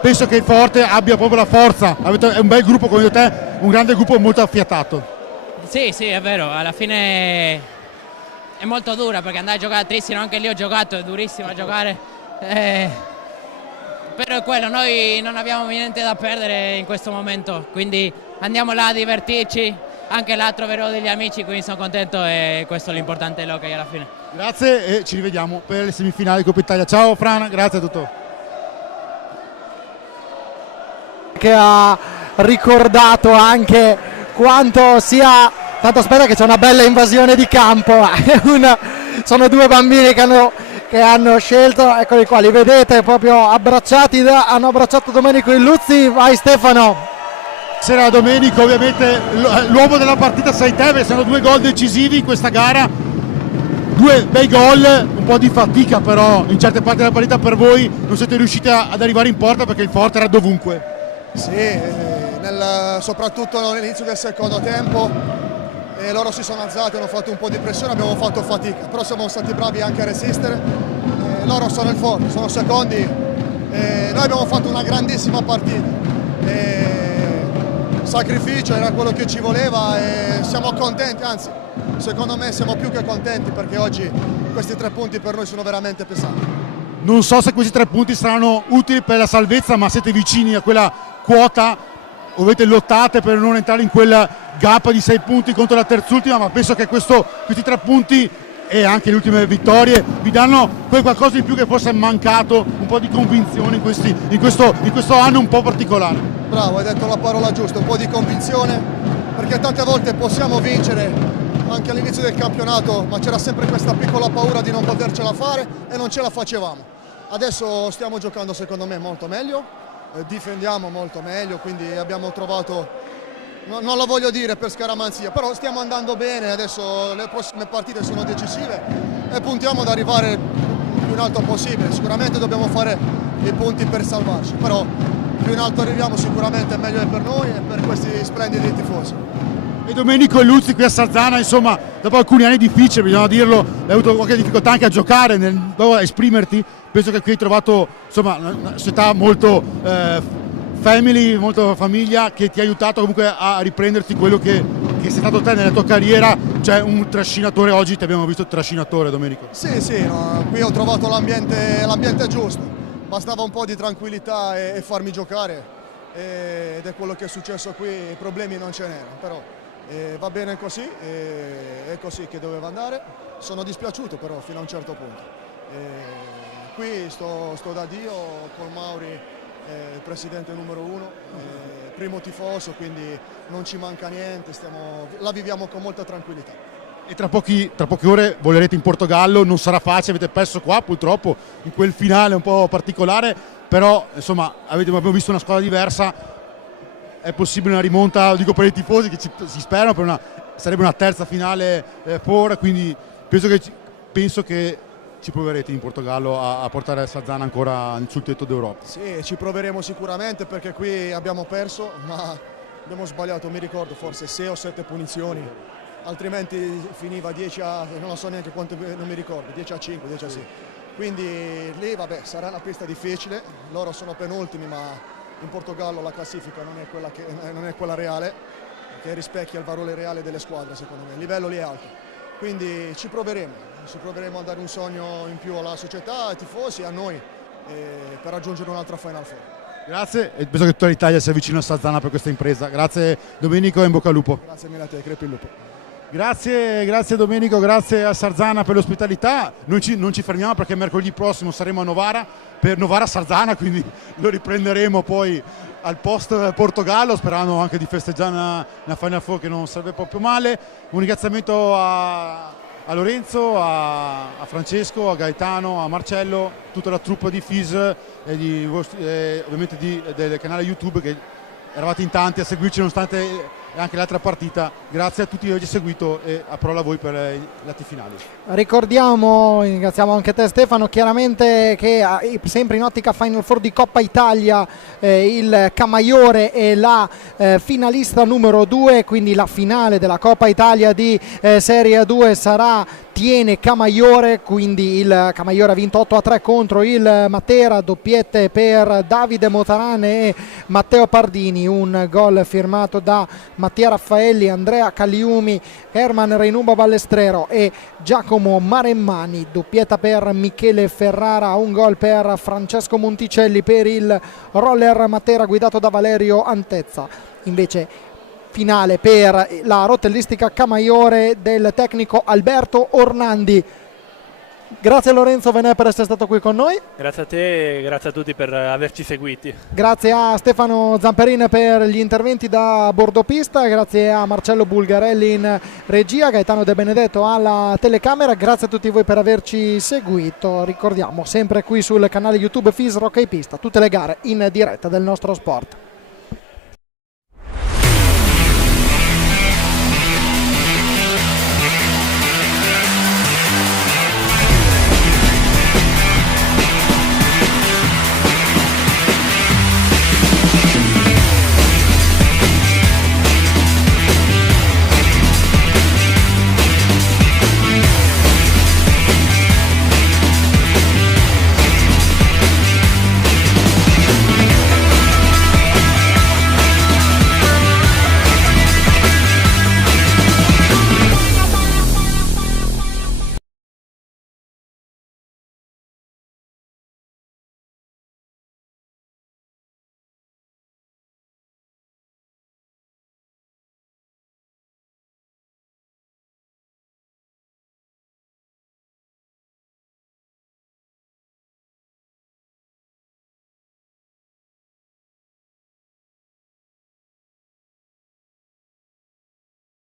penso che il Forte abbia proprio la forza, è un bel gruppo come te, un grande gruppo molto affiatato. Sì, è vero, alla fine è molto dura perché andare a giocare a Trissino, anche lì ho giocato, è durissimo a giocare, però è quello, noi non abbiamo niente da perdere in questo momento, quindi andiamo là a divertirci, anche l'altro vero degli amici, quindi sono contento e questo è l'importante dell'hockey alla fine. Grazie e ci rivediamo per le semifinali di Coppa Italia. Ciao Fran, grazie a tutto. Che ha ricordato anche quanto sia, tanto aspetta che c'è una bella invasione di campo. Sono due bambini che hanno scelto, eccoli qua, li vedete proprio abbracciati, hanno abbracciato Domenico Illuzzi. Vai Stefano. Sera Domenico, ovviamente l'uomo della partita sei te, perché sono 2 gol decisivi in questa gara, 2 bei gol, un po' di fatica però in certe parti della partita per voi, non siete riusciti ad arrivare in porta perché il forte era dovunque. Sì, soprattutto all'inizio del secondo tempo loro si sono alzati, hanno fatto un po' di pressione, abbiamo fatto fatica, però siamo stati bravi anche a resistere. Loro sono il forte, sono secondi, noi abbiamo fatto una grandissima partita. Sacrificio era quello che ci voleva e siamo contenti, anzi secondo me siamo più che contenti perché oggi questi 3 punti per noi sono veramente pesanti. Non so se questi 3 punti saranno utili per la salvezza, ma siete vicini a quella quota, ovviamente lottate per non entrare in quel gap di 6 punti contro la terzultima, ma penso che questi 3 punti e anche le ultime vittorie vi danno quel qualcosa in più che forse è mancato, un po' di convinzione in questo anno un po' particolare. Bravo, hai detto la parola giusta, un po' di convinzione, perché tante volte possiamo vincere anche all'inizio del campionato, ma c'era sempre questa piccola paura di non potercela fare e non ce la facevamo. Adesso stiamo giocando secondo me molto meglio, difendiamo molto meglio, quindi abbiamo trovato, non lo voglio dire per scaramanzia, però stiamo andando bene, adesso le prossime partite sono decisive e puntiamo ad arrivare il più in alto possibile. Sicuramente dobbiamo fare i punti per salvarci, però più in alto arriviamo sicuramente è meglio per noi e per questi splendidi tifosi. E Domenico Illuzzi qui a Sarzana, insomma, dopo alcuni anni difficili, bisogna dirlo, hai avuto qualche difficoltà anche a giocare, a esprimerti. Penso che qui hai trovato insomma, una società molto family, molto famiglia, che ti ha aiutato comunque a riprenderti quello che sei stato te nella tua carriera. C'è un trascinatore, oggi ti abbiamo visto trascinatore Domenico. Sì, no, qui ho trovato l'ambiente giusto, bastava un po' di tranquillità e farmi giocare ed è quello che è successo qui, problemi non ce n'erano, però va bene così, è così che doveva andare. Sono dispiaciuto però fino a un certo punto. Qui sto da Dio con Mauri, il presidente numero 1, primo tifoso, quindi non ci manca niente, la viviamo con molta tranquillità. E tra poche ore volerete in Portogallo, non sarà facile, avete perso qua purtroppo in quel finale un po' particolare, però insomma abbiamo visto una squadra diversa, è possibile una rimonta, dico per i tifosi che si sperano, sarebbe una terza finale quindi penso che ci proverete in Portogallo a portare Sarzana ancora sul tetto d'Europa. Sì, ci proveremo sicuramente perché qui abbiamo perso, ma abbiamo sbagliato, mi ricordo forse 6 o 7 punizioni, altrimenti finiva 10 a, non lo so neanche quanto, non mi ricordo, 10 a 5, 10 a 6. Quindi lì vabbè, sarà una pista difficile, loro sono penultimi, ma in Portogallo la classifica non è quella reale, che rispecchia il valore reale delle squadre secondo me, il livello lì è alto. Quindi ci proveremo a dare un sogno in più alla società, ai tifosi e a noi per raggiungere un'altra Final Four. Grazie e penso che tutta l'Italia sia vicino a Sarzana per questa impresa. Grazie Domenico e in bocca al lupo. Grazie mille a te, crepi il lupo. Grazie Domenico, grazie a Sarzana per l'ospitalità. Noi non ci fermiamo perché mercoledì prossimo saremo a Novara per Novara Sarzana, quindi lo riprenderemo poi al post Portogallo, sperando anche di festeggiare una Final Four che non sarebbe proprio male. Un ringraziamento a Lorenzo, a Francesco, a Gaetano, a Marcello, tutta la troupe di FIS e ovviamente del canale YouTube, che eravate in tanti a seguirci nonostante anche l'altra partita. Grazie a tutti che avete seguito e a parola a voi per i lati finali. Ringraziamo anche te Stefano, chiaramente che sempre in ottica Final Four di Coppa Italia il Camaiore è la finalista numero 2, quindi la finale della Coppa Italia di Serie 2 tiene Camaiore, quindi il Camaiore ha vinto 8-3 contro il Matera, doppiette per Davide Motarane e Matteo Pardini, un gol firmato da Mattia Raffaelli, Andrea Caliumi, Herman Reinuba Ballestrero e Giacomo Maremmani, doppietta per Michele Ferrara, un gol per Francesco Monticelli per il Roller Matera guidato da Valerio Antezza. Invece finale per la rotellistica Camaiore del tecnico Alberto Ornandi. Grazie a Lorenzo Venè per essere stato qui con noi. Grazie a te e grazie a tutti per averci seguiti. Grazie a Stefano Zamperin per gli interventi da bordopista, grazie a Marcello Bulgarelli in regia, Gaetano De Benedetto alla telecamera, grazie a tutti voi per averci seguito. Ricordiamo sempre qui sul canale YouTube FIS Rock Pista tutte le gare in diretta del nostro sport.